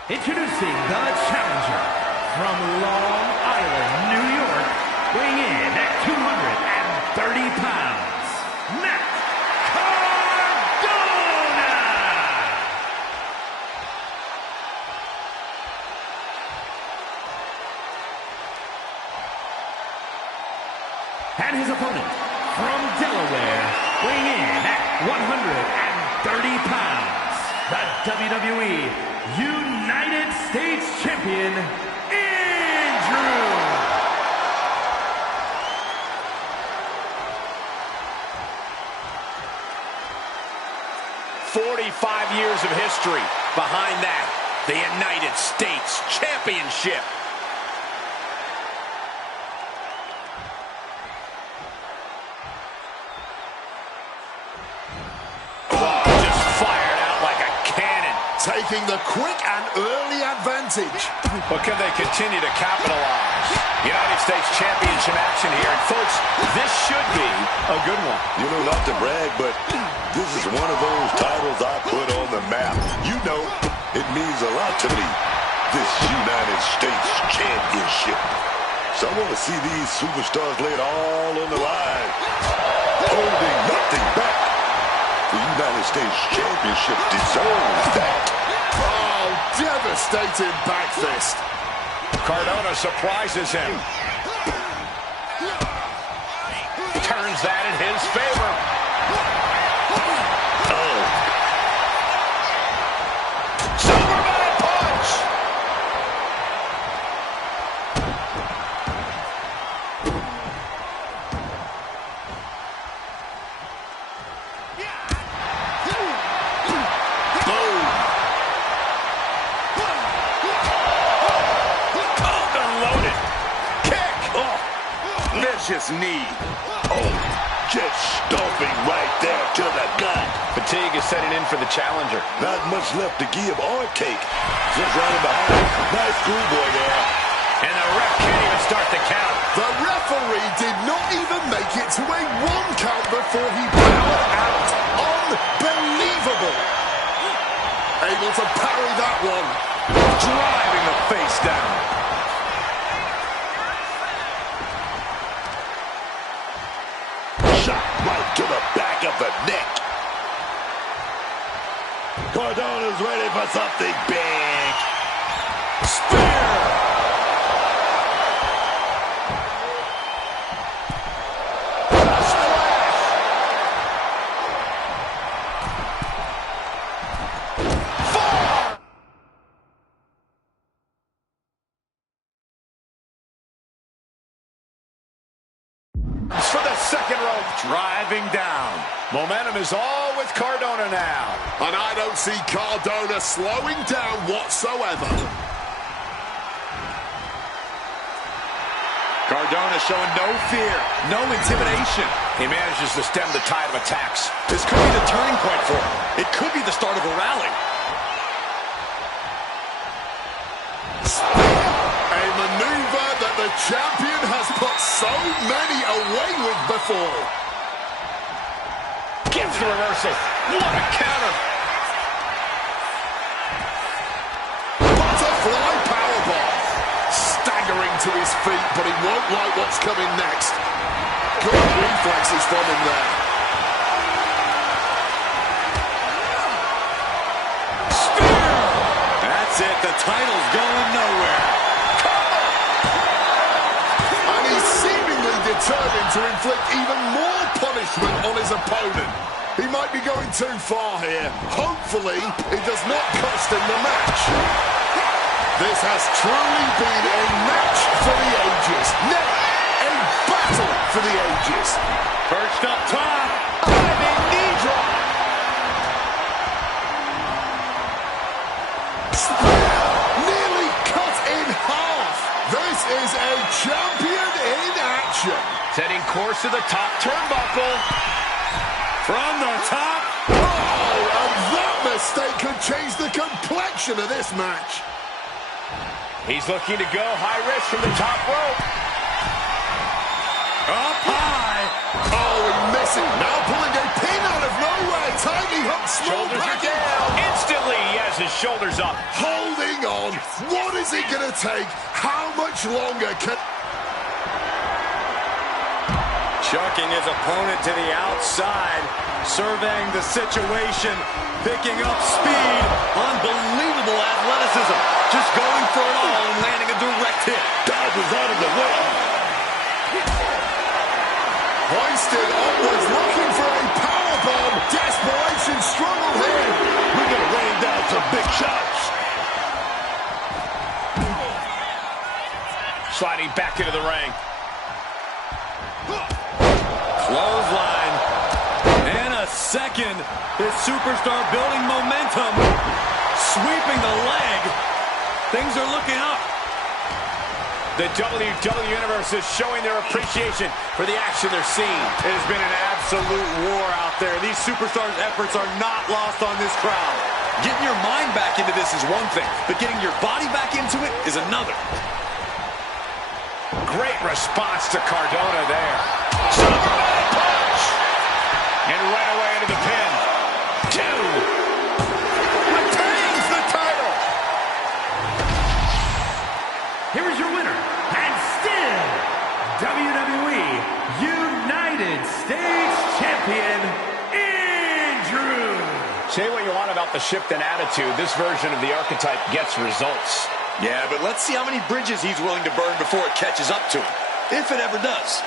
Introducing the challenger from Long Island, New York, weighing in at 230 pounds, Matt Cardona! And his opponent from Delaware, weighing in at 130 pounds, the WWE United States Champion, Andrew! 45 years of history behind that, the United States Championship. Taking the quick and early advantage. But can they continue to capitalize? United States Championship action here. And folks, this should be a good one. You know, not to brag, but this is one of those titles I put on the map. You know, it means a lot to me, this United States Championship. So I want to see these superstars lay it all on the line, holding nothing back. The United States Championship deserves that. Oh, devastating back fist. Cardona surprises him. Turns that in his favor. Oh. Superman punch! Vicious knee. Oh, just stomping right there to the gut. Fatigue is setting in for the challenger. Not much left to give or take. Just running behind. Nice schoolboy there. And the ref can't even start the count. The referee did not even make it to a 1 count before he powered out. Unbelievable. Able to parry that one. Driving the face down. Shot right to the back of the neck. Cardona's ready for something big. Spear! For the second rope, driving down. Momentum is all with Cardona now. And I don't see Cardona slowing down whatsoever. Cardona showing no fear, no intimidation. He manages to stem the tide of attacks. This could be the turning point for him. It could be the start of a rally. A maneuver that the champion has put so many away with before. Gets the reversal. What a counter. Butterfly powerbomb. Staggering to his feet, but he won't like what's coming next. Good reflexes from him there. Spear! That's it. The title's going nowhere. And he's seemingly determined to inflict even more punishment on his opponent. He might be going too far here. Hopefully, it does not cost him the match. This has truly been a match for the ages. Nay, a battle for the ages. Perched up top. Diving knee drop. Nearly cut in half. This is a champion in action. Setting course to the top turnbuckle. From the top. Oh, and that mistake could change the complexion of this match. He's looking to go high risk from the top rope. Up high. Oh, and missing. Now pulling a pin out of nowhere. Tiny hook, small Shoulders are package. down. Instantly, he has his shoulders up. Holding on. What is it going to take? How much longer can... Chucking his opponent to the outside. Surveying the situation. Picking up speed. Unbelievable athleticism. Just going for it all and landing a direct hit. Dodges out of the way. Hoisted upwards, looking for a powerbomb. Desperation struggle here. We're going to rain down some big shots. Sliding back into the ring. Clothesline. And a second. This superstar building momentum. Sweeping the leg. Things are looking up. The WWE Universe is showing their appreciation for the action they're seeing. It has been an absolute war out there. These superstars' efforts are not lost on this crowd. Getting your mind back into this is one thing, but getting your body back into it is another. Great response to Cardona there. Superman punch! And right away into the pin. 2. Retains the title. Here is your winner, and still WWE United States Champion, Andrew. Say what you want about the shift in attitude. This version of the archetype gets results. Yeah, but let's see how many bridges he's willing to burn before it catches up to him, if it ever does.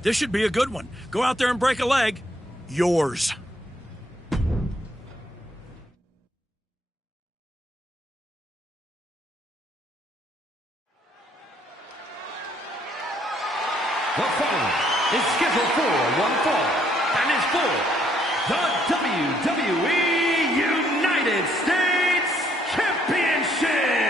This should be a good one. Go out there and break a leg. Yours. The following is scheduled for one fall and is for the WWE United States Championship.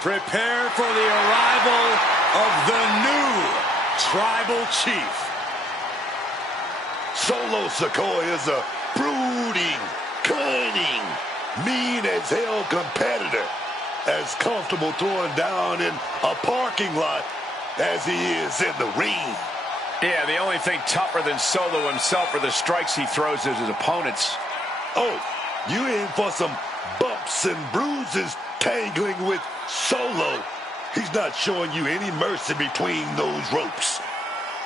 Prepare for the arrival of the new Tribal Chief. Solo Sikoa is a brooding, cunning, mean-as-hell competitor. As comfortable throwing down in a parking lot as he is in the ring. Yeah, the only thing tougher than Solo himself are the strikes he throws at his opponents. Oh, you in for some bumps and bruises tangling with Solo. He's not showing you any mercy between those ropes.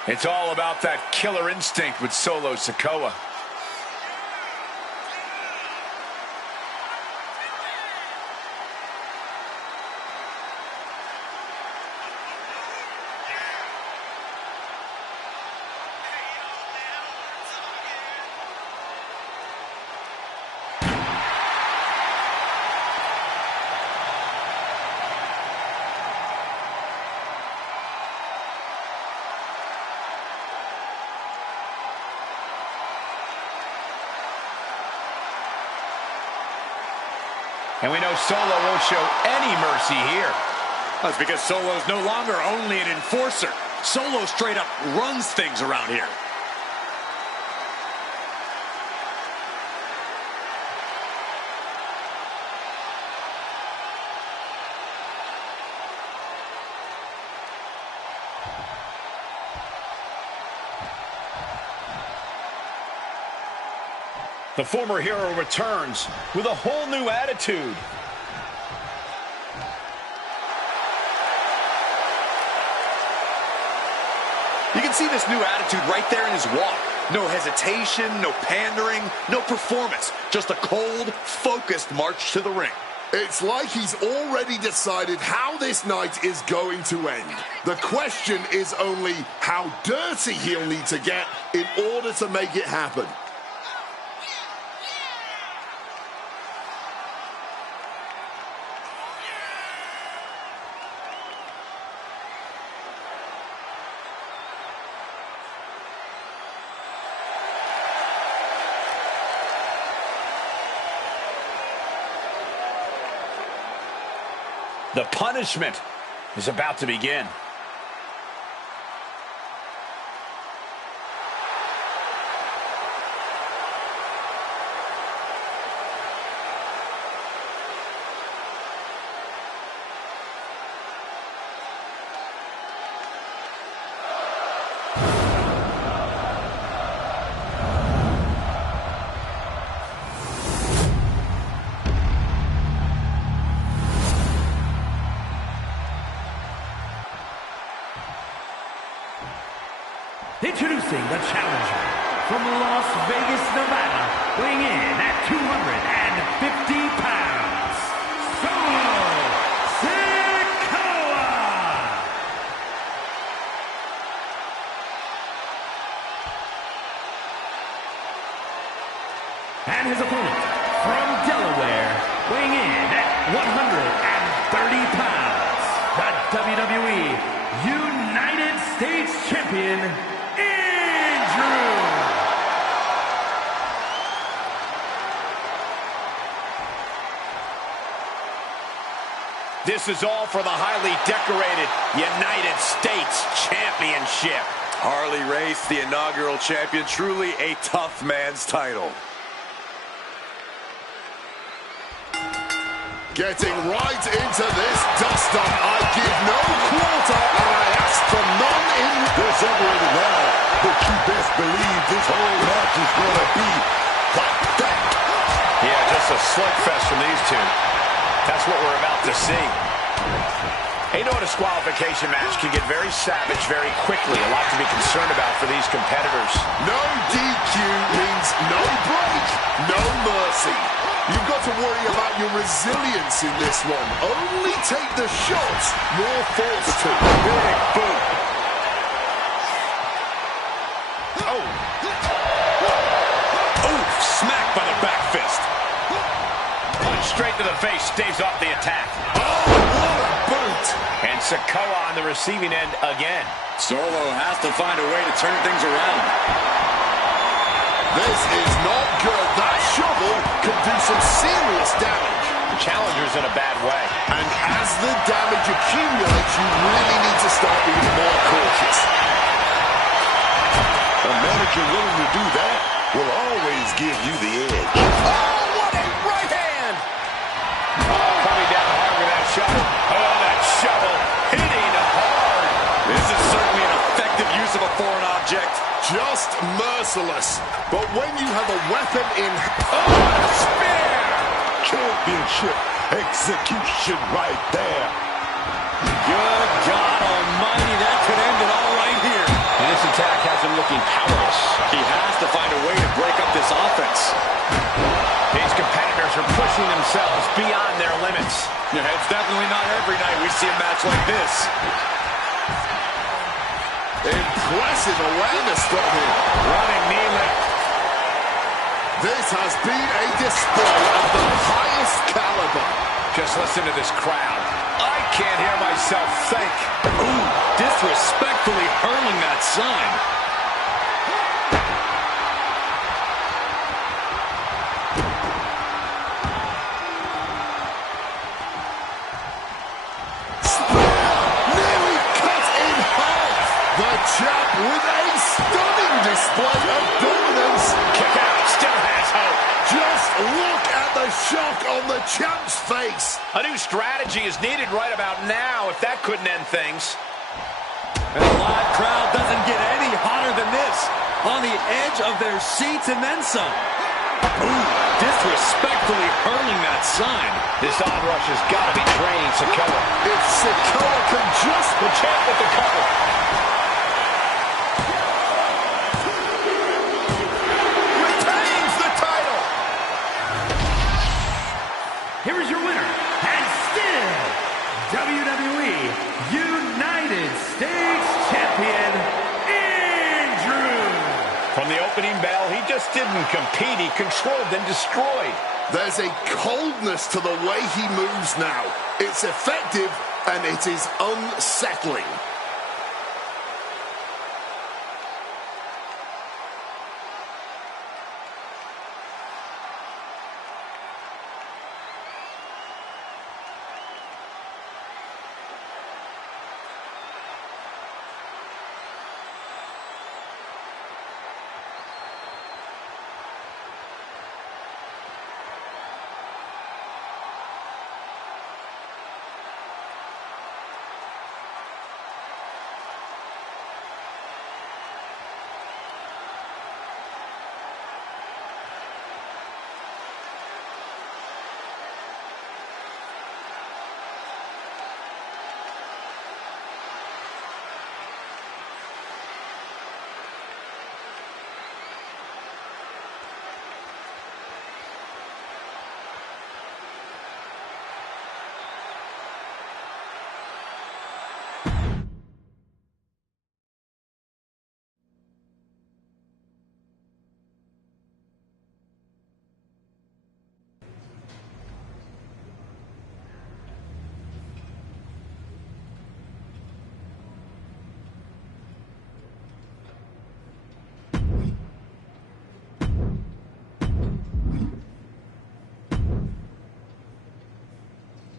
It's all about that killer instinct with Solo Sikoa. And we know Solo won't show any mercy here. That's because Solo's no longer only an enforcer. Solo straight up runs things around here. The former hero returns with a whole new attitude. You can see this new attitude right there in his walk. No hesitation, no pandering, no performance. Just a cold, focused march to the ring. It's like he's already decided how this night is going to end. The question is only how dirty he'll need to get in order to make it happen. The punishment is about to begin. Introducing the challenger from Las Vegas, Nevada, weighing in at 250 pounds, Solo Sikoa! And his opponent from Delaware, weighing in at 130 pounds, the WWE United States Champion, This is all for the highly decorated United States Championship. Harley Race, the inaugural champion, truly a tough man's title. Getting right into this dust-up. I give no quarter, and I ask for none in... They're separated now, but you best believe this whole match is going to be like that. Yeah, just a slugfest from these two. That's what we're about to see. You know, a disqualification match can get very savage very quickly. A lot to be concerned about for these competitors. No DQ means no break, no mercy. You've got to worry about your resilience in this one. Only take the shots you're forced to. Big boot. Oh. Oof, smacked by the back fist. Punch straight to the face, staves off the attack. Oh, what a boot. And Sikoa on the receiving end again. Solo has to find a way to turn things around. This is not good. That shovel could do some serious damage. The challenger's in a bad way. And as the damage accumulates, you really need to start being more cautious. A manager willing to do that will always give you the edge. Oh, what a right hand! Oh, coming down hard with that shovel. Oh, that shovel hitting hard. This is certainly an effective use of a foreign object. Just merciless. But when you have a weapon in... Oh, spear! Championship execution right there. Good God almighty, that could end it all right here. And this attack has him looking powerless. He has to find a way to break up this offense. These competitors are pushing themselves beyond their limits. Yeah, it's definitely not every night we see a match like this. Impressive awareness from him. Running knee lift. This has been a display of the highest caliber. Just listen to this crowd. I can't hear myself think. Ooh, disrespectfully hurling that sign. The champ with a stunning display of dominance. Kick out, still has hope. Just look at the shock on the champ's face. A new strategy is needed right about now if that couldn't end things. And the live crowd doesn't get any hotter than this. On the edge of their seats and then some. Ooh, disrespectfully hurling that sign. This onrush has got to be draining Sikoa. If Sikoa can just... The champ with the cover. Here is your winner, and still WWE United States Champion, Andrew. From the opening bell, he just didn't compete. He controlled and destroyed. There's a coldness to the way he moves now. It's effective, and it is unsettling.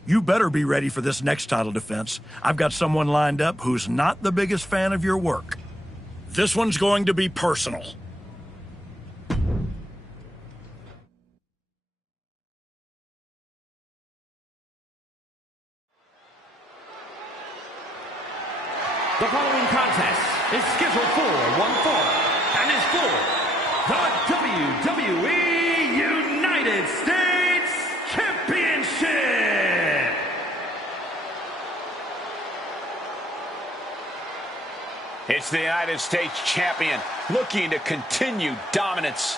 You better be ready for this next title defense. I've got someone lined up who's not the biggest fan of your work. This one's going to be personal. The following contest is scheduled for one fall and is for the WWE United States Championship. It's the United States champion looking to continue dominance.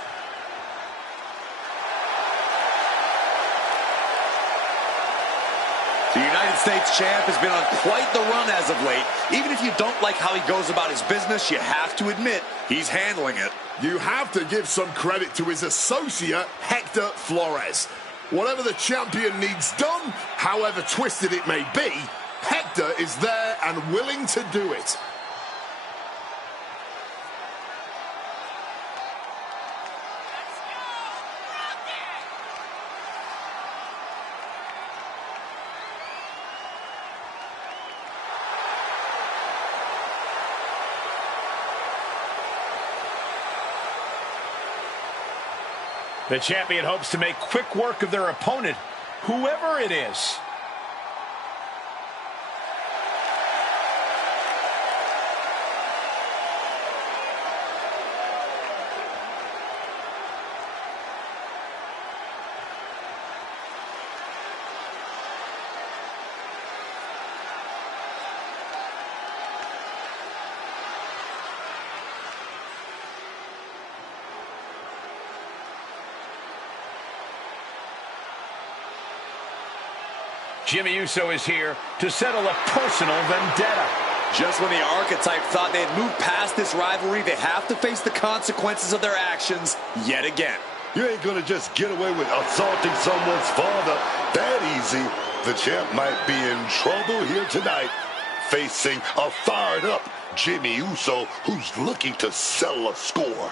States champ has been on quite the run as of late. Even if you don't like how he goes about his business, you have to admit he's handling it. You have to give some credit to his associate, Hector Flores. Whatever the champion needs done, however twisted it may be, Hector is there and willing to do it. The champion hopes to make quick work of their opponent, whoever it is. Jimmy Uso is here to settle a personal vendetta. Just when the Archetype thought they had moved past this rivalry, they have to face the consequences of their actions yet again. You ain't gonna just get away with assaulting someone's father that easy. The champ might be in trouble here tonight, facing a fired-up Jimmy Uso who's looking to settle a score.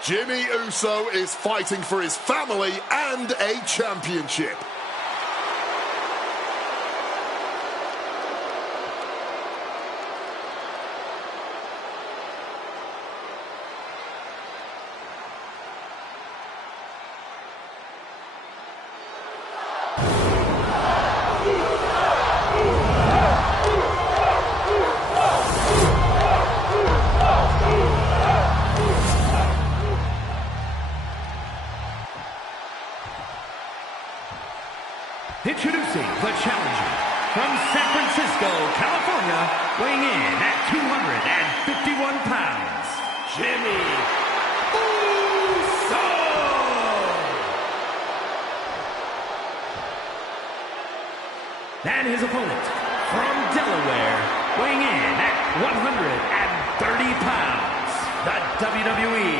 Jimmy Uso is fighting for his family and a championship. Introducing the challenger from San Francisco, California, weighing in at 251 pounds, Jimmy Uso! And his opponent from Delaware, weighing in at 130 pounds, the WWE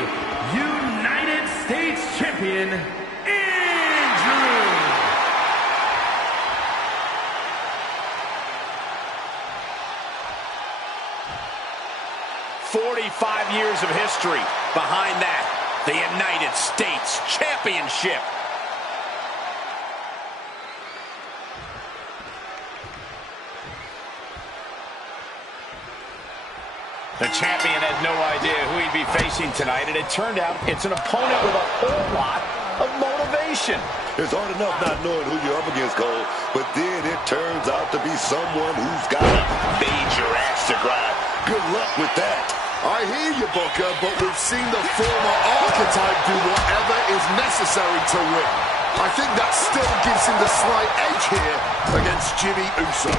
United States Champion, Andrew 45 years of history. Behind that, the United States Championship. The champion had no idea who he'd be facing tonight, and it turned out it's an opponent with a whole lot of motivation. It's hard enough not knowing who you're up against, Cole, but then it turns out to be someone who's got a major axe to grind. Good luck with that. I hear you, Booker, but we've seen the former Archetype do whatever is necessary to win. I think that still gives him the slight edge here against Jimmy Uso.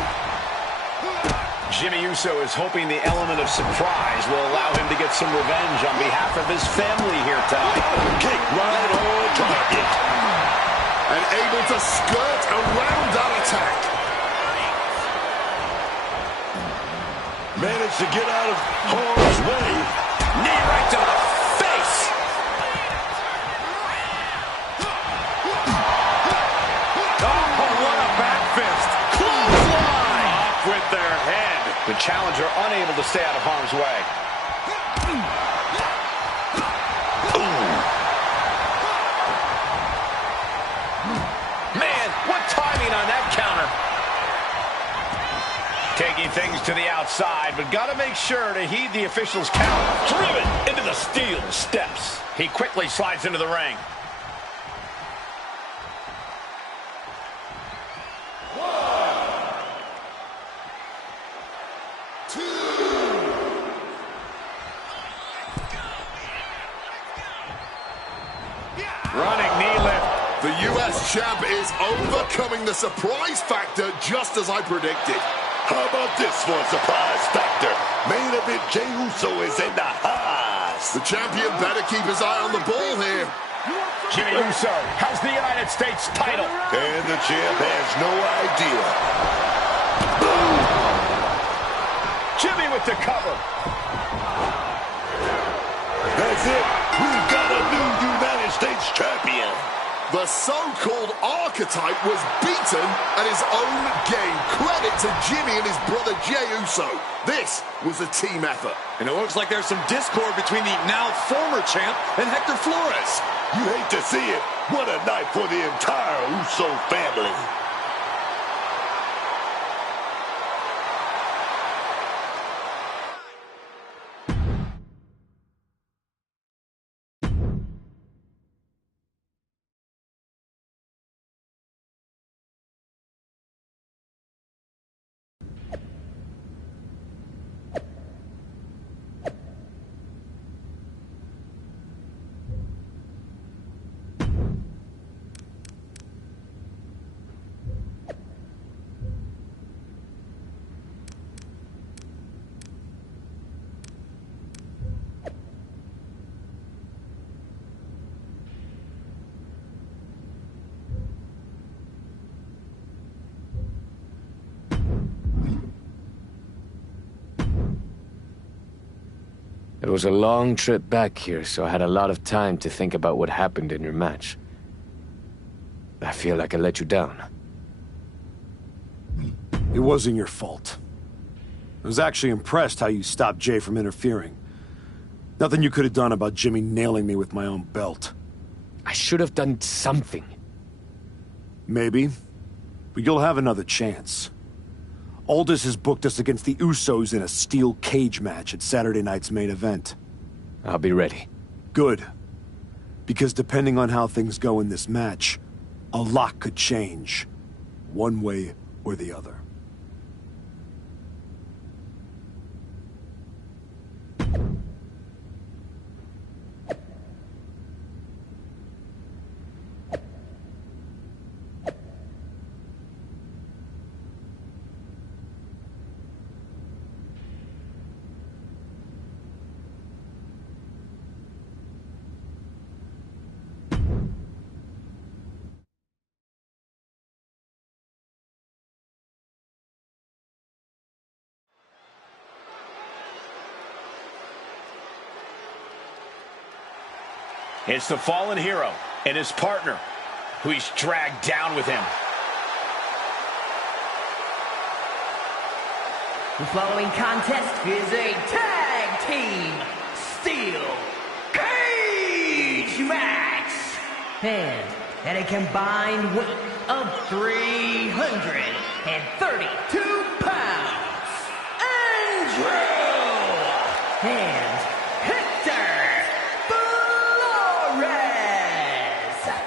Jimmy Uso is hoping the element of surprise will allow him to get some revenge on behalf of his family here tonight. Kick right on target. And able to skirt around that attack. Managed to get out of harm's way. Knee right to the face. Oh, what a back fist. Clothesline. Off with their head. The challenger unable to stay out of harm's way. Man, what timing on that counter. Taking things to the outside, but got to make sure to heed the official's count. Driven into the steel steps. He quickly slides into the ring. Running knee lift. The U.S. champ is overcoming the surprise factor just as I predicted. How about this for a surprise factor? Main event Jey Uso is in the house. The champion better keep his eye on the ball here. Jey Uso has the United States title. And the champ has no idea. Boom! Jimmy with the cover. That's it. We've got a new United States champion. The so-called archetype was beaten at his own game. Credit to Jimmy and his brother Jey Uso. This was a team effort. And it looks like there's some discord between the now former champ and Hector Flores. You hate to see it. What a night for the entire Uso family. It was a long trip back here, so I had a lot of time to think about what happened in your match. I feel like I let you down. It wasn't your fault. I was actually impressed how you stopped Jay from interfering. Nothing you could have done about Jimmy nailing me with my own belt. I should have done something. Maybe, but you'll have another chance. Aldous has booked us against the Usos in a steel cage match at Saturday night's main event. I'll be ready. Good. Because depending on how things go in this match, a lot could change. One way or the other. It's the fallen hero and his partner, who he's dragged down with him. The following contest is a tag team steel cage match. And at a combined weight of 332 pounds, Andrew and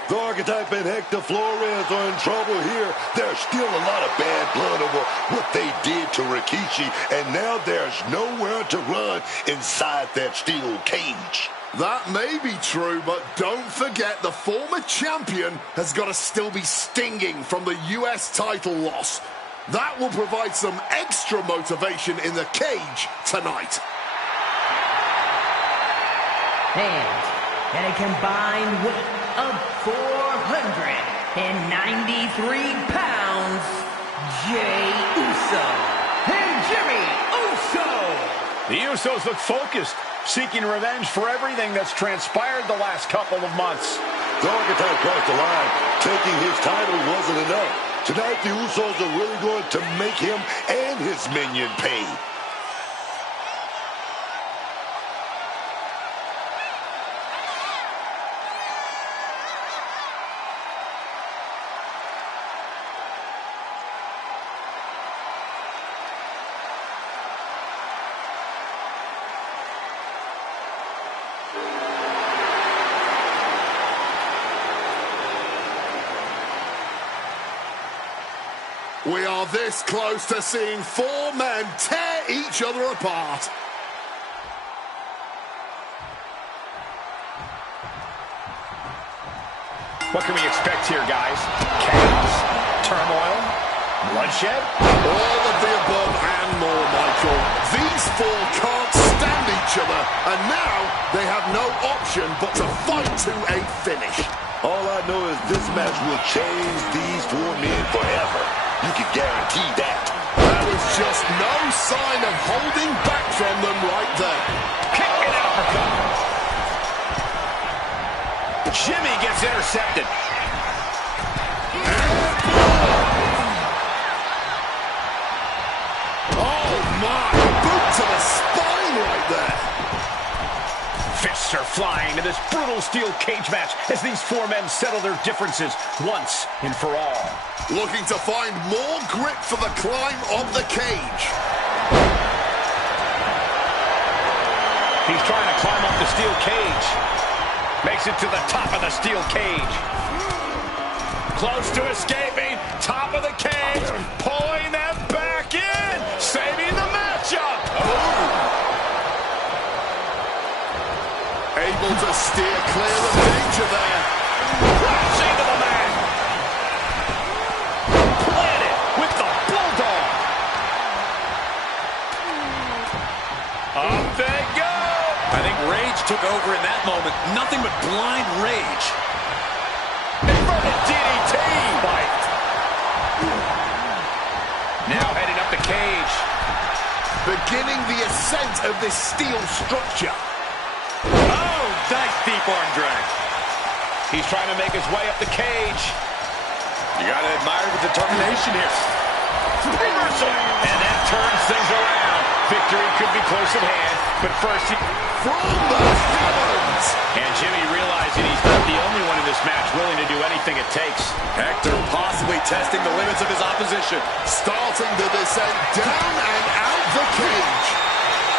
The Archetype and Hector Flores are in trouble here. There's still a lot of bad blood over what they did to Rikishi, and now there's nowhere to run inside that steel cage. That may be true, but don't forget the former champion has got to still be stinging from the US title loss. That will provide some extra motivation in the cage tonight. And at a combined weight of 493 pounds, Jey Uso and Jimmy Uso. The Usos look focused, seeking revenge for everything that's transpired the last couple of months. The Archetype crossed the line. Taking his title wasn't enough. Tonight, the Usos are really going to make him and his minion pay. We are this close to seeing four men tear each other apart. What can we expect here, guys? Chaos? Turmoil? Bloodshed? All of the above and more, Michael. These four can't stand each other, and now they have no option but to fight to a finish. All I know is this match will change these four men forever. You can guarantee that. There was just no sign of holding back from them right there. Kick and uppercut. Jimmy gets intercepted. Oh my, boot to the spine right there. Fists are flying in this brutal steel cage match as these four men settle their differences once and for all. Looking to find more grip for the climb of the cage. He's trying to climb up the steel cage. Makes it to the top of the steel cage. Close to escaping. Top of the cage. Pulling them back in. Saving the matchup. Able to steer clear of danger there. Crashing to the mat. Planted with the bulldog. Up they go. I think rage took over in that moment. Nothing but blind rage. Inverted DDT. Fight. Now heading up the cage. Beginning the ascent of this steel structure. Oh, nice deep arm drag. He's trying to make his way up the cage. You gotta admire the determination here. Reversal. And that turns things around. Victory could be close at hand, but first he... From the heavens! And Jimmy realizing he's not the only one in this match willing to do anything it takes. Hector possibly testing the limits of his opposition. Starting to descend down and out the cage.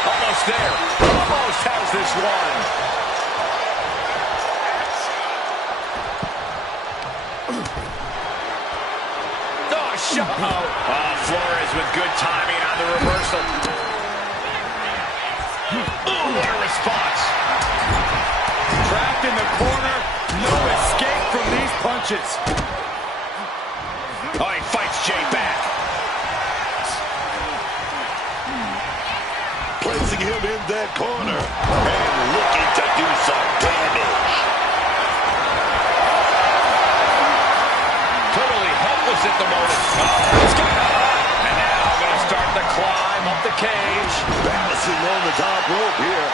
Almost there. Almost has this one. Oh, shot. Oh, Flores with good timing on the reversal. Ooh, what a response. Trapped in the corner. No escape from these punches. Oh, he fights Jay back. Placing him in that corner and looking to do some damage. Totally helpless at the moment. And now going to start the climb up the cage. Balancing on the top rope here.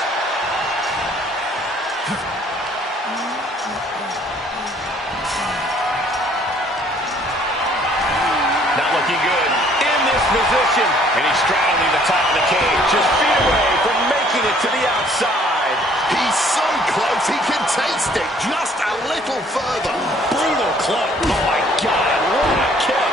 Not looking good in this position. And he's straddling the top of the cage, just feet away from making it to the outside. He's so close, he can taste it just a little further. Brutal club. Oh, my God. What a kick.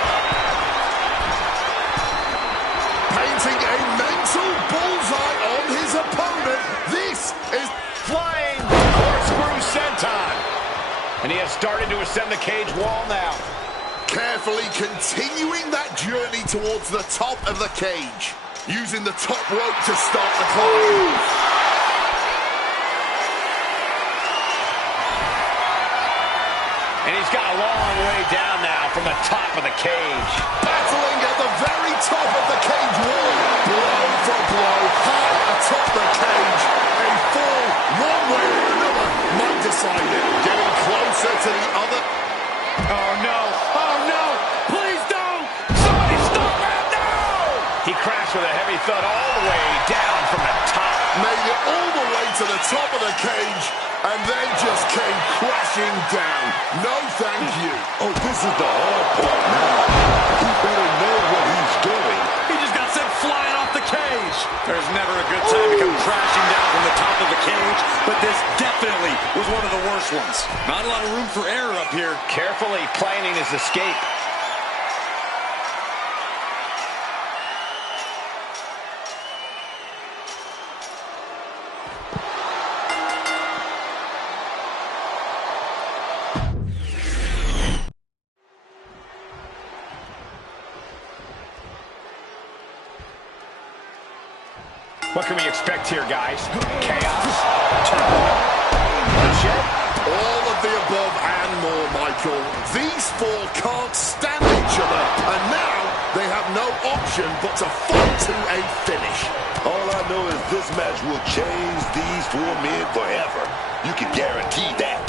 Painting a mental bullseye on his opponent. This is flying corkscrew senton. And he has started to ascend the cage wall now. Carefully continuing that journey towards the top of the cage. Using the top rope to start the climb. And he's got a long way down now from the top of the cage. Battling at the very top of the cage wall. Blow for blow, high atop the cage. A fall one way or another might decide it. Getting closer to the other. Oh, no. Oh, no. Please don't. Somebody stop it. No. He crashed with a heavy thud all the way down from the top. Made it all the way to the top of the cage and then just came crashing down. No thank you. Oh, this is the hard part now. He better know what he's doing. He just got sent flying off the cage. There's never a good time to come crashing down from the top of the cage, but this definitely was one of the worst ones. Not a lot of room for error up here. Carefully planning his escape. What can we expect here, guys? Chaos? Turmoil? Bloodshed? All of the above and more, Michael. These four can't stand each other, and now they have no option but to fight to a finish. All I know is this match will change these four men forever. You can guarantee that.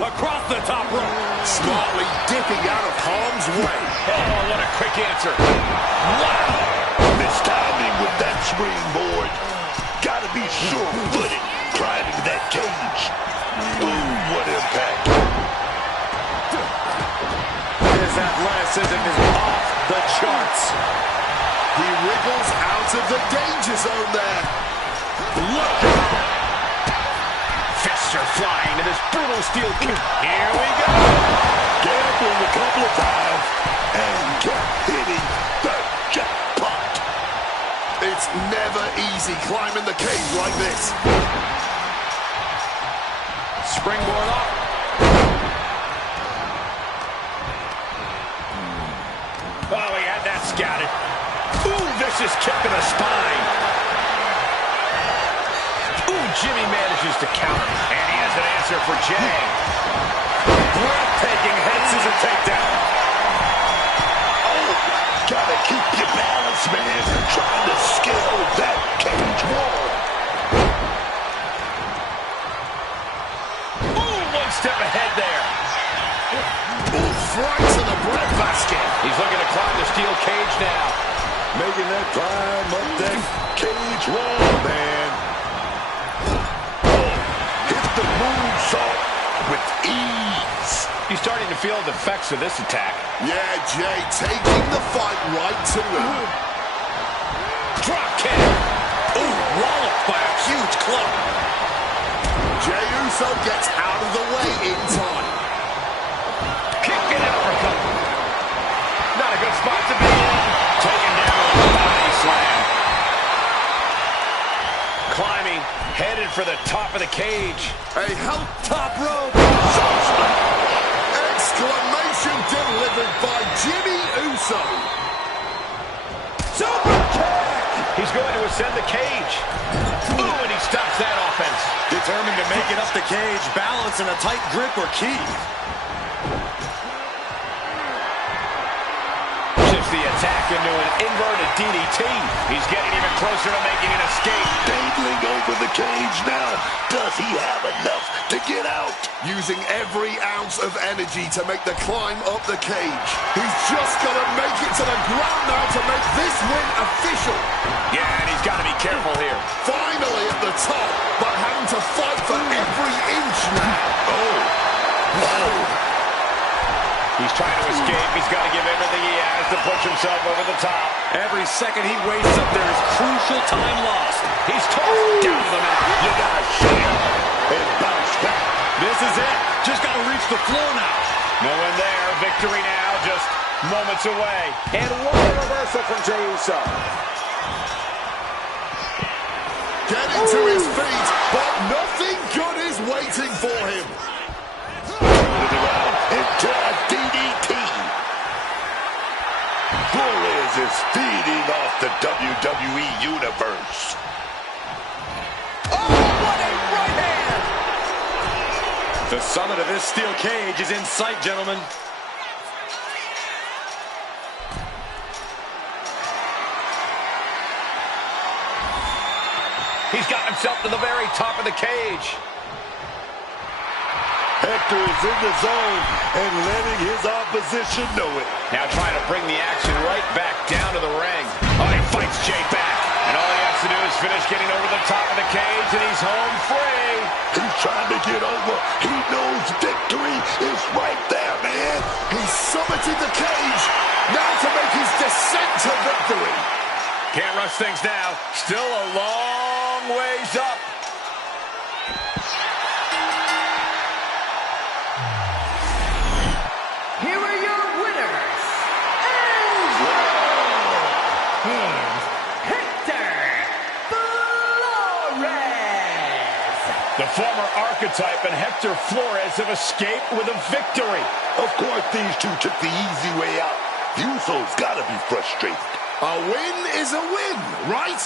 Across the top rope. Smartly dipping out of harm's way. Oh, what a quick answer. Wow. Mistiming with that springboard. Gotta be sure-footed climbing that cage. Ooh, what impact. His athleticism is off the charts. He wriggles out of the danger zone there. Look out. Fists are flying to this brutal steel cage. Here we go. Gambling a couple of times and kept hitting the jackpot. It's never easy climbing the cage like this. Springboard up. Oh, he had that scouted. Ooh, vicious kick to the spine. Ooh, Jimmy manages to counter. And he has an answer for Jay. Breathtaking head scissor takedown. Oh, gotta keep your balance, man. Trying to scale that cage wall. Ooh, one step ahead there. Ooh, right to the breadbasket. He's looking to climb the steel cage now. Making that climb up that cage wall, man. Oh, hit the moonsault with ease. He's starting to feel the effects of this attack. Yeah, Jay, taking the fight right to him. Drop kick. Ooh, walloped by a huge club. Jey Uso gets out of the way in time. Kick and uppercut. Not a good spot to be in. Taken down with a body slam. Climbing, headed for the top of the cage. A help top rope. Exclamation delivered by Jimmy Uso. Super kick. He's going to ascend the cage. Ooh, and he stops that offense. Determined to make it up the cage, balance and a tight grip are key. Shifts the attack into an inverted DDT. He's getting even closer to making an escape. Dangling over the cage now. Does he have enough to get out? Using every ounce of energy to make the climb up the cage. He's just got to make it to the ground now to make this win official. Yeah, and he's got to be careful here. Finally at the top, but having to fight for every inch now. Oh. He's trying to escape. He's got to give everything he has to push himself over the top. Every second he wastes up there is crucial time lost. He's tossed down to the mat. You gotta shake and bounce back. This is it. Just got to reach the floor now. No one there. Victory now, just moments away. And what a reversal from Jey Uso. Getting to his feet, but nothing good is waiting for him. Into a DDT. Flores is feeding off the WWE Universe. Oh, what a right hand! The summit of this steel cage is in sight, gentlemen. He's got himself to the very top of the cage. Hector is in the zone and letting his opposition know it. Now trying to bring the action right back down to the ring. Oh, he fights Jey back. And all he has to do is finish getting over the top of the cage, and he's home free. He's trying to get over. He knows victory is right there, man. He's summited the cage, now to make his descent to victory. Can't rush things now. Still a long ways up. Here are your winners, and Hector Flores. The former Archetype and Hector Flores have escaped with a victory. Of course, these two took the easy way out. Uso's got to be frustrated. A win is a win, right?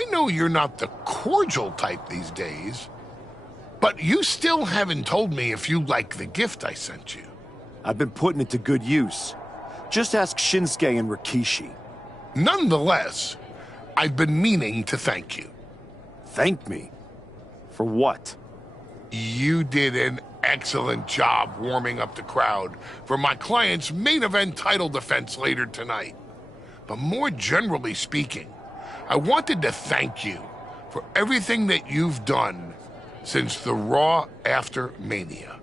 I know you're not the cordial type these days, but you still haven't told me if you like the gift I sent you. I've been putting it to good use. Just ask Shinsuke and Rikishi. Nonetheless, I've been meaning to thank you. Thank me? For what? You did an excellent job warming up the crowd for my client's main event title defense later tonight. But more generally speaking, I wanted to thank you for everything that you've done since the Raw after Mania.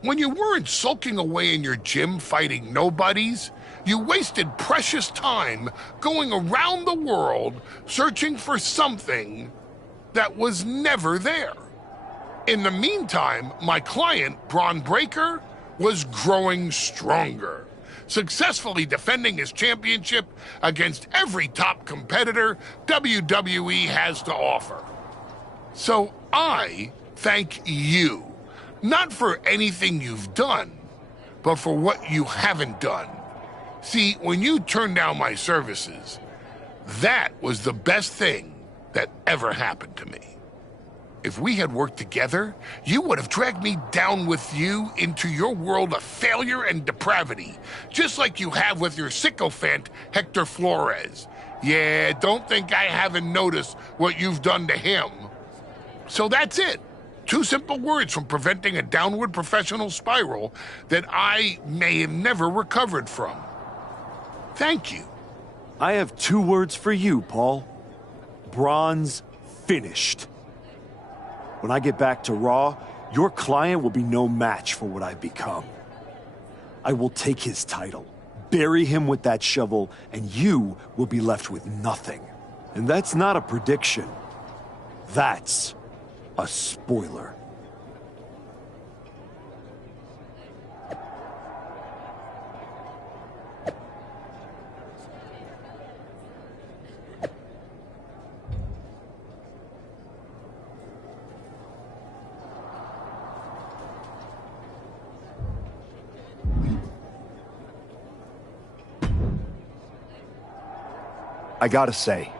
When you weren't sulking away in your gym fighting nobodies, you wasted precious time going around the world searching for something that was never there. In the meantime, my client, Braun Breaker, was growing stronger, successfully defending his championship against every top competitor WWE has to offer. So I thank you, not for anything you've done, but for what you haven't done. See, when you turned down my services, that was the best thing that ever happened to me. If we had worked together, you would have dragged me down with you into your world of failure and depravity, just like you have with your sycophant, Hector Flores. Yeah, don't think I haven't noticed what you've done to him. So that's it. 2 simple words from preventing a downward professional spiral that I may have never recovered from. Thank you. I have 2 words for you, Paul. Braun's finished. When I get back to Raw, your client will be no match for what I've become. I will take his title, bury him with that shovel, and you will be left with nothing. And that's not a prediction. That's a spoiler. I gotta say,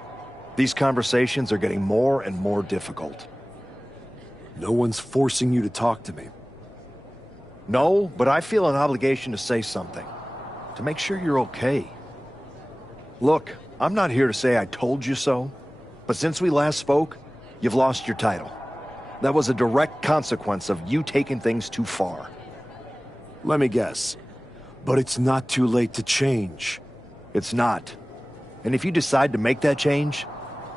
these conversations are getting more and more difficult. No one's forcing you to talk to me. No, but I feel an obligation to say something. To make sure you're okay. Look, I'm not here to say I told you so, but since we last spoke, you've lost your title. That was a direct consequence of you taking things too far. Let me guess. But it's not too late to change. It's not. And if you decide to make that change,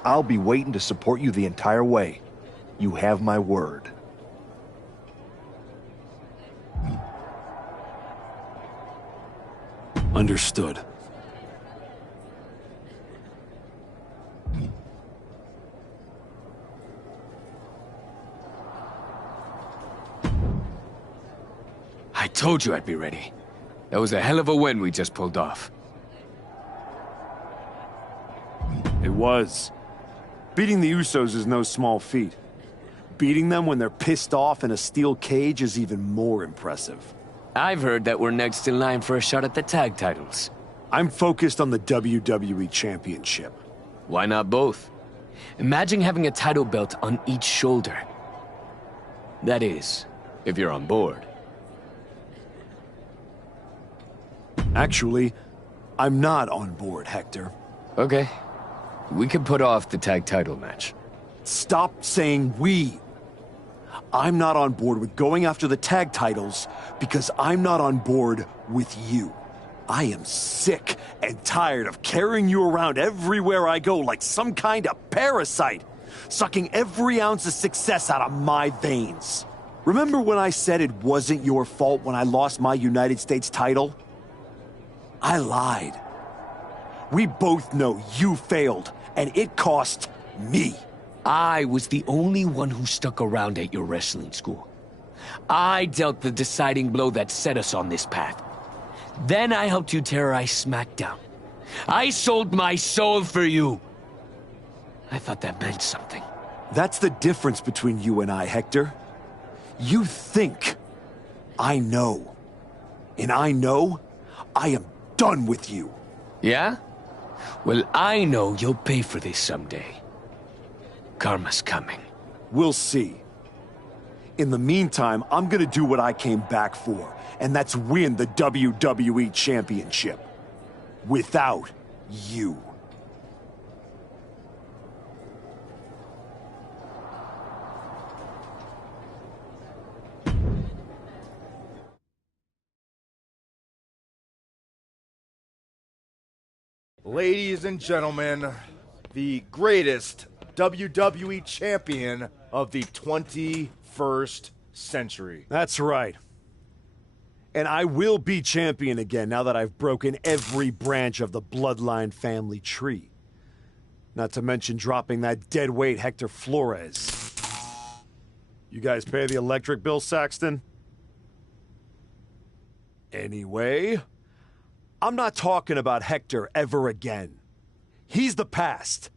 I'll be waiting to support you the entire way. You have my word. Understood. I told you I'd be ready. That was a hell of a win we just pulled off. It was. Beating the Usos is no small feat. Beating them when they're pissed off in a steel cage is even more impressive. I've heard that we're next in line for a shot at the tag titles. I'm focused on the WWE Championship. Why not both? Imagine having a title belt on each shoulder. That is, if you're on board. Actually, I'm not on board, Hector. Okay. We could put off the tag title match. Stop saying we. I'm not on board with going after the tag titles because I'm not on board with you. I am sick and tired of carrying you around everywhere I go like some kind of parasite, sucking every ounce of success out of my veins. Remember when I said it wasn't your fault when I lost my United States title? I lied. We both know you failed, and it cost me. I was the only one who stuck around at your wrestling school. I dealt the deciding blow that set us on this path. Then I helped you terrorize SmackDown. I sold my soul for you. I thought that meant something. That's the difference between you and I, Hector. You think I know. And I know I am done with you. Yeah? Well, I know you'll pay for this someday. Karma's coming. We'll see. In the meantime, I'm gonna do what I came back for, and that's win the WWE Championship. Without you. Ladies and gentlemen, the greatest WWE champion of the 21st century. That's right. And I will be champion again now that I've broken every branch of the Bloodline family tree. Not to mention dropping that deadweight Hector Flores. You guys pay the electric bill, Saxton? Anyway, I'm not talking about Hector ever again. He's the past.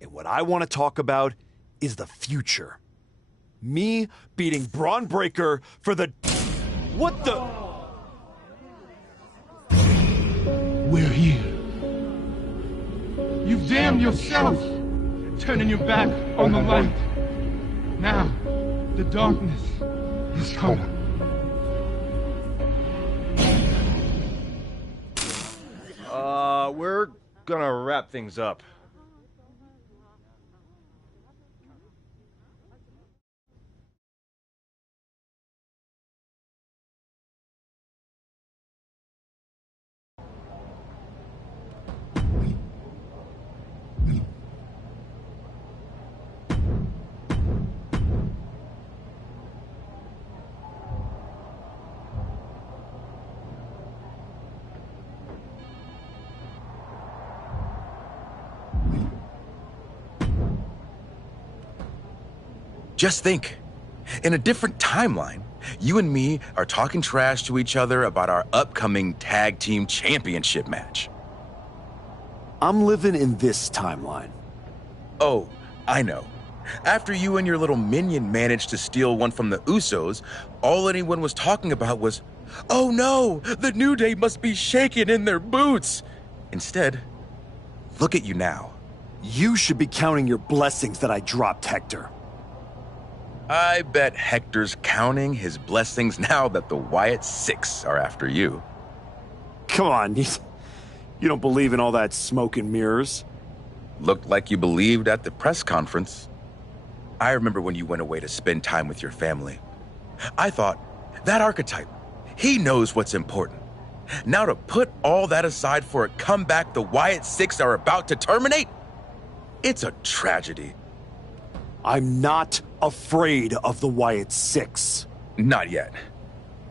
And what I want to talk about is the future. Me beating Braun Breaker for the... What the... We're here. You've damned yourself, turning your back on the light. Now, the darkness is coming. We're gonna wrap things up. Just think, in a different timeline, you and me are talking trash to each other about our upcoming tag team championship match. I'm living in this timeline. Oh, I know. After you and your little minion managed to steal one from the Usos, all anyone was talking about was, oh no, the New Day must be shaking in their boots. Instead, look at you now. You should be counting your blessings that I dropped Hector. I bet Hector's counting his blessings now that the Wyatt Six are after you. Come on, you don't believe in all that smoke and mirrors. Looked like you believed at the press conference. I remember when you went away to spend time with your family. I thought, that archetype, he knows what's important. Now to put all that aside for a comeback the Wyatt Six are about to terminate? It's a tragedy. I'm not afraid of the Wyatt Six. Not yet.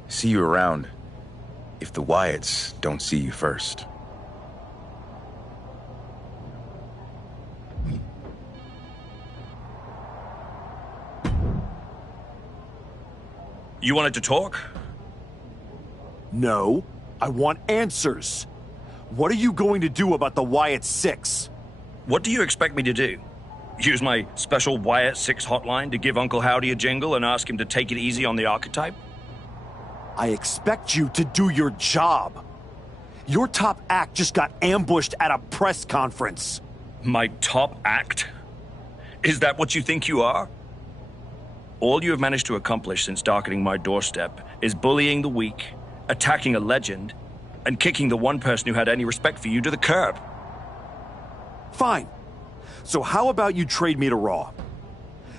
See you around, if the Wyatts don't see you first. You wanted to talk? No, I want answers. What are you going to do about the Wyatt Six? What do you expect me to do? Use my special Wyatt Six hotline to give Uncle Howdy a jingle and ask him to take it easy on the archetype? I expect you to do your job. Your top act just got ambushed at a press conference. My top act? Is that what you think you are? All you have managed to accomplish since darkening my doorstep is bullying the weak, attacking a legend, and kicking the one person who had any respect for you to the curb. Fine. So how about you trade me to Raw?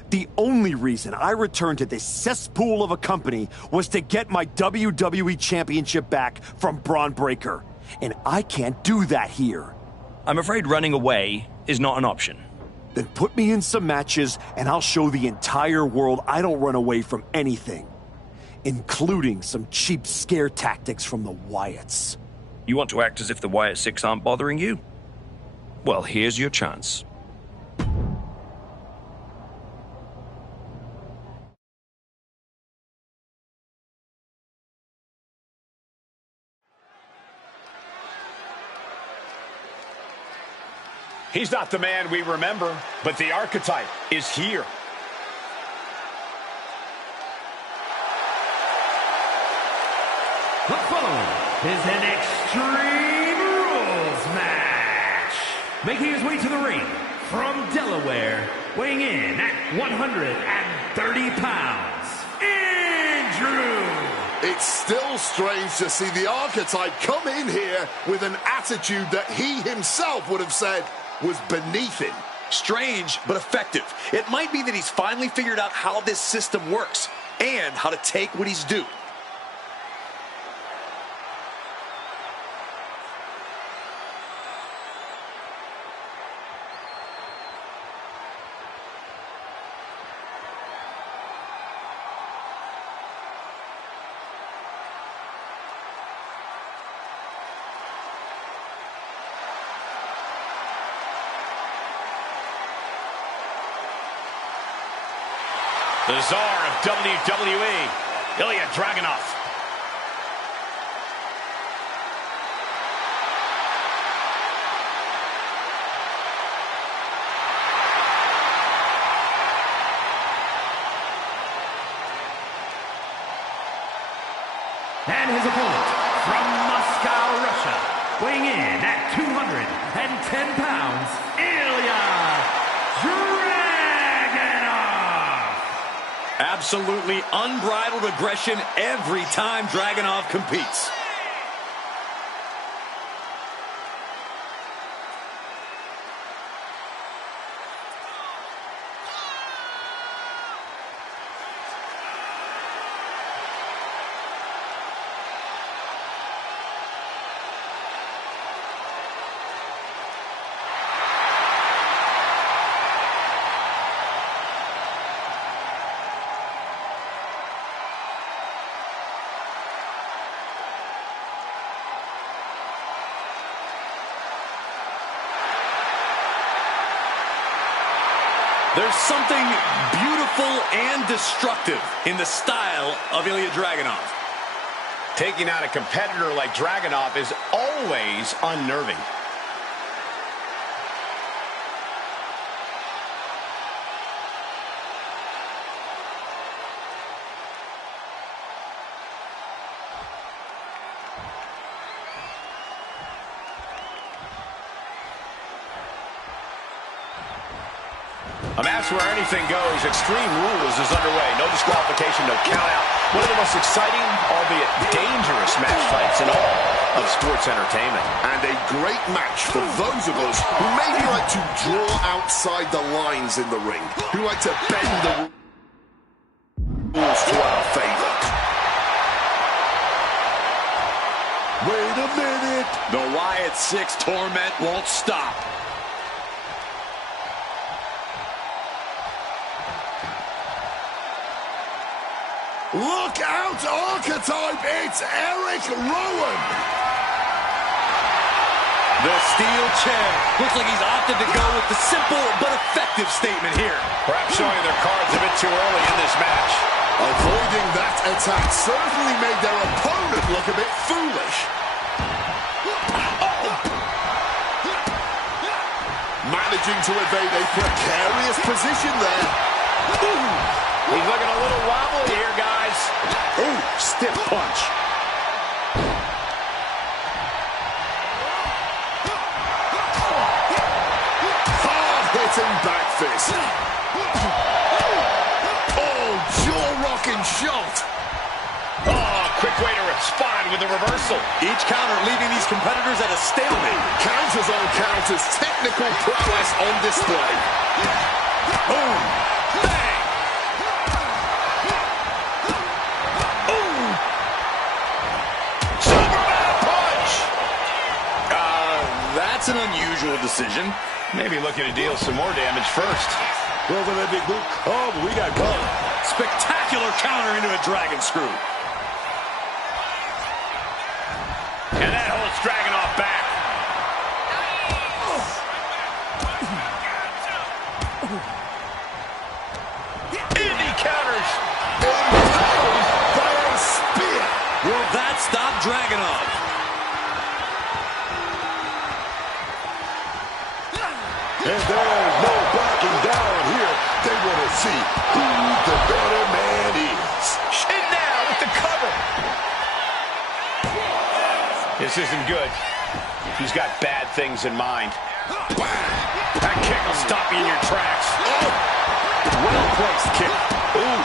The only reason I returned to this cesspool of a company was to get my WWE Championship back from Braun Breaker. And I can't do that here. I'm afraid running away is not an option. Then put me in some matches and I'll show the entire world I don't run away from anything. Including some cheap scare tactics from the Wyatts. You want to act as if the Wyatt Six aren't bothering you? Well, here's your chance. He's not the man we remember, but the archetype is here. The following is an Extreme Rules match. Making his way to the ring from Delaware, weighing in at 130 pounds, Andrew. It's still strange to see the Archetype come in here with an attitude that he himself would have said was beneath him. Strange, but effective. It might be that he's finally figured out how this system works and how to take what he's due. The czar of WWE, Ilya Dragunov. And his opponent from Moscow, Russia, weighing in at 210 pounds, Ilya Dragunov. Absolutely unbridled aggression every time Dragunov competes. There's something beautiful and destructive in the style of Ilya Dragunov. Taking out a competitor like Dragunov is always unnerving. A match where anything goes. Extreme Rules is underway. No disqualification, no count out. One of the most exciting, albeit dangerous match types in all of sports entertainment. And a great match for those of us who maybe like to draw outside the lines in the ring, who like to bend the rules to our favor. Wait a minute. The Wyatt 6 torment won't stop. Look out, Archetype! It's Eric Rowan! The steel chair. Looks like he's opted to go with the simple but effective statement here. Perhaps showing their cards a bit too early in this match. Avoiding that attack certainly made their opponent look a bit foolish. Managing to evade a precarious position there. He's looking a little wobbly here, guys. Ooh, stiff punch. Hard-hitting back fist. Oh, jaw-rocking shot. Oh, quick way to respond with the reversal. Each counter leaving these competitors at a stalemate. Counters on counters, technical prowess on display. Boom. Bang. That's an unusual decision. Maybe looking to deal some more damage first. Go for that big boot. Oh, but we got caught. Spectacular counter into a dragon screw. And that holds Dragunov back. And he counters. By a spear. Will that stop Dragunov? And there's no backing down here. They want to see who the better man is. And now with the cover. This isn't good. He's got bad things in mind. Back kick will stop you in your tracks. Oh! Well-placed kick. Ooh.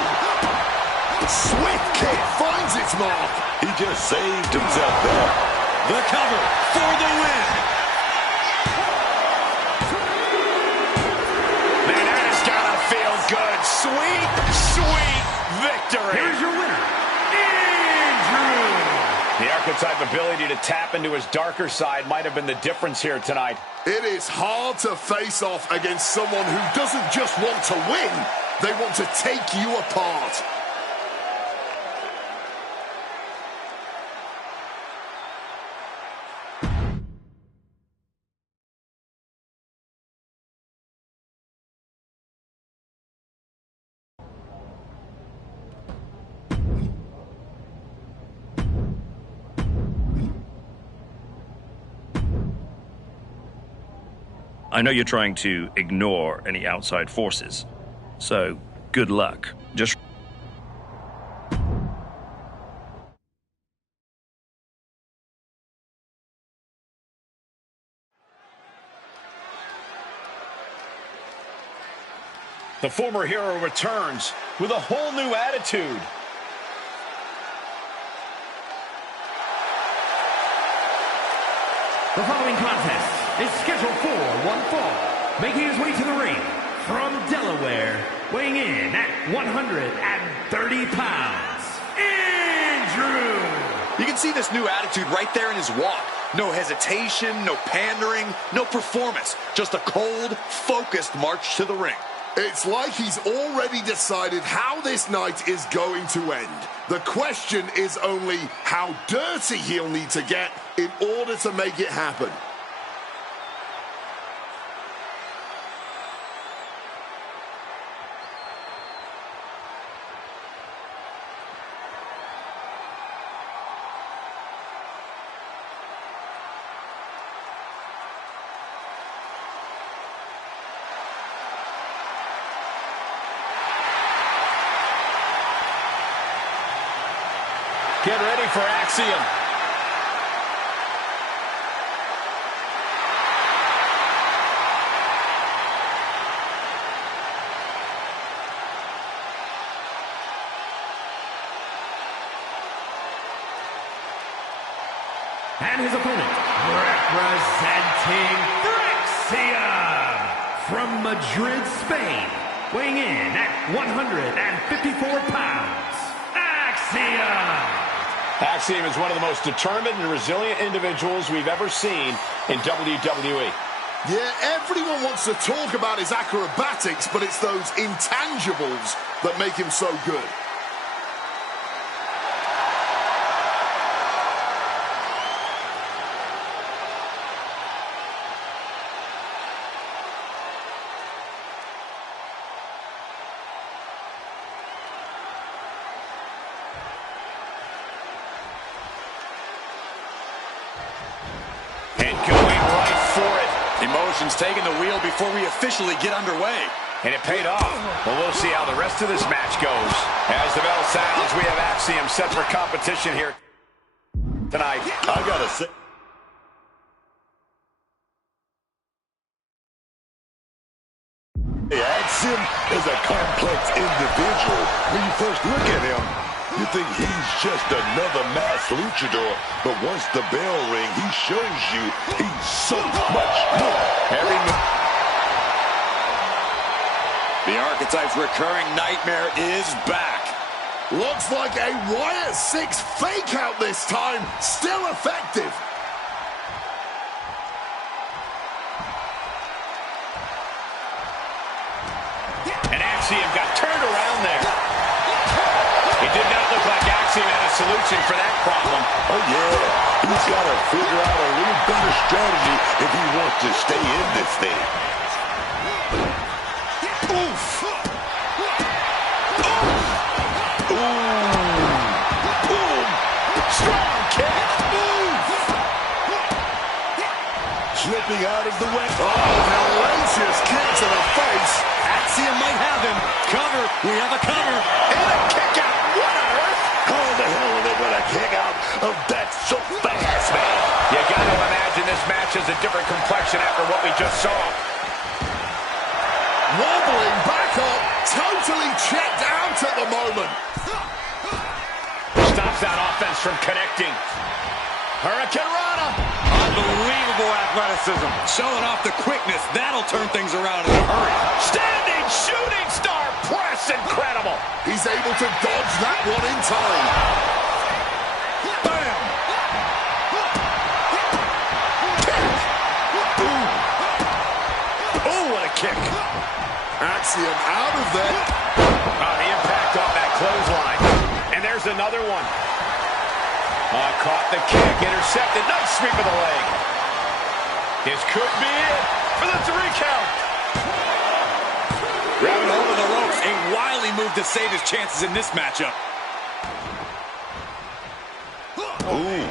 Swift kick finds its mark. He just saved himself there. The cover for the win. Man, that has gotta feel good. Sweet, sweet victory. Here's your winner, Andrew. The Archetype ability to tap into his darker side might have been the difference here tonight. It is hard to face off against someone who doesn't just want to win, they want to take you apart. I know you're trying to ignore any outside forces, so good luck. Just The former hero returns with a whole new attitude. The following contest is scheduled for one fall, making his way to the ring from Delaware, weighing in at 130 pounds, Andrew! You can see this new attitude right there in his walk. No hesitation, no pandering, no performance. Just a cold, focused march to the ring. It's like he's already decided how this night is going to end. The question is only how dirty he'll need to get in order to make it happen. Get ready for Axiom. And his opponent, representing Axiom from Madrid, Spain, weighing in at 154 pounds, Axiom! Axiom is one of the most determined and resilient individuals we've ever seen in WWE. Yeah, everyone wants to talk about his acrobatics, but it's those intangibles that make him so good. Emotions taking the wheel before we officially get underway. And it paid off. Well, we'll see how the rest of this match goes. As the bell sounds, we have Axiom set for competition here tonight. I gotta say, Axiom is a complex individual. When you first look at him, you think he's just another mass luchador, but once the bell rings, he shows you he's so much more. The Archetype's recurring nightmare is back. Looks like a Wyatt 6 fake out this time. Still effective. And Axiom got turned around there. It did not look like Axiom had a solution for that problem. Oh, yeah. He's got to figure out a little better strategy if he wants to stay in this thing. Oof. Strong kick. Slipping out of the way. Oh, hellacious kick to the face. Axiom might have him. Cover. We have a cover. And a kick out. What on earth? How the hell are they going to kick out of that so fast, man? You got to imagine this match has a different complexion after what we just saw. from connecting. Hurricane Rana. Unbelievable athleticism. Showing off the quickness. That'll turn things around in a hurry. Standing shooting star press. Incredible. He's able to dodge that one in time. Bam. Ooh, what a kick. Axiom out of there. The impact on that clothesline. And there's another one. Caught the kick, intercepted, nice sweep of the leg. This could be it for the 3 count. Grabbing hold of the ropes, a wily move to save his chances in this matchup. Ooh,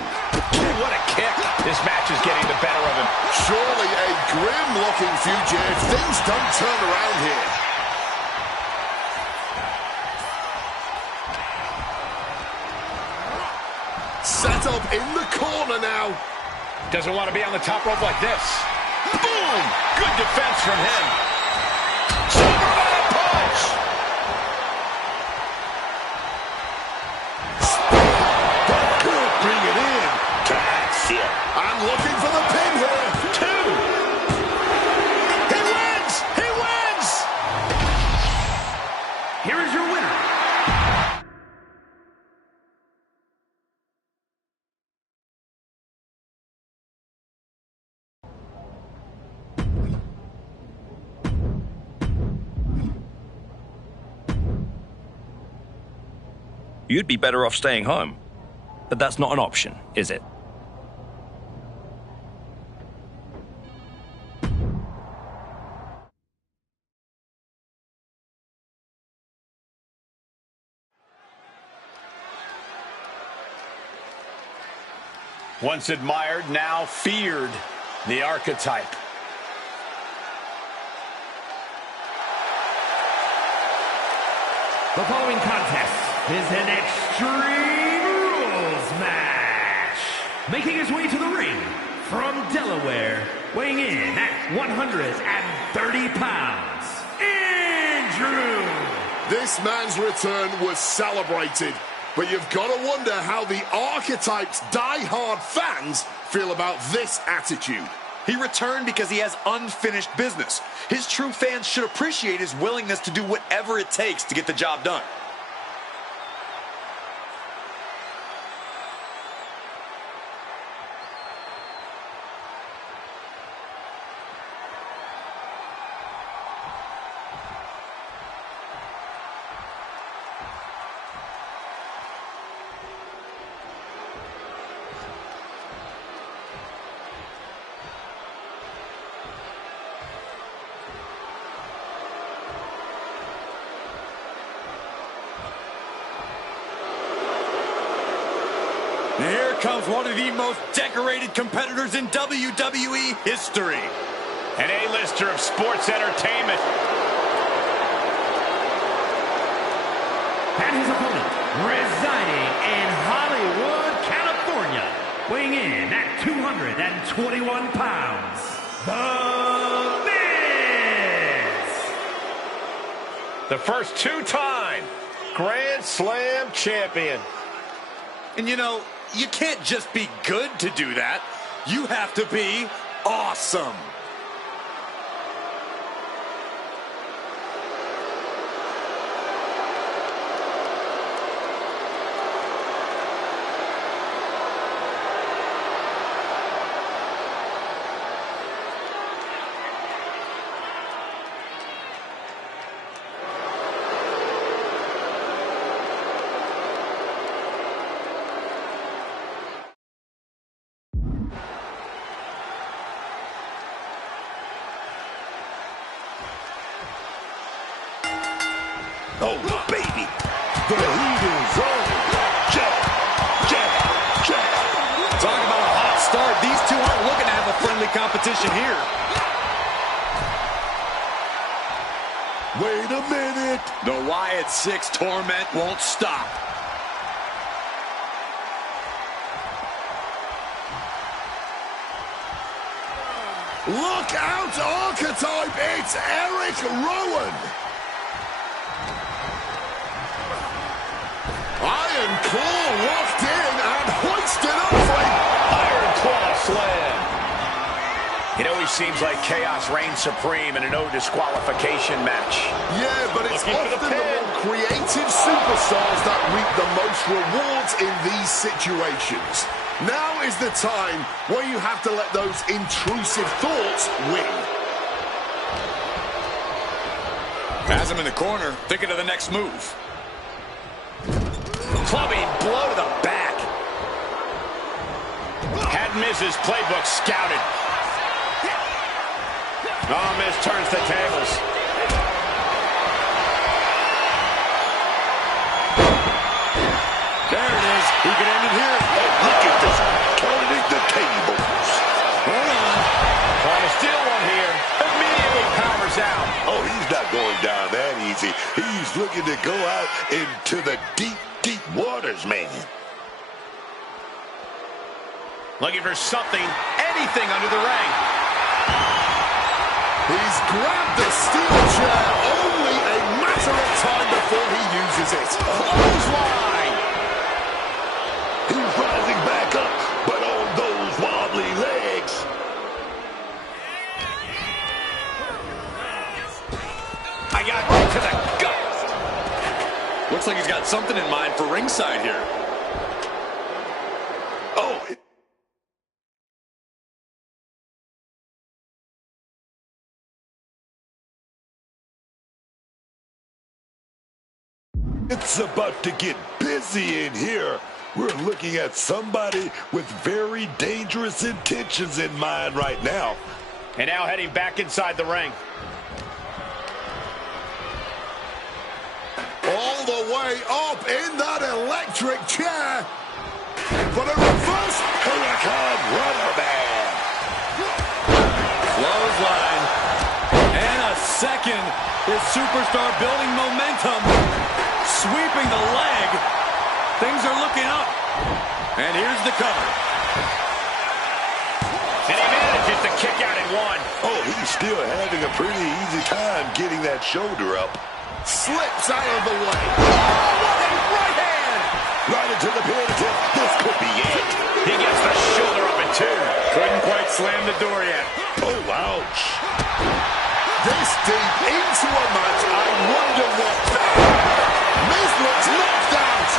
what a kick. This match is getting the better of him. Surely a grim-looking future if things don't turn around here. Set up in the corner now. Doesn't want to be on the top rope like this. Boom! Good defense from him. Superman punch! Bring it in. That's it. I'm looking for the pin here. 2. He wins! He wins! Here is your winner. You'd be better off staying home. But that's not an option, is it? Once admired, now feared. The archetype. The following contest is an Extreme Rules match. Making his way to the ring from Delaware, weighing in at 130 pounds, Andrew. This man's return was celebrated, but you've got to wonder how the Archetype's die-hard fans feel about this attitude. He returned because he has unfinished business. His true fans should appreciate his willingness to do whatever it takes to get the job done. And here comes one of the most decorated competitors in WWE history. An A-lister of sports entertainment. And his opponent, residing in Hollywood, California, weighing in at 221 pounds, The Miz! The first 2-time Grand Slam champion. And you know, you can't just be good to do that. You have to be awesome. Oh, baby. The heat is on. Jab, jab, jab. Talk about a hot start. These two aren't looking to have a friendly competition here. Wait a minute. The Wyatt 6 torment won't stop. Look out, Archetype! It's Eric Rowan! Iron Claw locked in, and seems like chaos reigns supreme in a no disqualification match. Yeah, but it's often the more creative superstars that reap the most rewards in these situations. Now is the time where you have to let those intrusive thoughts win. Has him in the corner, thinking of the next move. Clubbing blow to the back. Had Miz's playbook scouted. Oh, Miz turns the tables. There it is. He could end it here. Oh, look at this. Turning the tables. Hold on. Trying to steal one here. Immediately powers out. Oh, he's not going down that easy. He's looking to go out into the deep, deep waters, man. Looking for something, anything under the ring. He's grabbed the steel chair. Only a matter of time before he uses it. Clothesline. He's rising back up, but on those wobbly legs. I got to the gut. Looks like he's got something in mind for ringside here. Oh, it's about to get busy in here. We're looking at somebody with very dangerous intentions in mind right now. And now heading back inside the ring. All the way up in that electric chair. For a reverse Hurricane Rubberman. Clothesline. And a second. His superstar building momentum. Sweeping the leg. Things are looking up. And here's the cover. And he manages to kick out in one. Oh, he's still having a pretty easy time getting that shoulder up. slips out of the way. Oh, what a right hand! Right into the pin attempt. This could be it. He gets the shoulder up in two. Couldn't quite slam the door yet. Oh, ouch. This deep into a match, I wonder what... Miz looks knocked out.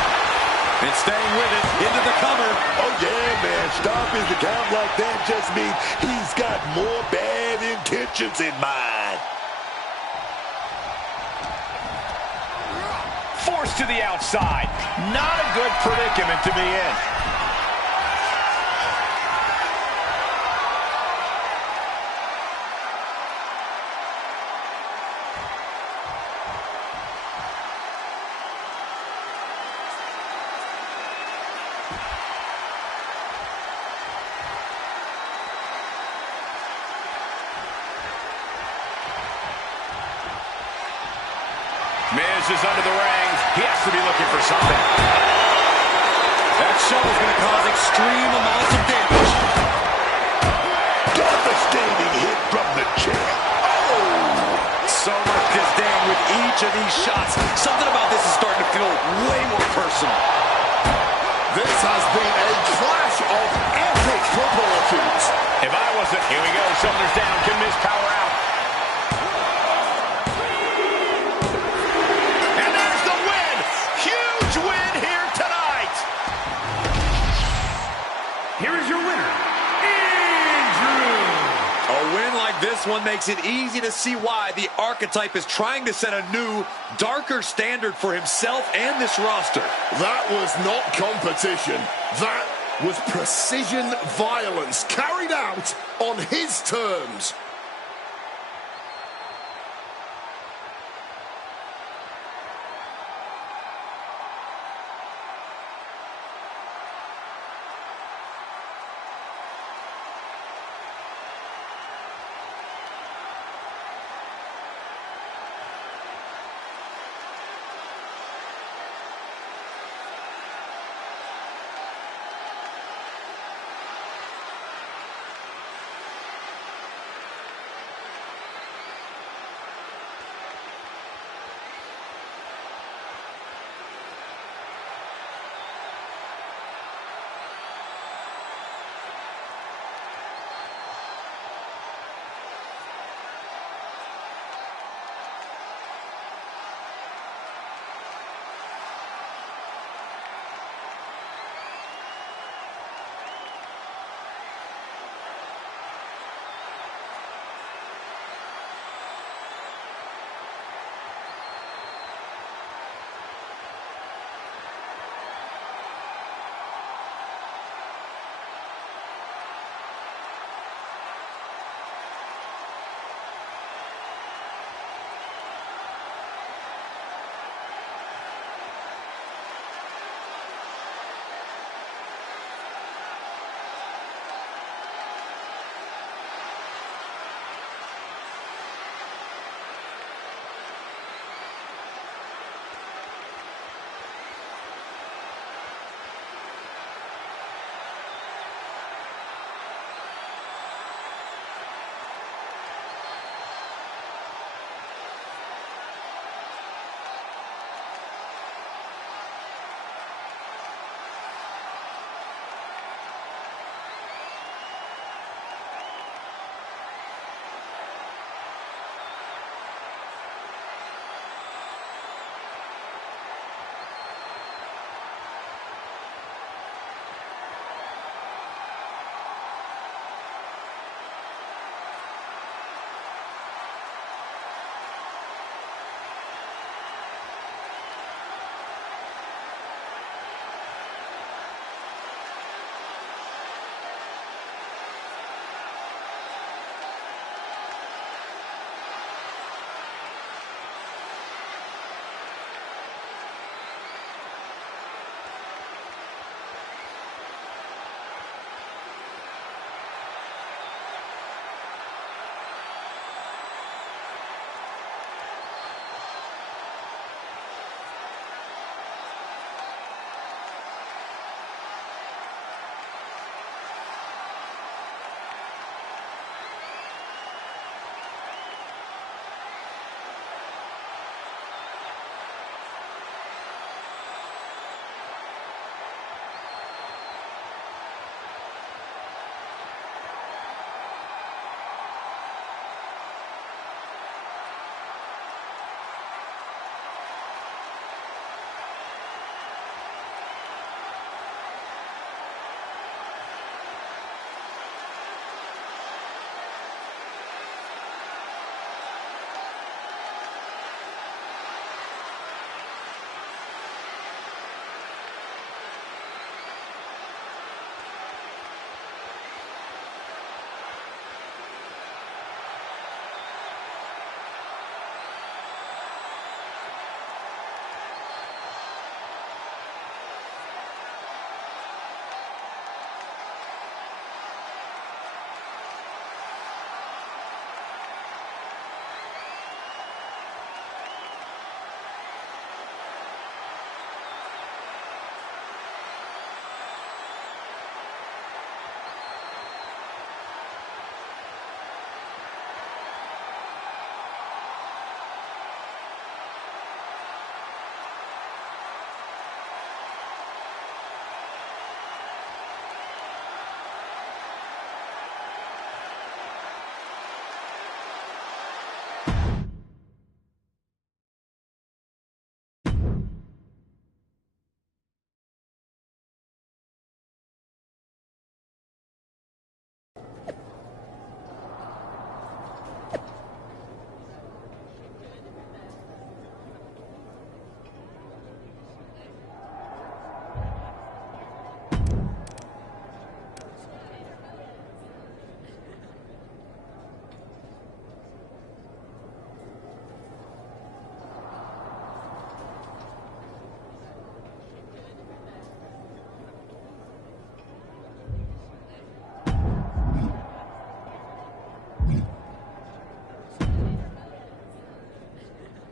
And staying with it, into the cover. Oh, yeah, man. Stopping the count like that just means he's got more bad intentions in mind. Forced to the outside. Not a good predicament to be in. Miz is under the ring. He has to be looking for something. That shovel's going to cause extreme amounts of damage. Devastating hit from the chair. Oh! So much disdain with each of these shots. Something about this is starting to feel way more personal. This has been a clash of epic proportions. If I wasn't, here we go, shoulders down. Can Miz power out? And there's the win. Huge win here tonight. Here is your winner, Andrew. A win like this one makes it easy to see why the Archetype is trying to set a new, darker standard for himself and this roster. That was not competition. That was precision violence carried out on his terms.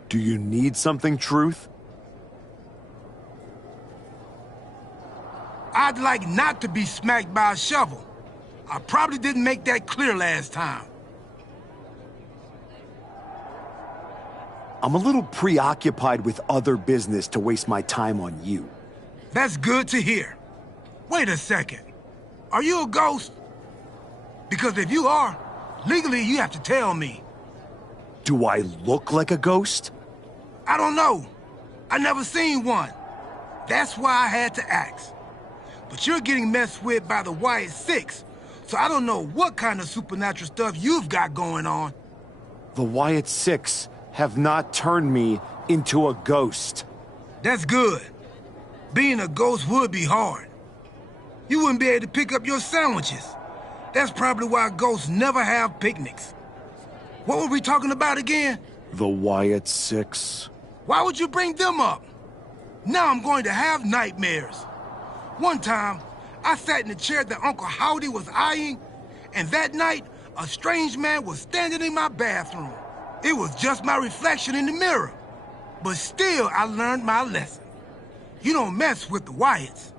Do you need something, Truth? I'd like not to be smacked by a shovel. I probably didn't make that clear last time. I'm a little preoccupied with other business to waste my time on you. That's good to hear. Wait a second. Are you a ghost? Because if you are, legally you have to tell me. Do I look like a ghost? I don't know. I never seen one. That's why I had to ask. But you're getting messed with by the Wyatt Six, so I don't know what kind of supernatural stuff you've got going on. The Wyatt Six have not turned me into a ghost. That's good. Being a ghost would be hard. You wouldn't be able to pick up your sandwiches. That's probably why ghosts never have picnics. What were we talking about again? The Wyatt Six. Why would you bring them up? Now I'm going to have nightmares. One time, I sat in the chair that Uncle Howdy was eyeing, and that night, a strange man was standing in my bathroom. It was just my reflection in the mirror. But still, I learned my lesson. You don't mess with the Wyatts.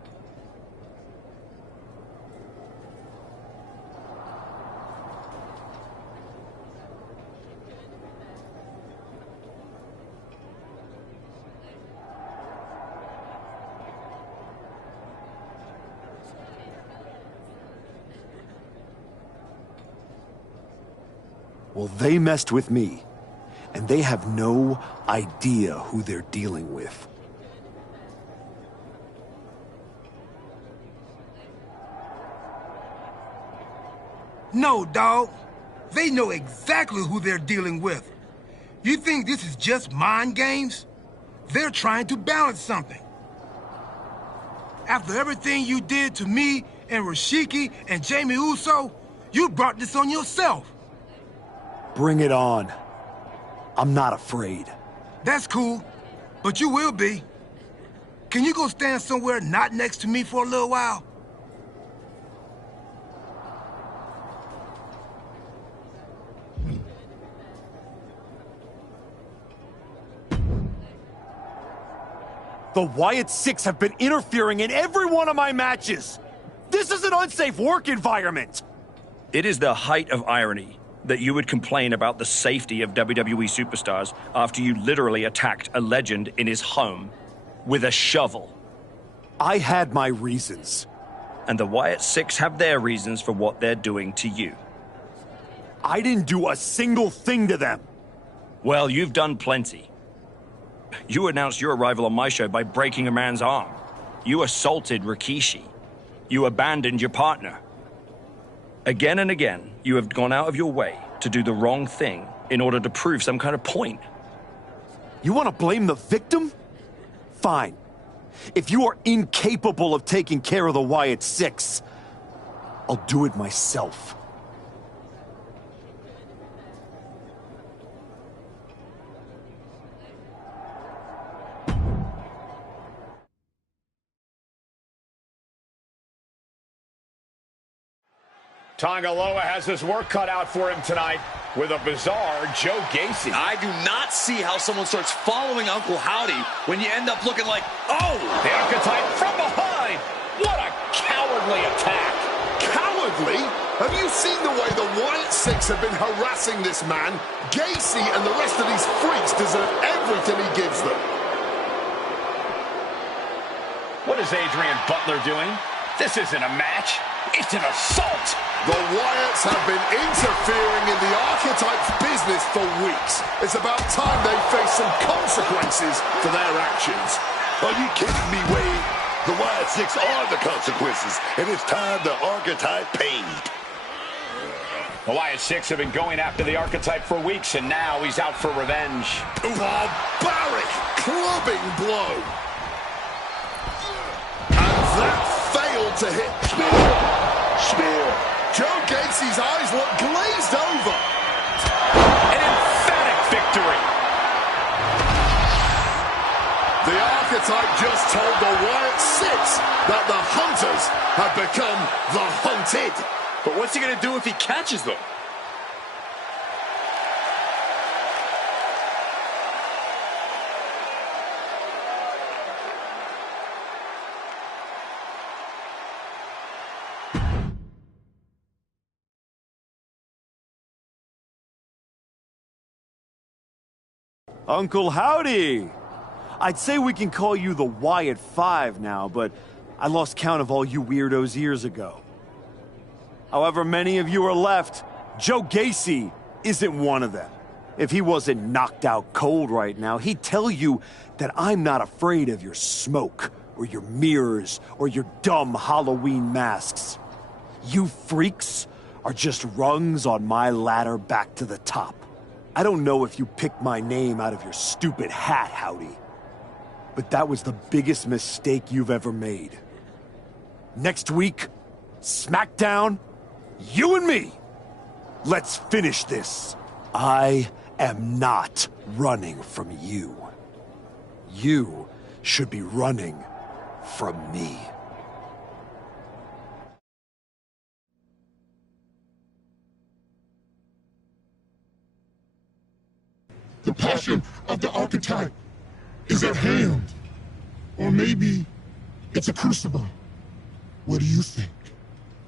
Well, they messed with me, and they have no idea who they're dealing with. No, dawg. They know exactly who they're dealing with. You think this is just mind games? They're trying to balance something. After everything you did to me and Rashiki and Jamie Uso, you brought this on yourself. Bring it on. I'm not afraid. That's cool, but you will be. Can you go stand somewhere not next to me for a little while? The Wyatt Six have been interfering in every one of my matches. This is an unsafe work environment. It is the height of irony that you would complain about the safety of WWE superstars after you literally attacked a legend in his home with a shovel. I had my reasons. And the Wyatt Six have their reasons for what they're doing to you. I didn't do a single thing to them. Well, you've done plenty. You announced your arrival on my show by breaking a man's arm. You assaulted Rikishi. You abandoned your partner. Again and again, you have gone out of your way to do the wrong thing in order to prove some kind of point. You want to blame the victim? Fine. If you are incapable of taking care of the Wyatt Six, I'll do it myself. Tongaloa has his work cut out for him tonight with a bizarre Joe Gacy. I do not see how someone starts following Uncle Howdy when you end up looking like, oh! The archetype from behind! What a cowardly attack! Cowardly? Have you seen the way the Wyatt Six have been harassing this man? Gacy and the rest of these freaks deserve everything he gives them. What is Adrian Butler doing? This isn't a match. It's an assault. The Wyatts have been interfering in the archetype's business for weeks. It's about time they face some consequences for their actions. Are you kidding me, Wade? The Wyatt Six are the consequences, and it's time the archetype paid. The Wyatt Six have been going after the archetype for weeks, and now he's out for revenge. Barbaric clubbing blow. And that failed to hit. Spear. Joe Gacy's eyes look glazed over. An emphatic victory. The archetype just told the Wyatt Six that the hunters have become the hunted. But what's he going to do if he catches them? Uncle Howdy! I'd say we can call you the Wyatt Five now, but I lost count of all you weirdos years ago. However many of you are left, Joe Gacy isn't one of them. If he wasn't knocked out cold right now, he'd tell you that I'm not afraid of your smoke, or your mirrors, or your dumb Halloween masks. You freaks are just rungs on my ladder back to the top. I don't know if you picked my name out of your stupid hat, Howdy, but that was the biggest mistake you've ever made. Next week, SmackDown, you and me. Let's finish this. I am not running from you. You should be running from me. The passion of the archetype is at hand. Or maybe it's a crucible. What do you think?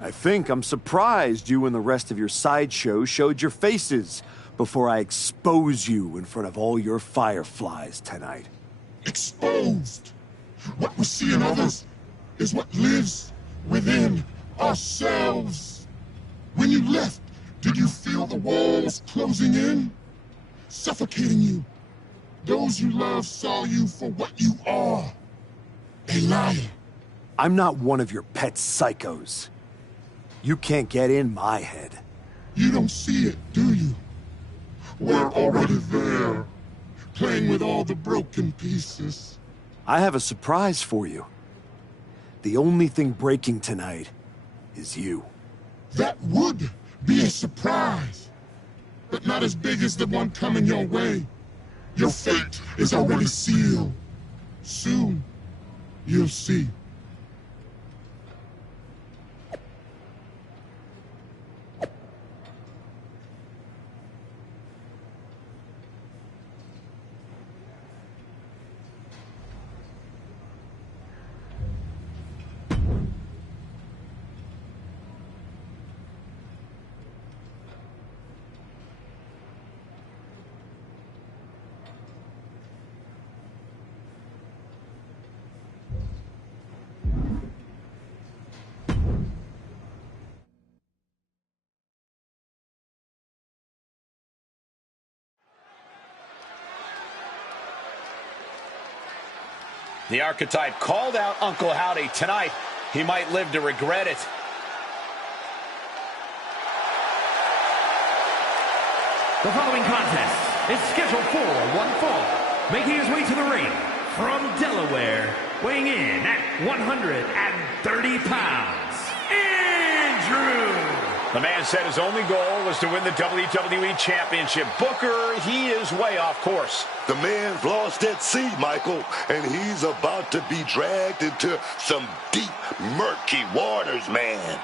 I think I'm surprised you and the rest of your sideshow showed your faces before I expose you in front of all your fireflies tonight. Exposed. What we see in others is what lives within ourselves. When you left, did you feel the walls closing in? Suffocating you. Those you love saw you for what you are. A liar. I'm not one of your pet psychos. You can't get in my head. You don't see it, do you? We're already there, playing with all the broken pieces. I have a surprise for you. The only thing breaking tonight is you. That would be a surprise, but not as big as the one coming your way. Your fate is already sealed. Soon, you'll see. The Archetype called out Uncle Howdy tonight. He might live to regret it. The following contest is scheduled for one fall. Making his way to the ring from Delaware, weighing in at 130 pounds, Andrew. The man said his only goal was to win the WWE Championship. Booker, he is way off course. The man's lost at sea, Michael, and he's about to be dragged into some deep, murky waters, man.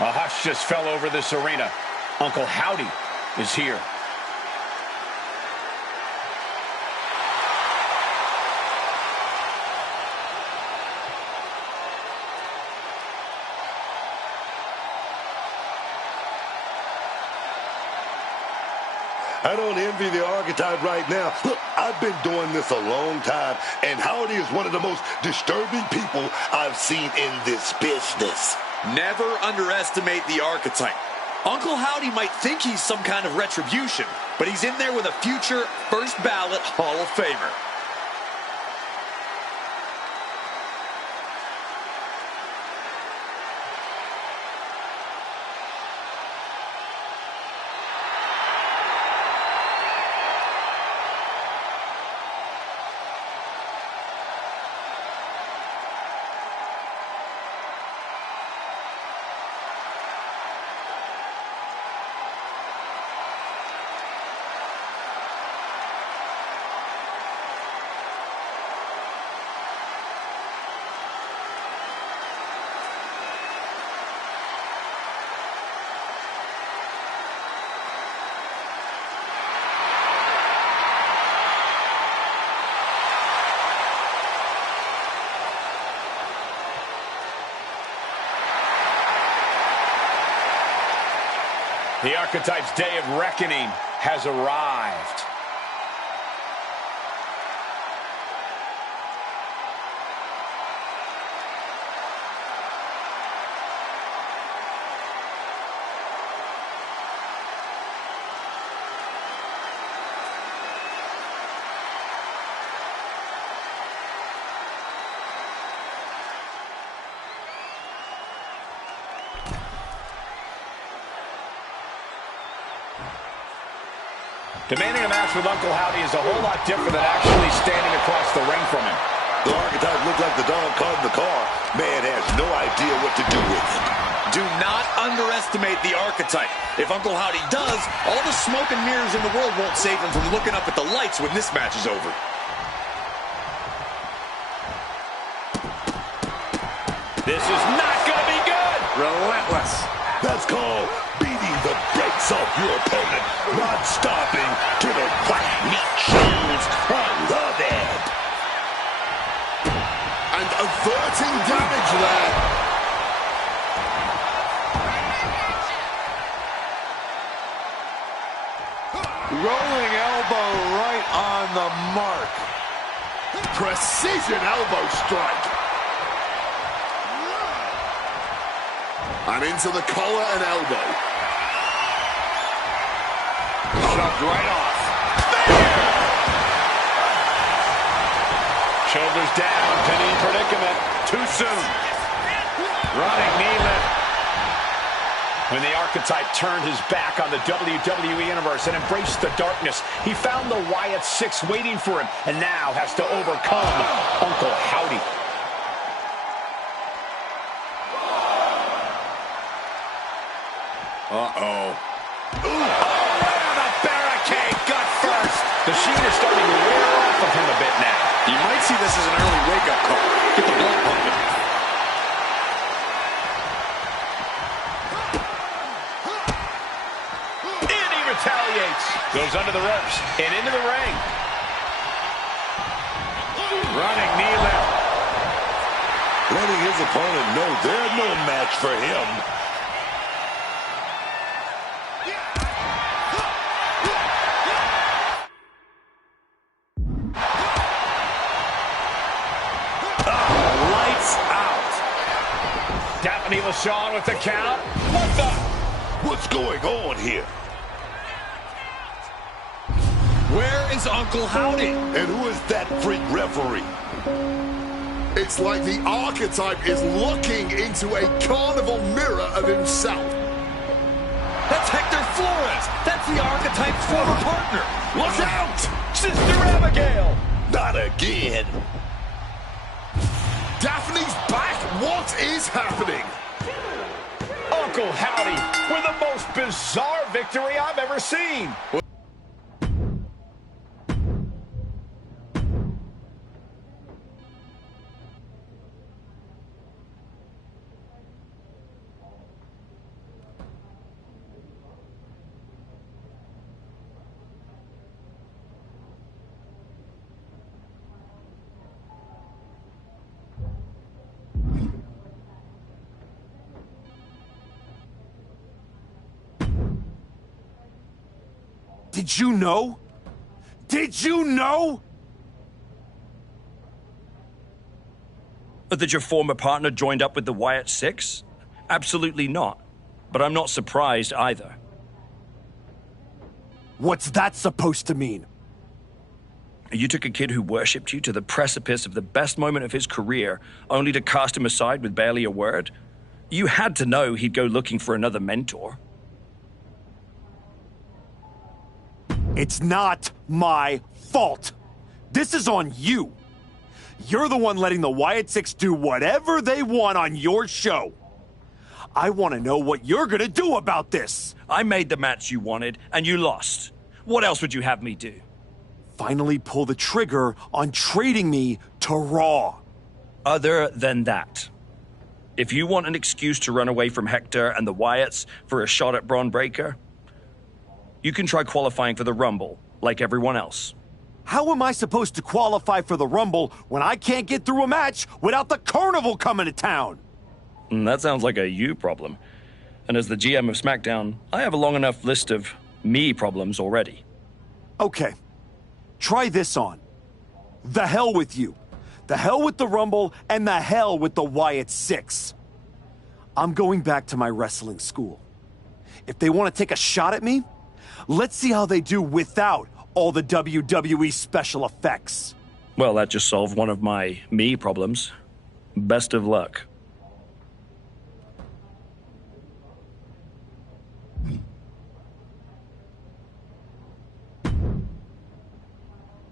A hush just fell over this arena. Uncle Howdy is here. I don't envy the archetype right now. Look, I've been doing this a long time, and Howdy is one of the most disturbing people I've seen in this business. Never underestimate the archetype. Uncle Howdy might think he's some kind of retribution, but he's in there with a future first ballot Hall of Famer. The Archetype's day of reckoning has arrived. Demanding a match with Uncle Howdy is a whole lot different than actually standing across the ring from him. The archetype looked like the dog caught in the car. Man has no idea what to do with it. Do not underestimate the archetype. If Uncle Howdy does, all the smoke and mirrors in the world won't save him from looking up at the lights when this match is over. This is not going to be good. Relentless. That's called beating the brakes off your opponent, not stopping till the white meat shoes. I love it. And averting damage there. Rolling elbow right on the mark. Precision elbow strike. And into the collar and elbow. Shoved right off. Shoulders down, pinning predicament. Too soon. Running knee lift. When the Archetype turned his back on the WWE Universe and embraced the darkness, he found the Wyatt Six waiting for him and now has to overcome Uncle Howdy. Uh-oh. Ooh. Oh, the barricade, gut first. The Sheen is starting to wear off of him a bit now. You might see this as an early wake-up call. Get the blood pumping. And he retaliates. Goes under the ropes and into the ring. Running knee lift. Letting his opponent know they're no match for him. Daphne LaShawn with the count. What the? What's going on here? Where is Uncle Howdy? And who is that freak referee? It's like the archetype is looking into a carnival mirror of himself. That's Hector Flores. That's the archetype's former partner. Look out! Sister Abigail. Not again. Daphne's back. What is happening? Uncle Howdy with the most bizarre victory I've ever seen. Did you know? Did you know? That your former partner joined up with the Wyatt Six? Absolutely not. But I'm not surprised either. What's that supposed to mean? You took a kid who worshipped you to the precipice of the best moment of his career, only to cast him aside with barely a word? You had to know he'd go looking for another mentor. It's not my fault. This is on you. You're the one letting the Wyatt Six do whatever they want on your show. I want to know what you're gonna do about this. I made the match you wanted, and you lost. What else would you have me do? Finally pull the trigger on trading me to Raw. Other than that, if you want an excuse to run away from Hector and the Wyatts for a shot at Braun Breaker, you can try qualifying for the Rumble, like everyone else. How am I supposed to qualify for the Rumble when I can't get through a match without the Carnival coming to town? That sounds like a you problem. And as the GM of SmackDown, I have a long enough list of me problems already. Okay, try this on. The hell with you. The hell with the Rumble, and the hell with the Wyatt Six. I'm going back to my wrestling school. If they want to take a shot at me, let's see how they do without all the WWE special effects. Well, that just solved one of my me problems. Best of luck.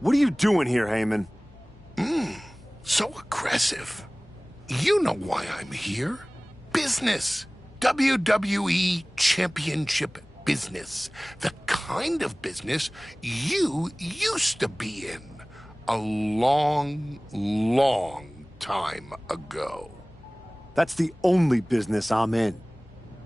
What are you doing here, Heyman? So aggressive. You know why I'm here. Business. WWE Championship business. The kind of business you used to be in a long, long time ago. That's the only business I'm in.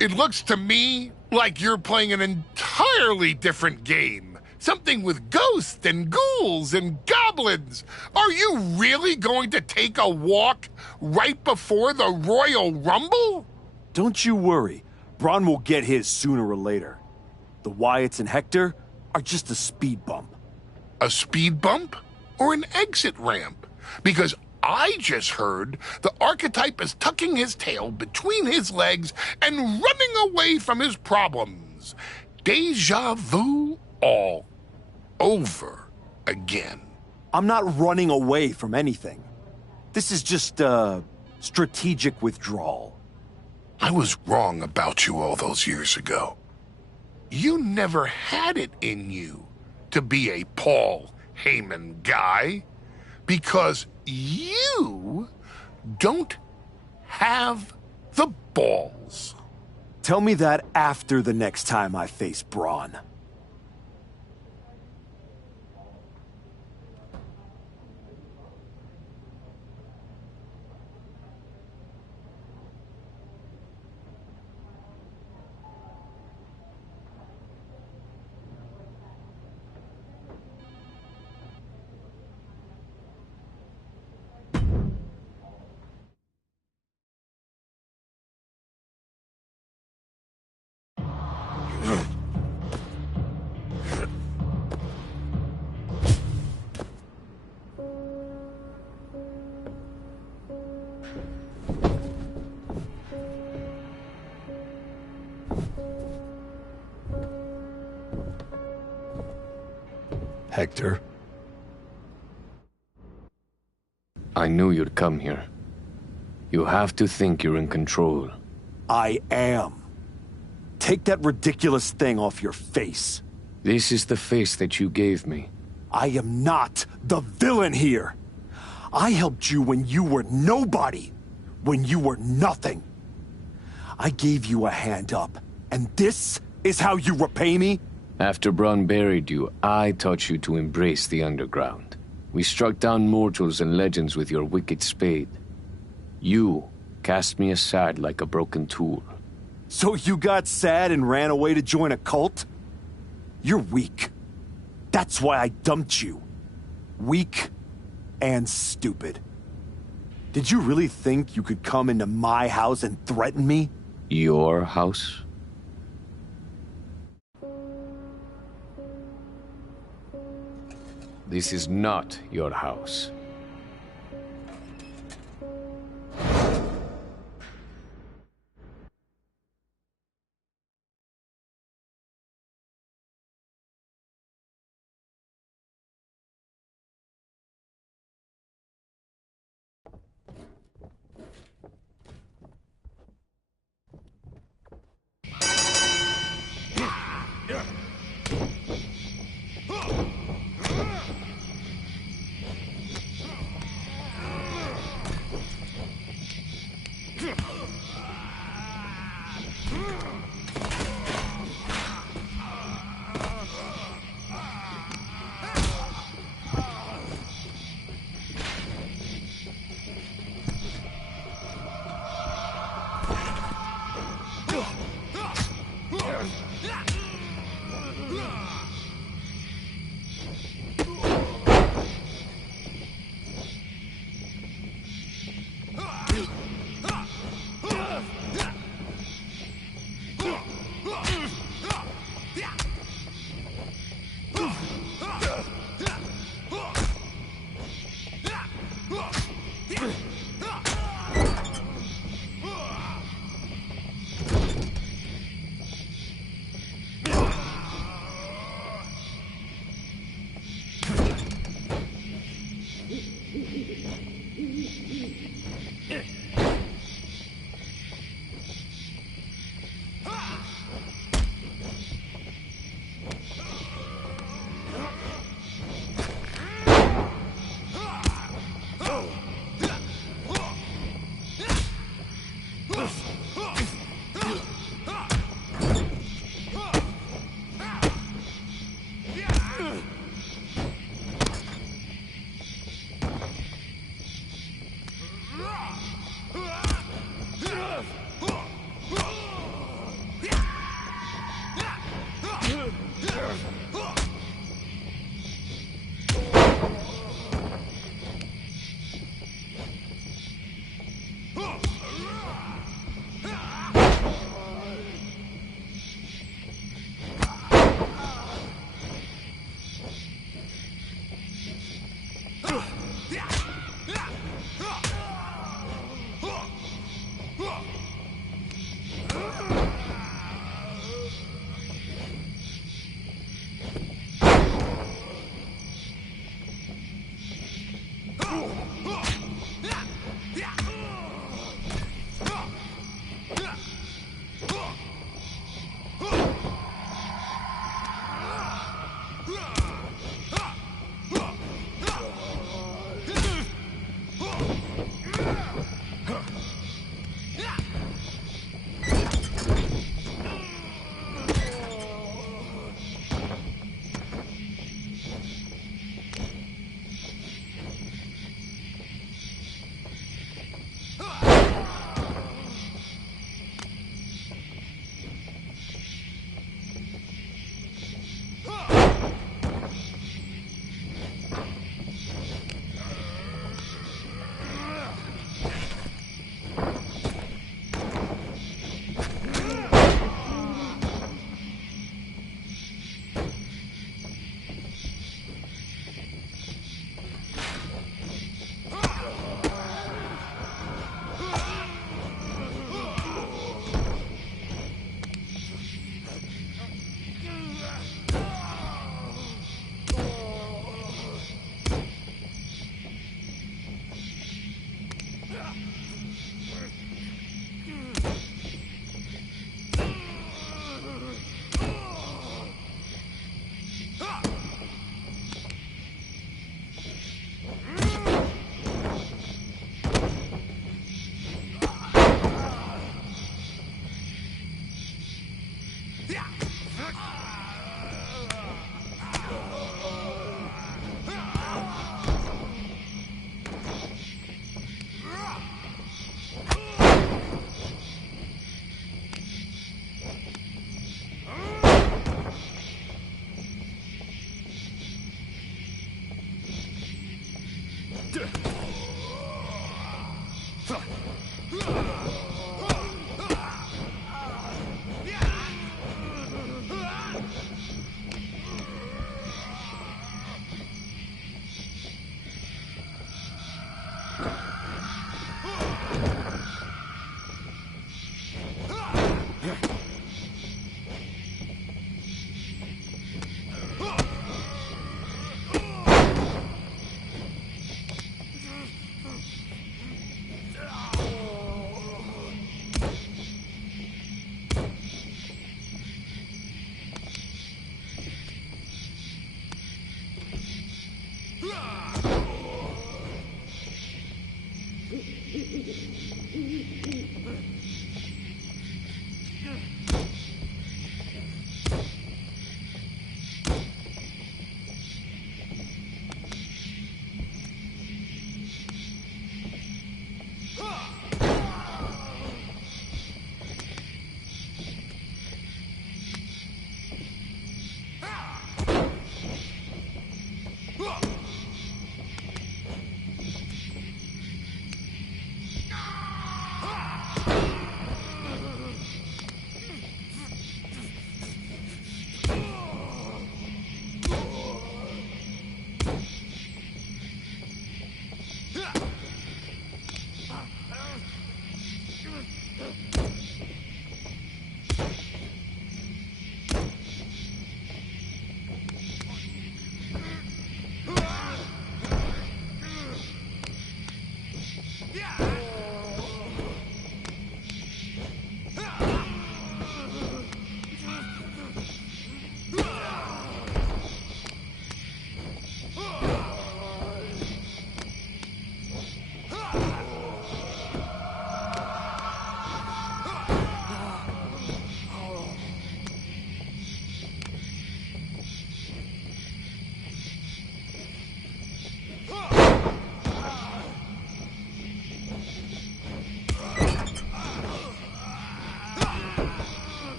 It looks to me like you're playing an entirely different game. Something with ghosts and ghouls and goblins. Are you really going to take a walk right before the Royal Rumble? Don't you worry. Braun will get his sooner or later. The Wyatts and Hector are just a speed bump. A speed bump or an exit ramp? Because I just heard the archetype is tucking his tail between his legs and running away from his problems. Deja vu all over again. I'm not running away from anything. This is just strategic withdrawal. I was wrong about you all those years ago. You never had it in you to be a Paul Heyman guy because you don't have the balls. Tell me that after the next time I face Braun. Hector? I knew you'd come here. You have to think you're in control. I am. Take that ridiculous thing off your face. This is the face that you gave me. I am not the villain here. I helped you when you were nobody, when you were nothing. I gave you a hand up, and this is how you repay me? After Braun buried you, I taught you to embrace the underground. We struck down mortals and legends with your wicked spade. You cast me aside like a broken tool. So you got sad and ran away to join a cult? You're weak. That's why I dumped you. Weak and stupid. Did you really think you could come into my house and threaten me? Your house? This is not your house.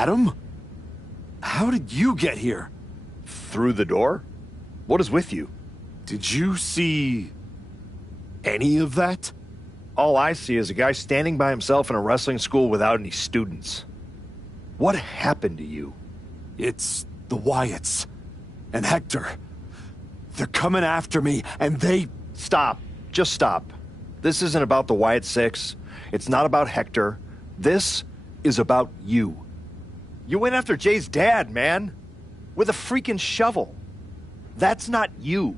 Adam? How did you get here? Through the door? What is with you? Did you see any of that? All I see is a guy standing by himself in a wrestling school without any students. What happened to you? It's the Wyatts. And Hector. They're coming after me, and they... Stop. Just stop. This isn't about the Wyatt Six. It's not about Hector. This is about you. You went after Jay's dad, man. With a freaking shovel. That's not you.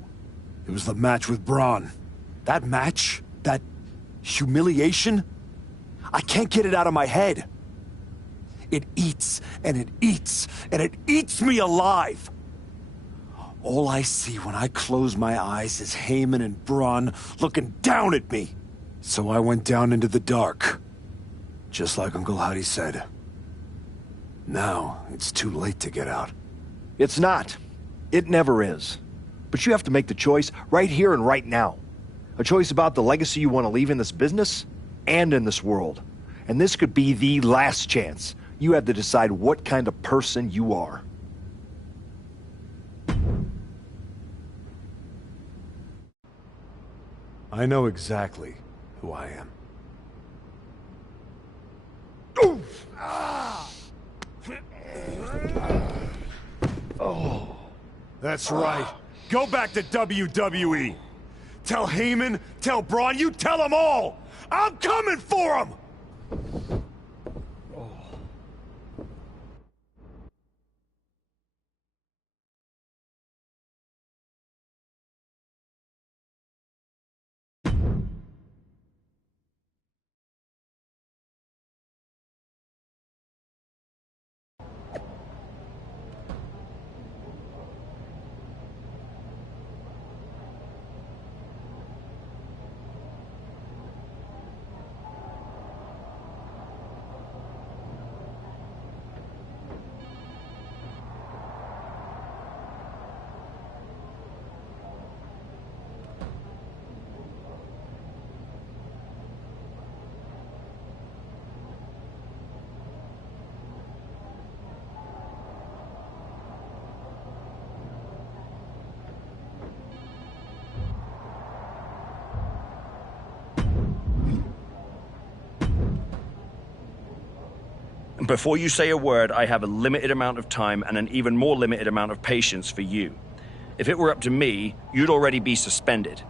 It was the match with Braun. That match? That humiliation? I can't get it out of my head. It eats, and it eats, and it eats me alive. All I see when I close my eyes is Heyman and Braun looking down at me. So I went down into the dark. Just like Uncle Howdy said. Now, it's too late to get out. It's not. It never is. But you have to make the choice right here and right now. A choice about the legacy you want to leave in this business and in this world. And this could be the last chance. You have to decide what kind of person you are. I know exactly who I am. Oh. That's right. Go back to WWE. Tell Heyman, tell Braun, you tell them all! I'm coming for them! Before you say a word, I have a limited amount of time and an even more limited amount of patience for you. If it were up to me, you'd already be suspended.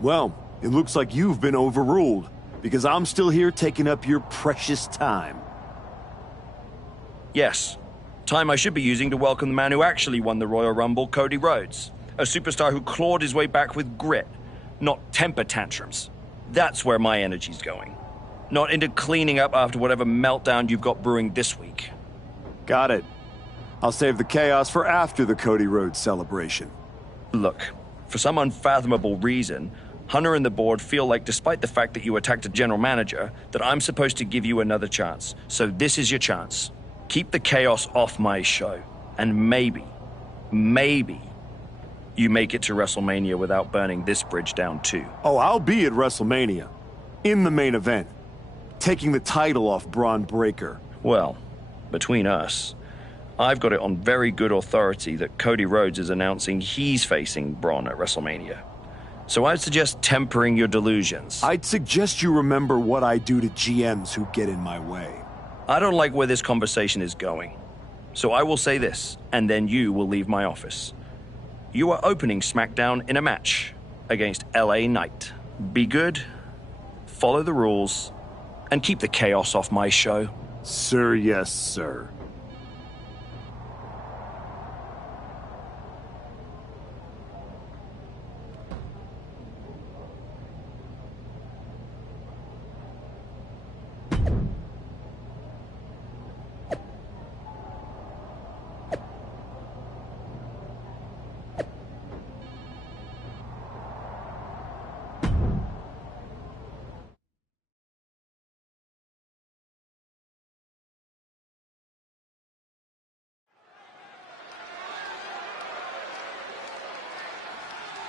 Well, it looks like you've been overruled, because I'm still here taking up your precious time. Yes. Time I should be using to welcome the man who actually won the Royal Rumble, Cody Rhodes. A superstar who clawed his way back with grit, not temper tantrums. That's where my energy's going. Not into cleaning up after whatever meltdown you've got brewing this week. Got it. I'll save the chaos for after the Cody Rhodes celebration. Look, for some unfathomable reason, Hunter and the board feel like despite the fact that you attacked a general manager, that I'm supposed to give you another chance. So this is your chance. Keep the chaos off my show. And maybe, you make it to WrestleMania without burning this bridge down too. Oh, I'll be at WrestleMania. In the main event. Taking the title off Braun Breaker. Well, between us, I've got it on very good authority that Cody Rhodes is announcing he's facing Braun at WrestleMania. So I'd suggest tempering your delusions. I'd suggest you remember what I do to GMs who get in my way. I don't like where this conversation is going. So I will say this, and then you will leave my office. You are opening SmackDown in a match against LA Knight. Be good, follow the rules, and keep the chaos off my show. Sir, yes, sir.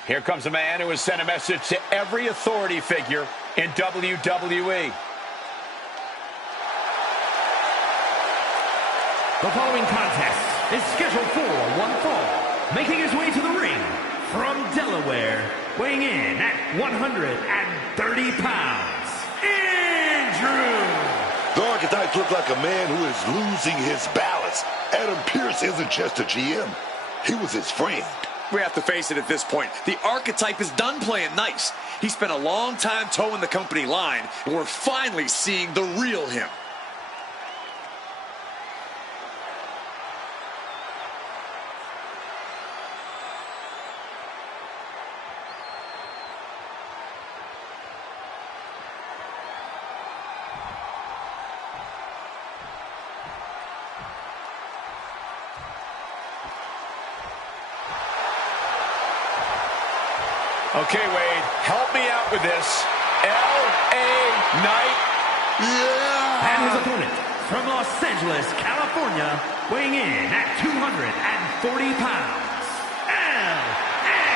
Here comes a man who has sent a message to every authority figure in WWE. The following contest is scheduled for one fall. Making his way to the ring from Delaware, weighing in at 130 pounds, Andrew! The Archetypes look like a man who is losing his balance. Adam Pearce isn't just a GM. He was his friend. We have to face it at this point. The Archetype is done playing nice. He spent a long time towing the company line, and we're finally seeing the real him. Okay, Wade, help me out with this. L.A. Knight. Yeah! And his opponent from Los Angeles, California, weighing in at 240 pounds, L.A.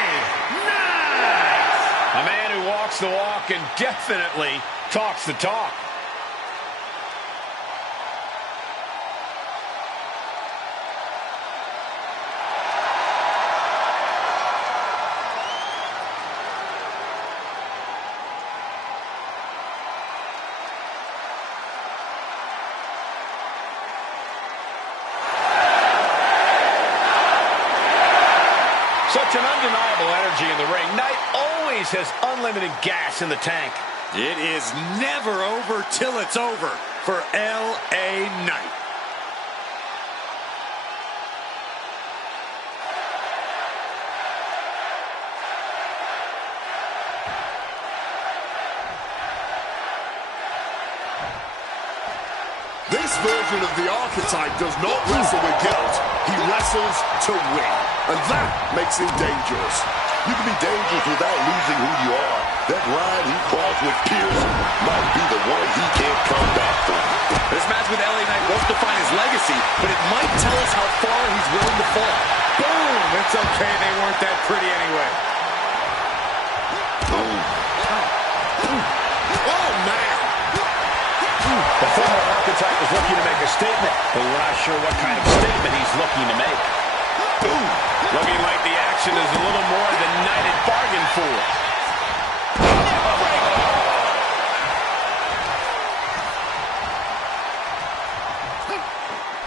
Knight! A man who walks the walk and definitely talks the talk. Such an undeniable energy in the ring. Knight always has unlimited gas in the tank. It is never over till it's over for L.A. Knight. This version of the Archetype does not wrestle with guilt. He wrestles to win. And that makes him dangerous. You can be dangerous without losing who you are. That line he crossed with Pierce might be the one he can't come back from. This match with LA Knight won't define his legacy, but it might tell us how far he's willing to fall. Boom! It's okay, they weren't that pretty anyway. Boom. Oh, man! The former Archetype is looking to make a statement, but we're not sure what kind of statement he's looking to make. Ooh, looking like the action is a little more than Knight had bargained for.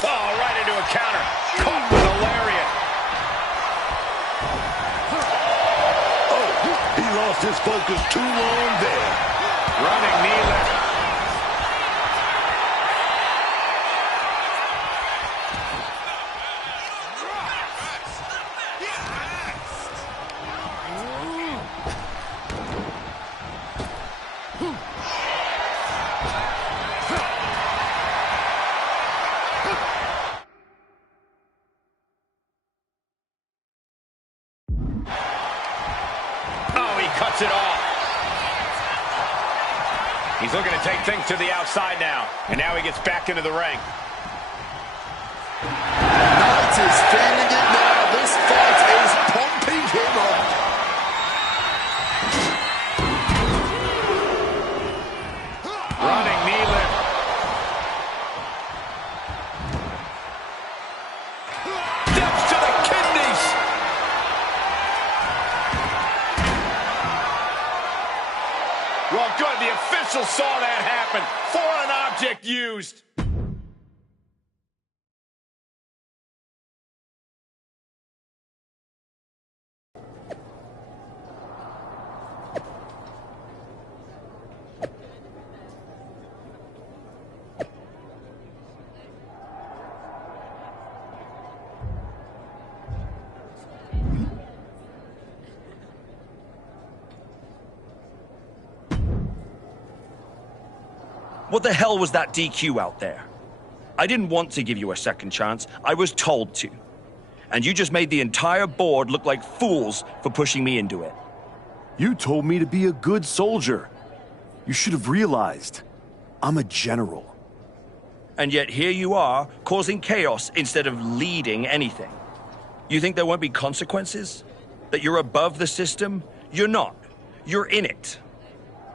Oh, right into a counter. Caught with a lariat. Oh, he lost his focus too long there. Running knee lift. Cuts it off. He's looking to take things to the outside now. And now he gets back into the ring. Knight is feeling it now. This fight is pumping him Well, good. The official saw that happen. Foreign object used. What the hell was that DQ out there? I didn't want to give you a second chance. I was told to. And you just made the entire board look like fools for pushing me into it. You told me to be a good soldier. You should have realized I'm a general. And yet here you are, causing chaos instead of leading anything. You think there won't be consequences? That you're above the system? You're not. You're in it.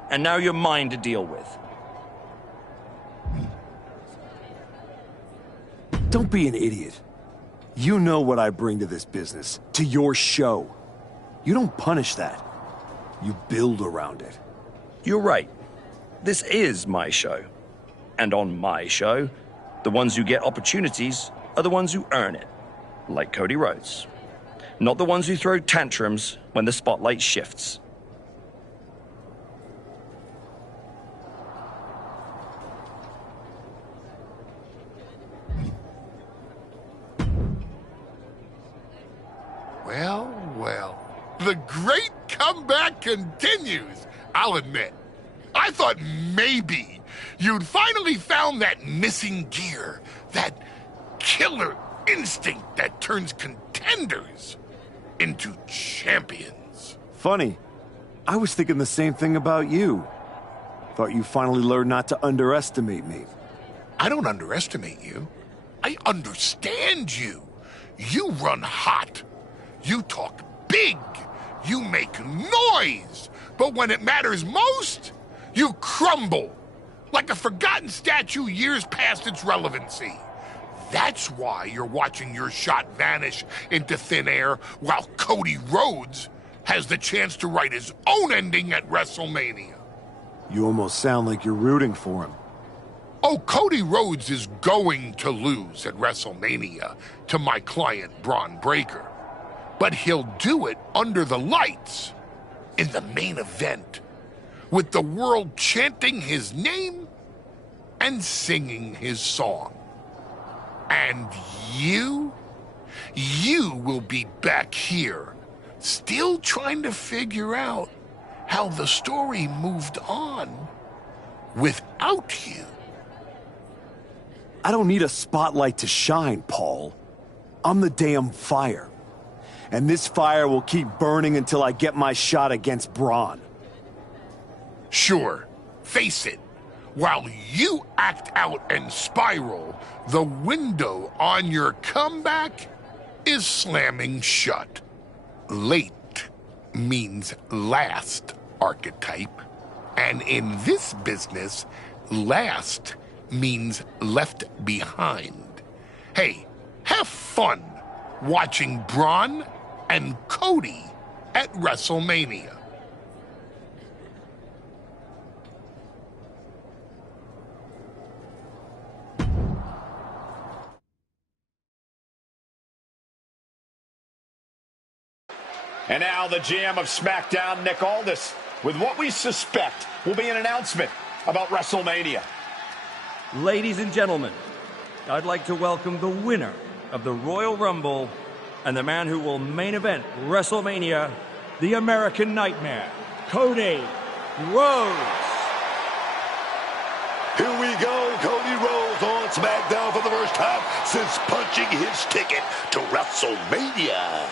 And now you're mine to deal with. Don't be an idiot. You know what I bring to this business, to your show. You don't punish that. You build around it. You're right. This is my show. And on my show, the ones who get opportunities are the ones who earn it. Like Cody Rhodes. Not the ones who throw tantrums when the spotlight shifts. Well, well. The great comeback continues, I'll admit. I thought maybe you'd finally found that missing gear, that killer instinct that turns contenders into champions. Funny. I was thinking the same thing about you. Thought you finally learned not to underestimate me. I don't underestimate you. I understand you. You run hot. You talk big. You make noise. But when it matters most, you crumble. Like a forgotten statue years past its relevancy. That's why you're watching your shot vanish into thin air while Cody Rhodes has the chance to write his own ending at WrestleMania. You almost sound like you're rooting for him. Oh, Cody Rhodes is going to lose at WrestleMania to my client, Braun Breaker. But he'll do it under the lights, in the main event, with the world chanting his name and singing his song. And you will be back here, still trying to figure out how the story moved on without you. I don't need a spotlight to shine, Paul. I'm the damn fire. And this fire will keep burning until I get my shot against Braun. Sure, face it. While you act out and spiral, the window on your comeback is slamming shut. Late means last, archetype. And in this business, last means left behind. Hey, have fun watching Braun and Cody at WrestleMania. And now the GM of SmackDown, Nick Aldis, with what we suspect will be an announcement about WrestleMania. Ladies and gentlemen, I'd like to welcome the winner of the Royal Rumble and the man who will main event WrestleMania, the American Nightmare, Cody Rhodes. Here we go, Cody Rhodes on SmackDown for the first time since punching his ticket to WrestleMania.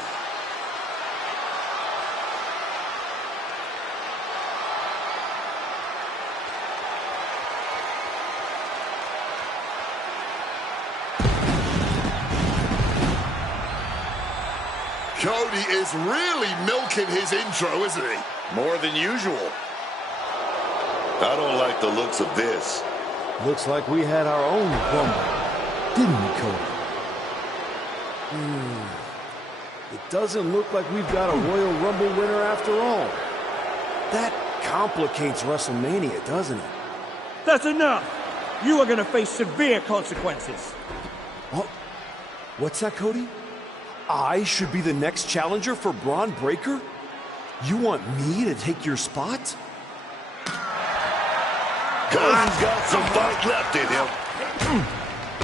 Cody is really milking his intro, isn't he? More than usual. I don't like the looks of this. Looks like we had our own Rumble, didn't we, Cody? It doesn't look like we've got a Royal Rumble winner after all. That complicates WrestleMania, doesn't it? That's enough! You are gonna face severe consequences. Oh, what's that, Cody? I should be the next challenger for Braun Breaker? You want me to take your spot? Cody's got some fight left in him.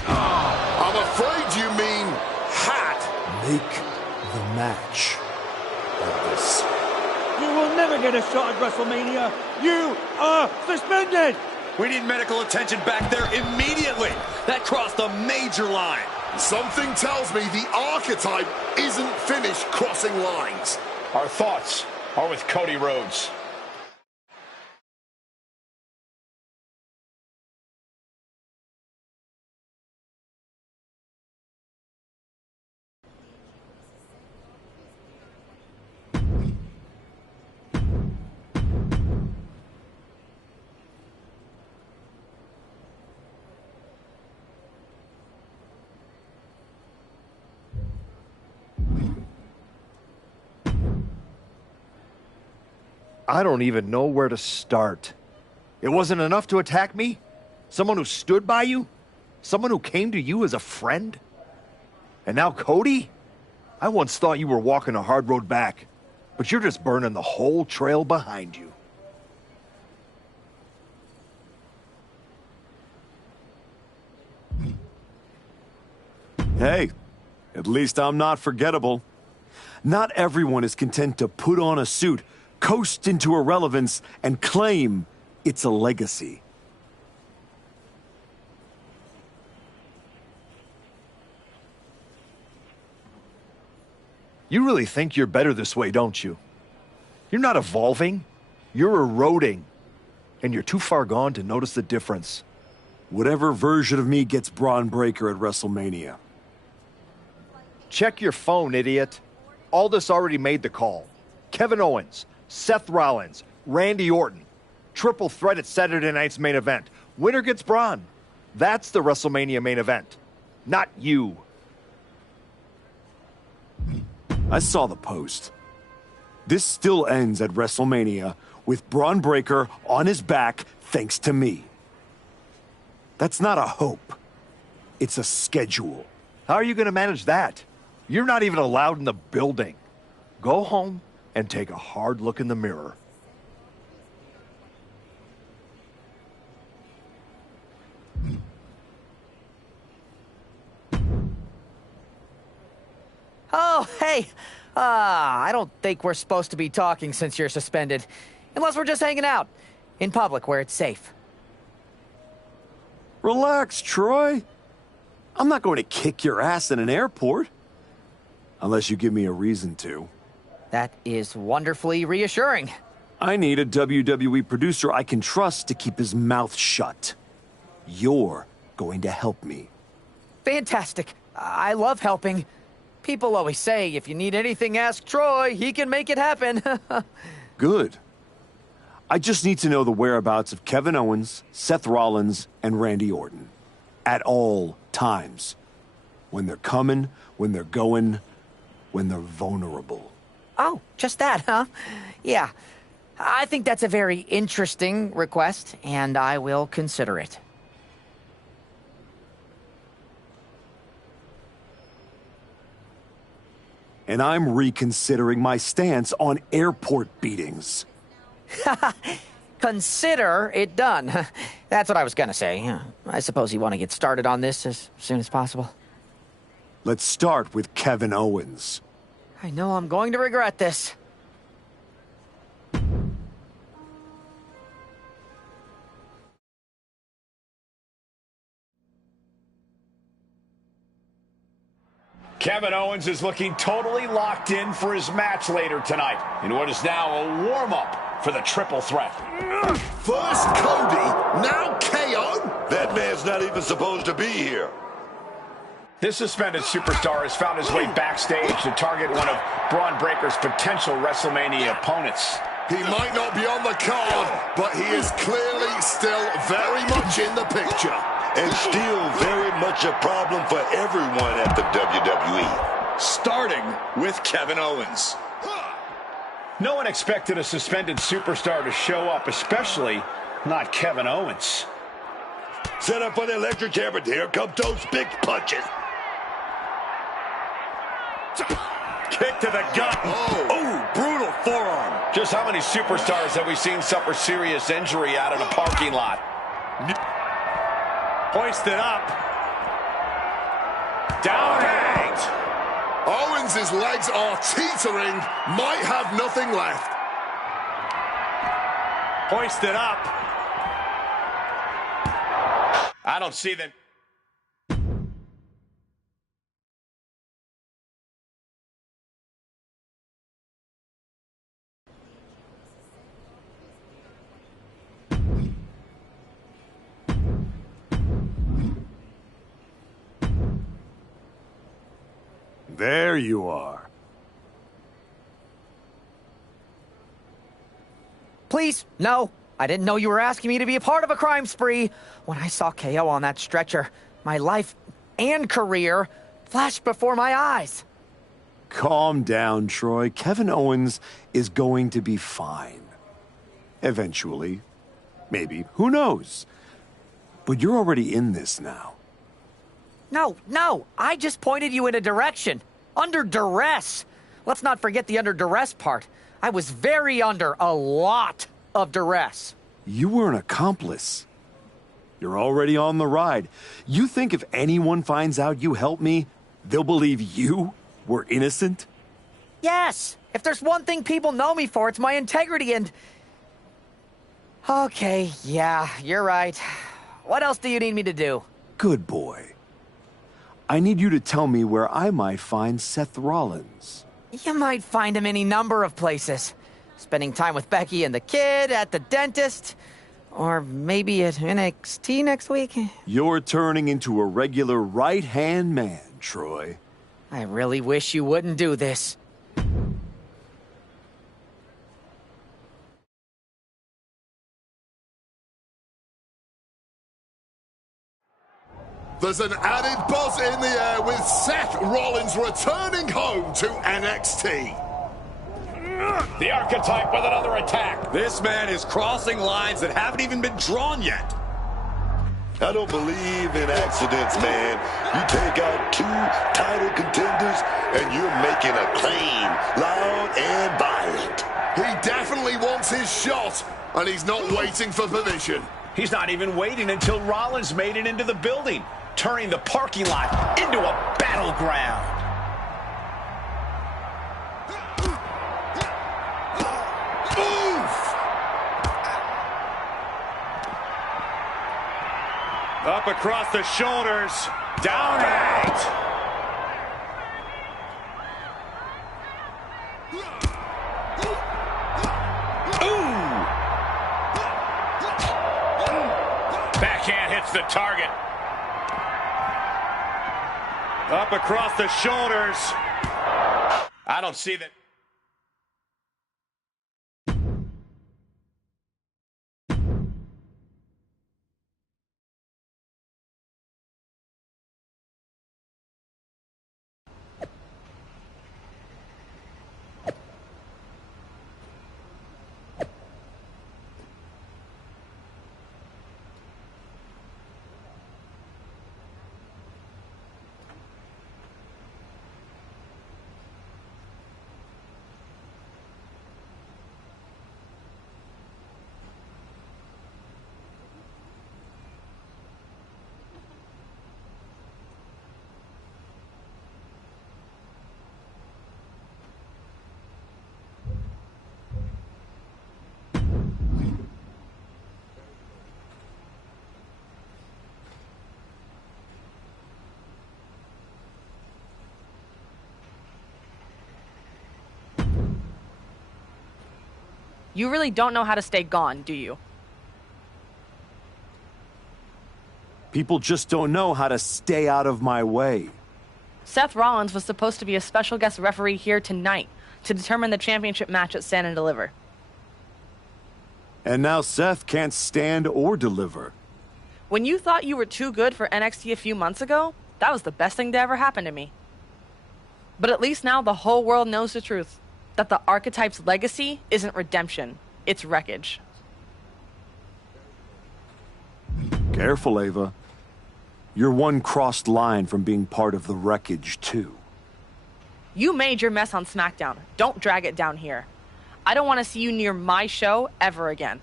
I'm afraid you mean hat. Make the match of this. You will never get a shot at WrestleMania. You are suspended. We need medical attention back there immediately. That crossed a major line. Something tells me the archetype isn't finished crossing lines. Our thoughts are with Cody Rhodes. I don't even know where to start. It wasn't enough to attack me? Someone who stood by you? Someone who came to you as a friend? And now Cody? I once thought you were walking a hard road back, but you're just burning the whole trail behind you. Hey, at least I'm not forgettable. Not everyone is content to put on a suit, coast into irrelevance, and claim it's a legacy. You really think you're better this way, don't you? You're not evolving. You're eroding. And you're too far gone to notice the difference. Whatever version of me gets Braun Breaker at WrestleMania. Check your phone, idiot. Aldous already made the call. Kevin Owens, Seth Rollins, Randy Orton. Triple threat at Saturday night's main event. Winner gets Braun. That's the WrestleMania main event. Not you. I saw the post. This still ends at WrestleMania with Braun Breaker on his back thanks to me. That's not a hope. It's a schedule. How are you going to manage that? You're not even allowed in the building. Go home and take a hard look in the mirror. Oh, hey. I don't think we're supposed to be talking since you're suspended. Unless we're just hanging out. In public, where it's safe. Relax, Troy. I'm not going to kick your ass in an airport. Unless you give me a reason to. That is wonderfully reassuring. I need a WWE producer I can trust to keep his mouth shut. You're going to help me. Fantastic. I love helping. People always say, if you need anything, ask Troy. He can make it happen. Good. I just need to know the whereabouts of Kevin Owens, Seth Rollins, and Randy Orton. At all times. When they're coming, when they're going, when they're vulnerable. Oh, just that, huh? Yeah. I think that's a very interesting request, and I will consider it. And I'm reconsidering my stance on airport beatings. Consider it done. That's what I was gonna say. I suppose you want to get started on this as soon as possible. Let's start with Kevin Owens. I know I'm going to regret this. Kevin Owens is looking totally locked in for his match later tonight in what is now a warm-up for the triple threat. First Cody, now KO? That man's not even supposed to be here. This suspended superstar has found his way backstage to target one of Braun Breaker's potential WrestleMania opponents. He might not be on the card, but he is clearly still very much in the picture. And still very much a problem for everyone at the WWE. Starting with Kevin Owens. No one expected a suspended superstar to show up, especially not Kevin Owens. Set up for the electric chair, but here come those big punches. Kick to the gut. Oh, brutal forearm. Just how many superstars have we seen suffer serious injury out in a parking lot? Hoisted up. Down and Owens' legs are teetering, might have nothing left. Hoisted up. I don't see them. There you are. Please, no. I didn't know you were asking me to be a part of a crime spree. When I saw KO on that stretcher, my life and career flashed before my eyes. Calm down, Troy. Kevin Owens is going to be fine. Eventually. Maybe. Who knows? But you're already in this now. No. I just pointed you in a direction. Under duress. Let's not forget the under duress part. I was very under a lot of duress. You were an accomplice. You're already on the ride. You think if anyone finds out you helped me, they'll believe you were innocent? Yes. If there's one thing people know me for, it's my integrity and... Okay, yeah, you're right. What else do you need me to do? Good boy. I need you to tell me where I might find Seth Rollins. You might find him any number of places. Spending time with Becky and the kid, at the dentist, or maybe at NXT next week. You're turning into a regular right-hand man, Troy. I really wish you wouldn't do this. There's an added buzz in the air with Seth Rollins returning home to NXT. The Archetype with another attack. This man is crossing lines that haven't even been drawn yet. I don't believe in accidents, man. You take out two title contenders, and you're making a claim, loud and violent. He definitely wants his shot, and he's not waiting for permission. He's not even waiting until Rollins made it into the building, turning the parking lot into a battleground. Up across the shoulders, down and backhand hits the target. Up across the shoulders. I don't see that. You really don't know how to stay gone, do you? People just don't know how to stay out of my way. Seth Rollins was supposed to be a special guest referee here tonight to determine the championship match at Stand and Deliver. And now Seth can't stand or deliver. When you thought you were too good for NXT a few months ago, that was the best thing to ever happen to me. But at least now the whole world knows the truth. that the Archetype's legacy isn't redemption, it's wreckage. Careful, Ava. You're one crossed line from being part of the wreckage, too. You made your mess on SmackDown. Don't drag it down here. I don't want to see you near my show ever again.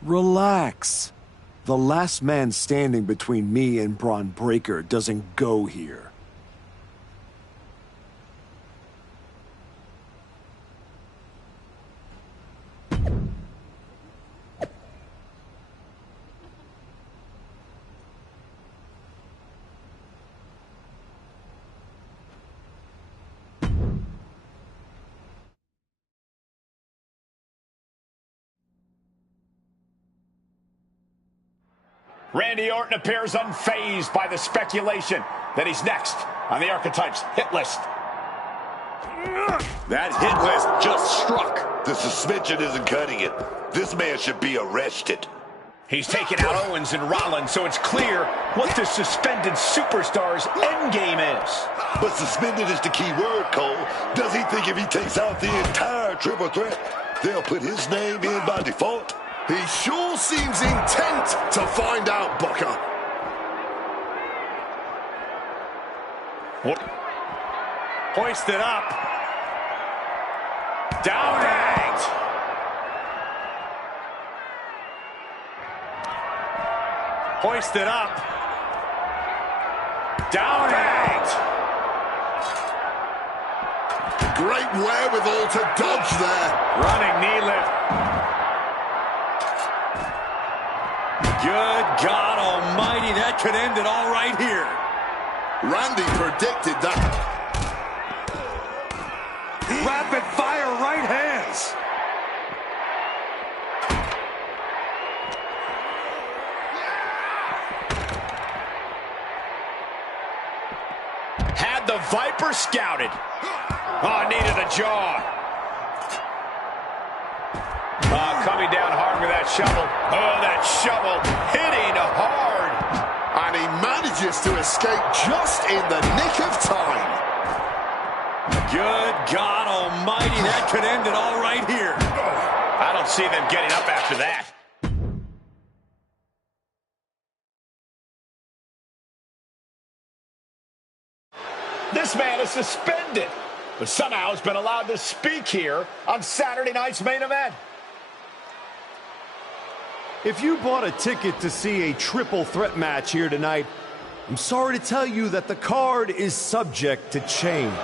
Relax. The last man standing between me and Braun Breaker doesn't go here. Randy Orton appears unfazed by the speculation that he's next on the Archetype's hit list. That hit list just struck. The suspension isn't cutting it. This man should be arrested. He's taken out Owens and Rollins, so it's clear what the suspended superstar's endgame is. But suspended is the key word, Cole. Does he think if he takes out the entire triple threat, they'll put his name in by default? He sure seems intent to find out, Booker. Hoisted up. Down and hoisted up. Down and great wherewithal to dodge there. Running knee lift. Good God almighty, that could end it all right here. Randy predicted that. Rapid fire right hands. Had the Viper scouted. Oh, needed a jaw. Coming down hard with that shovel. Oh, that shovel hitting hard. And he manages to escape just in the nick of time. Good God almighty, that could end it all right here. I don't see them getting up after that. This man is suspended, but somehow has been allowed to speak here on Saturday night's main event. If you bought a ticket to see a triple threat match here tonight, I'm sorry to tell you that the card is subject to change.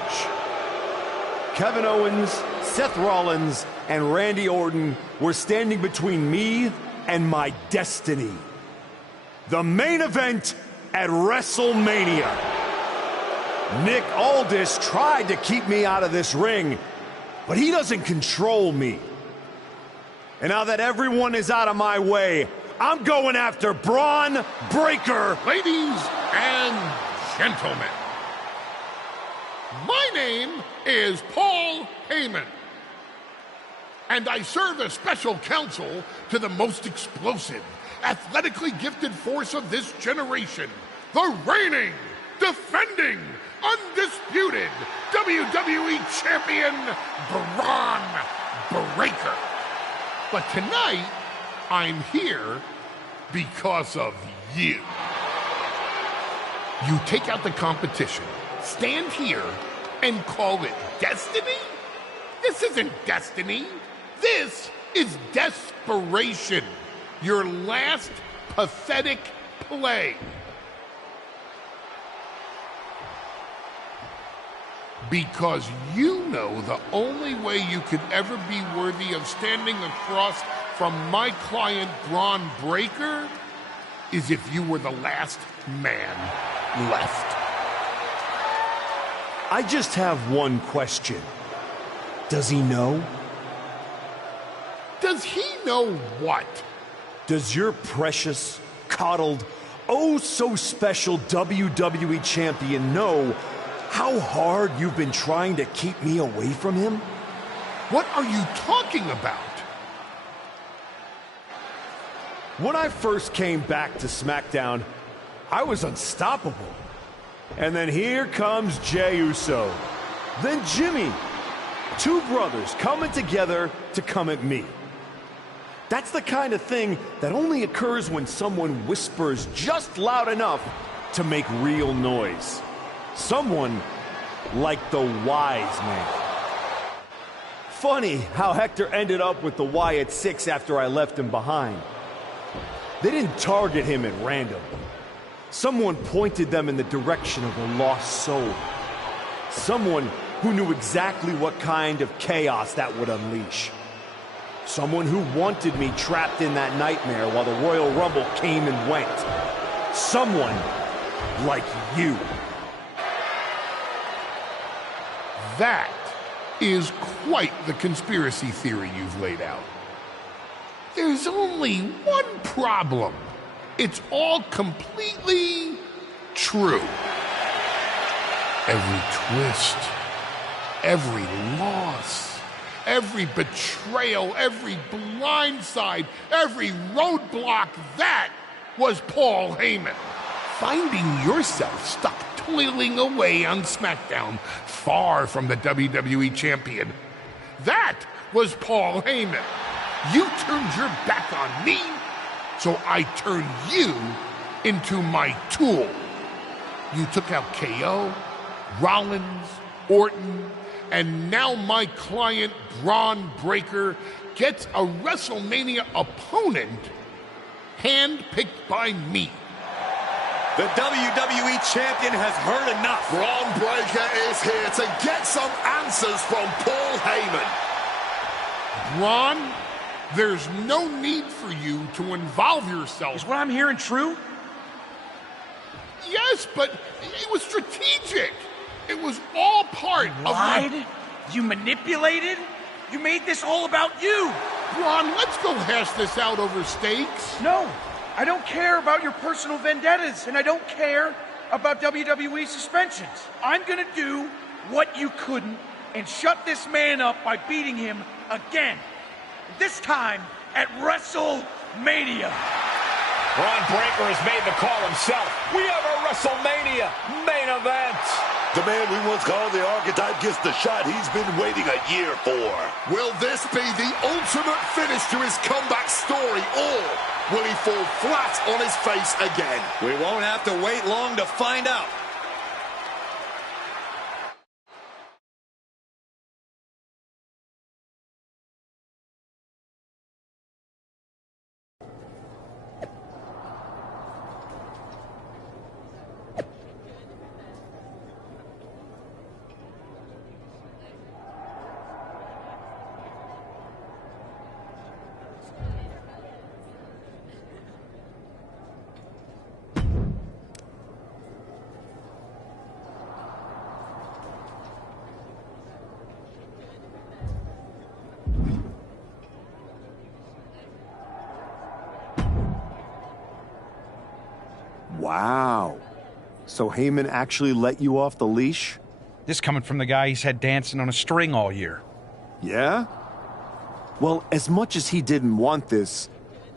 Kevin Owens, Seth Rollins, and Randy Orton were standing between me and my destiny. The main event at WrestleMania. Nick Aldis tried to keep me out of this ring, but he doesn't control me. And now that everyone is out of my way, I'm going after Braun Breaker. Ladies and gentlemen, my name is Paul Heyman, and I serve as special counsel to the most explosive, athletically gifted force of this generation, the reigning, defending, undisputed WWE Champion, Braun Breaker. But tonight, I'm here because of you. You take out the competition, stand here, and call it destiny? This isn't destiny. This is desperation. Your last pathetic play. Because you know the only way you could ever be worthy of standing across from my client, Braun Breaker, is if you were the last man left. I just have one question. Does he know? Does he know what? Does your precious, coddled, oh so special WWE champion know how hard you've been trying to keep me away from him? What are you talking about? When I first came back to SmackDown, I was unstoppable. And then here comes Jey Uso, then Jimmy. Two brothers coming together to come at me. That's the kind of thing that only occurs when someone whispers just loud enough to make real noise. Someone like the wise man. Funny how Hector ended up with the Y at 6 after I left him behind. They didn't target him at random. Someone pointed them in the direction of a lost soul. Someone who knew exactly what kind of chaos that would unleash. Someone who wanted me trapped in that nightmare while the Royal Rumble came and went. Someone like you. That is quite the conspiracy theory you've laid out. There's only one problem. It's all completely true. Every twist, every loss, every betrayal, every blindside, every roadblock, that was Paul Heyman. Finding yourself stuck toiling away on SmackDown, far from the WWE champion, that was Paul Heyman. You turned your back on me, so I turned you into my tool. You took out KO, Rollins, Orton, and now my client, Braun Breaker, gets a WrestleMania opponent handpicked by me. The WWE champion has heard enough. Braun Breaker is here to get some answers from Paul Heyman. Braun, there's no need for you to involve yourself. Is what I'm hearing true? Yes, but it was strategic. It was all part of Lied? You manipulated? You made this all about you. Braun, let's go hash this out over stakes. No, I don't care about your personal vendettas, and I don't care about WWE suspensions. I'm gonna do what you couldn't and shut this man up by beating him again. This time at WrestleMania. Braun Breaker has made the call himself. We have a WrestleMania main event. The man we once called the Archetype gets the shot he's been waiting a year for. Will this be the ultimate finish to his comeback story, or will he fall flat on his face again? We won't have to wait long to find out. Wow. So Heyman actually let you off the leash? This coming from the guy he's had dancing on a string all year. Yeah? Well, as much as he didn't want this,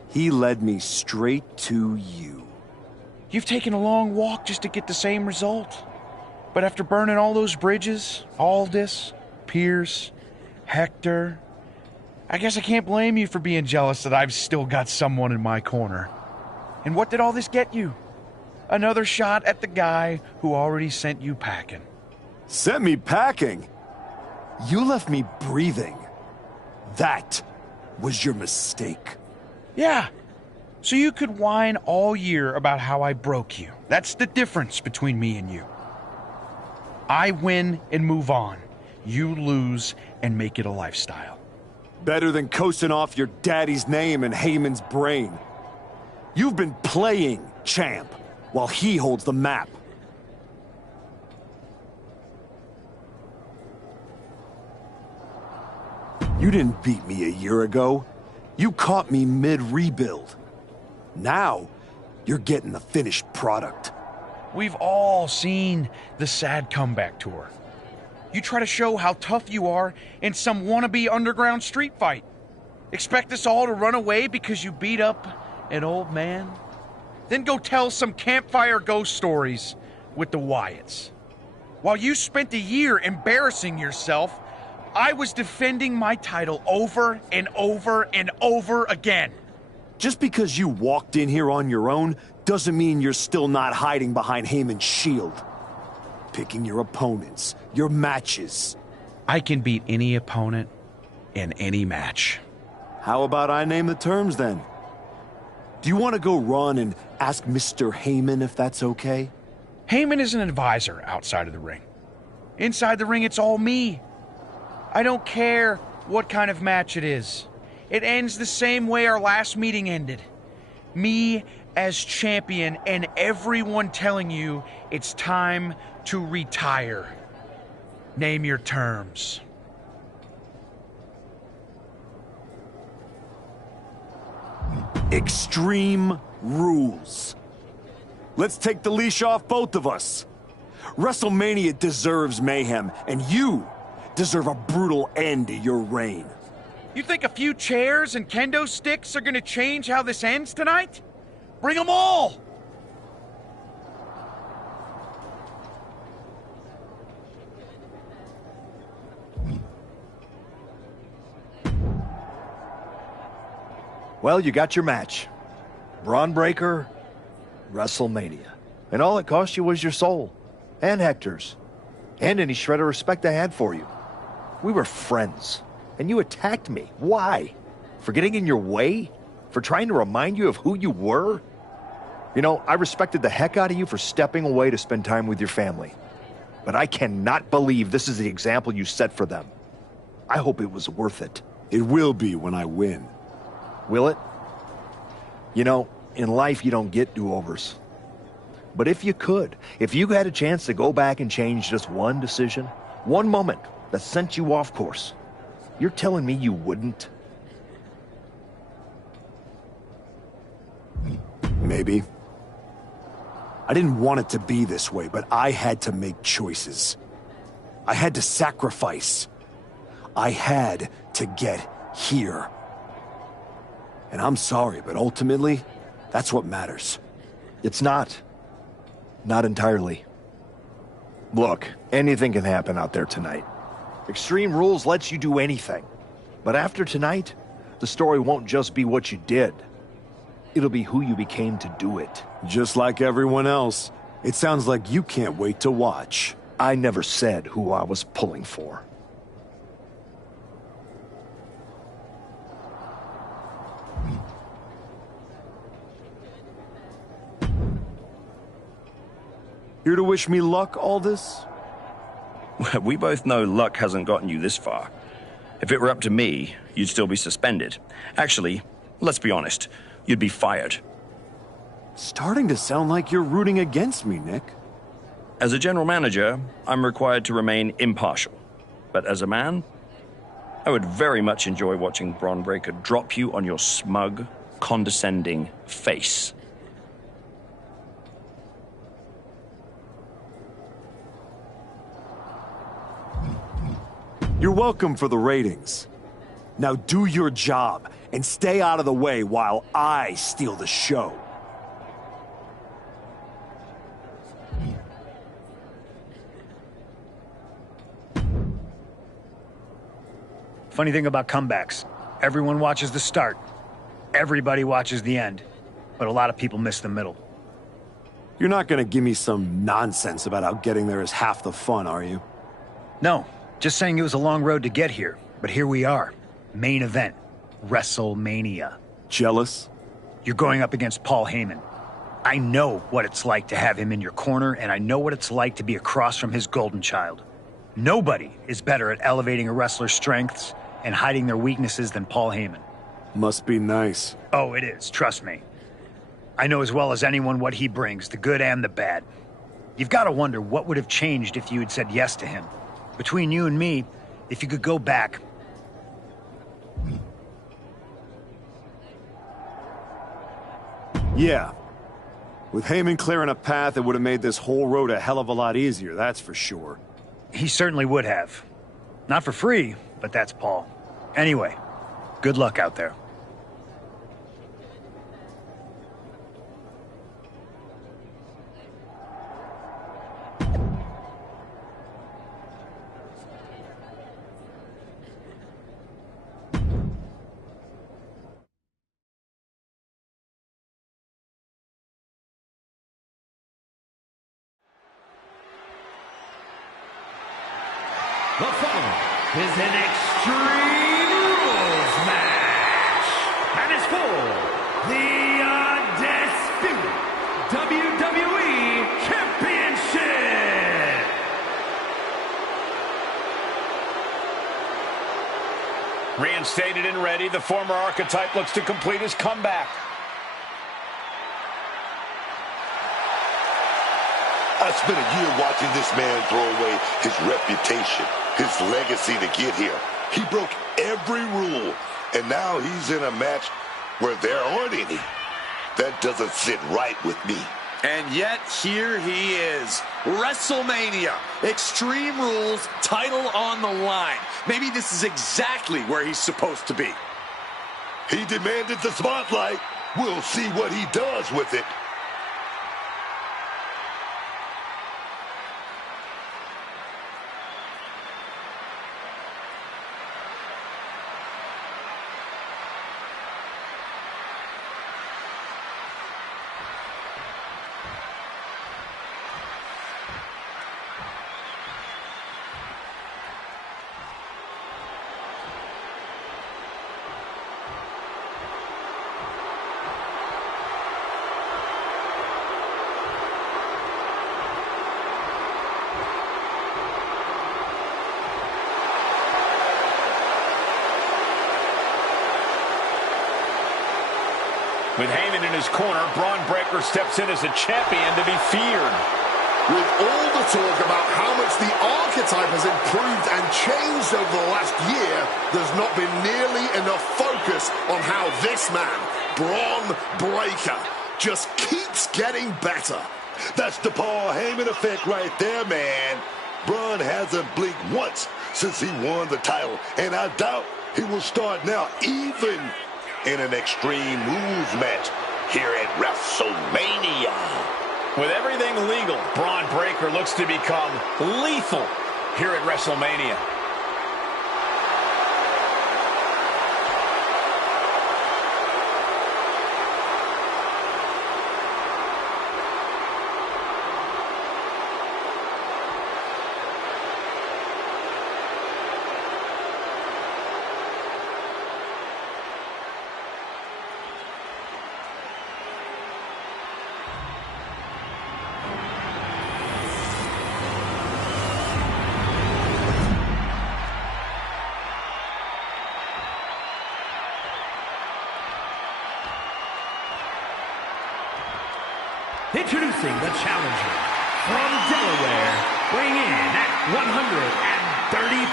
he led me straight to you. You've taken a long walk just to get the same result. But after burning all those bridges, Aldis, Pierce, Hector, I guess I can't blame you for being jealous that I've still got someone in my corner. And what did all this get you? Another shot at the guy who already sent you packing. Sent me packing? You left me breathing. That was your mistake. Yeah. So you could whine all year about how I broke you. That's the difference between me and you. I win and move on. You lose and make it a lifestyle. Better than coasting off your daddy's name in Heyman's brain. You've been playing champ while he holds the map. You didn't beat me a year ago. You caught me mid-rebuild. Now, you're getting the finished product. We've all seen the sad comeback tour. You try to show how tough you are in some wannabe underground street fight. Expect us all to run away because you beat up an old man? Then go tell some campfire ghost stories with the Wyatts. While you spent a year embarrassing yourself, I was defending my title over and over and over again. Just because you walked in here on your own doesn't mean you're still not hiding behind Heyman's shield. Picking your opponents, your matches. I can beat any opponent in any match. How about I name the terms then? Do you want to go run and ask Mr. Heyman if that's okay? Heyman is an advisor outside of the ring. Inside the ring, it's all me. I don't care what kind of match it is. It ends the same way our last meeting ended. Me as champion and everyone telling you it's time to retire. Name your terms. Extreme rules. Let's take the leash off both of us. WrestleMania deserves mayhem, and you deserve a brutal end to your reign. You think a few chairs and kendo sticks are gonna change how this ends tonight? Bring them all! Well, you got your match. Braun Breaker, WrestleMania. And all it cost you was your soul. And Hector's. And any shred of respect I had for you. We were friends. And you attacked me. Why? For getting in your way? For trying to remind you of who you were? You know, I respected the heck out of you for stepping away to spend time with your family. But I cannot believe this is the example you set for them. I hope it was worth it. It will be when I win. Will it? You know, in life you don't get do-overs. But if you could, if you had a chance to go back and change just one decision, one moment that sent you off course, you're telling me you wouldn't? Maybe. I didn't want it to be this way, but I had to make choices. I had to sacrifice. I had to get here. And I'm sorry, but ultimately, that's what matters. It's not. Not entirely. Look, anything can happen out there tonight. Extreme Rules lets you do anything. But after tonight, the story won't just be what you did. It'll be who you became to do it. Just like everyone else, it sounds like you can't wait to watch. I never said who I was pulling for. Here to wish me luck, Aldous? We both know luck hasn't gotten you this far. If it were up to me, you'd still be suspended. Actually, let's be honest, you'd be fired. Starting to sound like you're rooting against me, Nick. As a general manager, I'm required to remain impartial. But as a man, I would very much enjoy watching Braun Breaker drop you on your smug, condescending face. You're welcome for the ratings. Now do your job and stay out of the way while I steal the show. Funny thing about comebacks, everyone watches the start. Everybody watches the end. But a lot of people miss the middle. You're not gonna give me some nonsense about how getting there is half the fun, are you? No, just saying it was a long road to get here. But here we are. Main event. WrestleMania. Jealous? You're going up against Paul Heyman. I know what it's like to have him in your corner, and I know what it's like to be across from his golden child. Nobody is better at elevating a wrestler's strengths and hiding their weaknesses than Paul Heyman. Must be nice. Oh, it is, trust me. I know as well as anyone what he brings, the good and the bad. You've got to wonder what would have changed if you had said yes to him. Between you and me, if you could go back. Yeah. With Heyman clearing a path, it would have made this whole road a hell of a lot easier, that's for sure. He certainly would have. Not for free, but that's Paul. Anyway, good luck out there. The following is an Extreme Rules match. And it's for the undisputed WWE Championship. Reinstated and ready, the former Archetype looks to complete his comeback. I spent a year watching this man throw away his reputation, his legacy to get here. He broke every rule, and now he's in a match where there aren't any. That doesn't sit right with me. And yet, here he is. WrestleMania. Extreme Rules, title on the line. Maybe this is exactly where he's supposed to be. He demanded the spotlight. We'll see what he does with it. With Heyman in his corner, Braun Breaker steps in as a champion to be feared. With all the talk about how much the Archetype has improved and changed over the last year, there's not been nearly enough focus on how this man, Braun Breaker, just keeps getting better. That's the Paul Heyman effect right there, man. Braun hasn't blinked once since he won the title, and I doubt he will start now, even in an Extreme Rules match here at WrestleMania. With everything legal, Braun Breaker looks to become lethal here at WrestleMania. Introducing the challenger from Delaware, weighing in at 130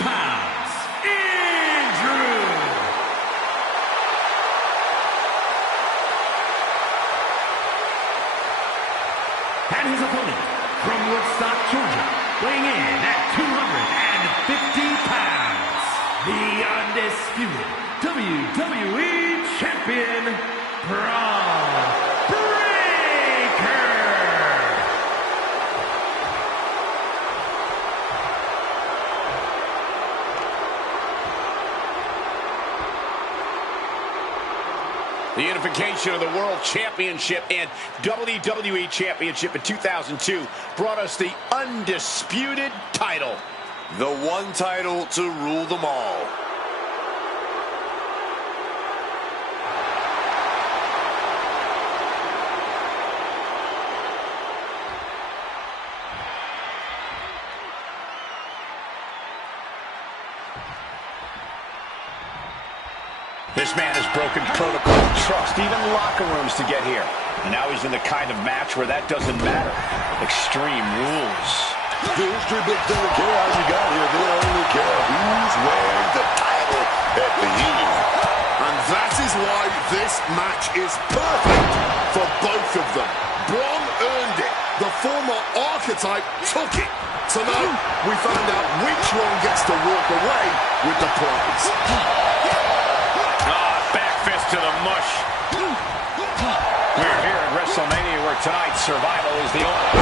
pounds, Andrew. And his opponent from Woodstock, Georgia, weighing in at 250 pounds, the undisputed WWE Champion, Braun The unification of the World Championship and WWE Championship in 2002 brought us the undisputed title. The one title to rule them all. This man has broken protocol, trust, even locker rooms to get here. And now he's in the kind of match where that doesn't matter. Extreme Rules. The history books don't care how you got here. They only care who's wearing the title at the end. And that is why this match is perfect for both of them. Braun earned it. The former Archetype took it. Tonight, we found out which one gets to walk away with the prize. Fist to the mush. We're here at WrestleMania where tonight's survival is the only.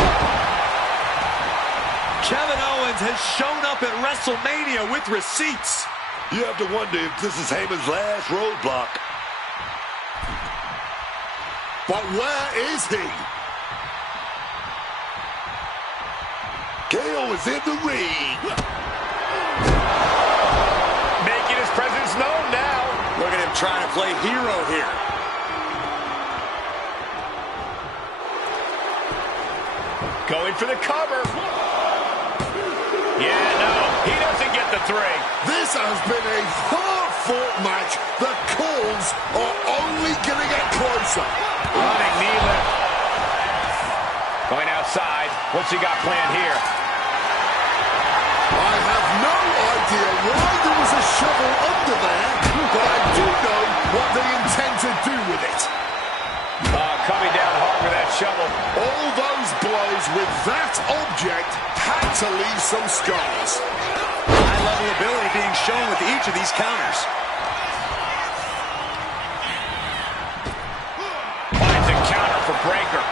Kevin Owens has shown up at WrestleMania with receipts. You have to wonder if this is Heyman's last roadblock. But where is he? KO is in the ring. presence known now. Look at him trying to play hero here. Going for the cover. Yeah, no, he doesn't get the 3. This has been a hard-fought match. The calls are only going to get closer. Running knee lift. Going outside. What's he got planned here? I have no idea why there was a shovel under there, but I do know what they intend to do with it. Coming down hard with that shovel. All those blows with that object had to leave some scars. High-level ability being shown with each of these counters. Finds a counter for Breaker.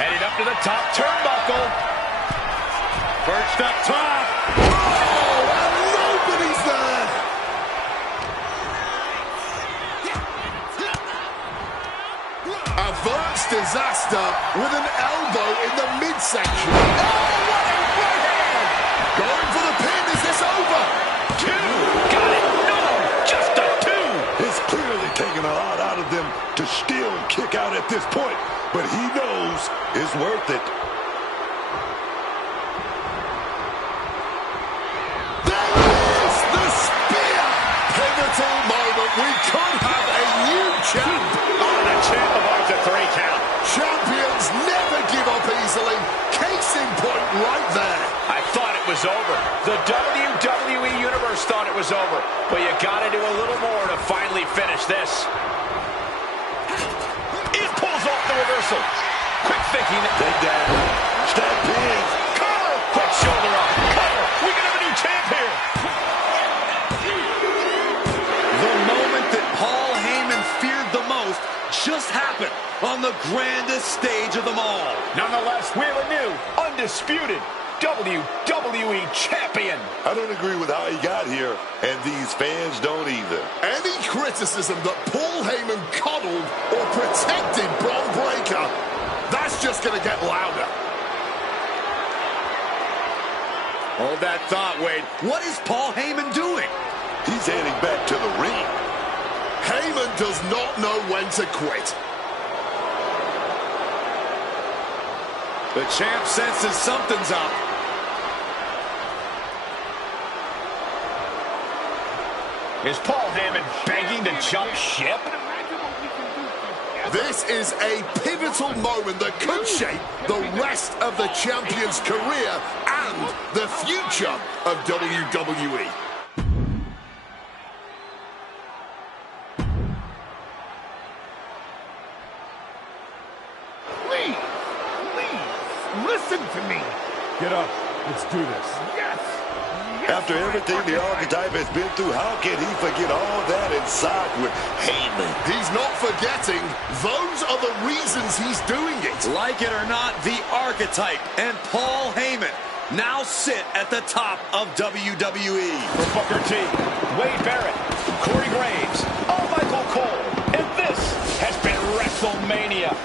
Headed up to the top turnbuckle. Perched up top. Oh, and nobody's there. Averts disaster with an elbow in the midsection. Oh, what a right hand! Going for the pin. Is this over? 2. Got it. No, just a 2. It's clearly taken a lot out of them to still kick out at this point, but he knows it's worth it. There it is, the spear! Pivotal moment. We could have a new champ. Oh, the champ avoids a 3 count. Champions never give up easily. Case in point right there. I thought it was over. The WWE Universe thought it was over. But you gotta do a little more to finally finish this. He pulls off the reversal. Quick thinking. Take down. Step in. Cover. Quick shoulder up. Cover. We can have a new champ here. The moment that Paul Heyman feared the most just happened on the grandest stage of them all. Nonetheless, we have a new, undisputed WWE Champion. I don't agree with how he got here, and these fans don't either. Any criticism that Paul Heyman coddled or protected Bron Breakker, that's just going to get louder. Hold that thought, Wade. What is Paul Heyman doing? He's heading back to the ring. Heyman does not know when to quit. The champ senses something's up. Is Paul Heyman begging to jump ship? This is a pivotal moment that could shape the rest of the champion's career and the future of WWE. Listen to me. Get up. Let's do this. Yes. After everything the Archetype has been through, how can he forget all that and side with Heyman? He's not forgetting. Those are the reasons he's doing it. Like it or not, the Archetype and Paul Heyman now sit at the top of WWE. For Booker T, Wade Barrett, Corey Graves, Michael Cole, and this has been WrestleMania.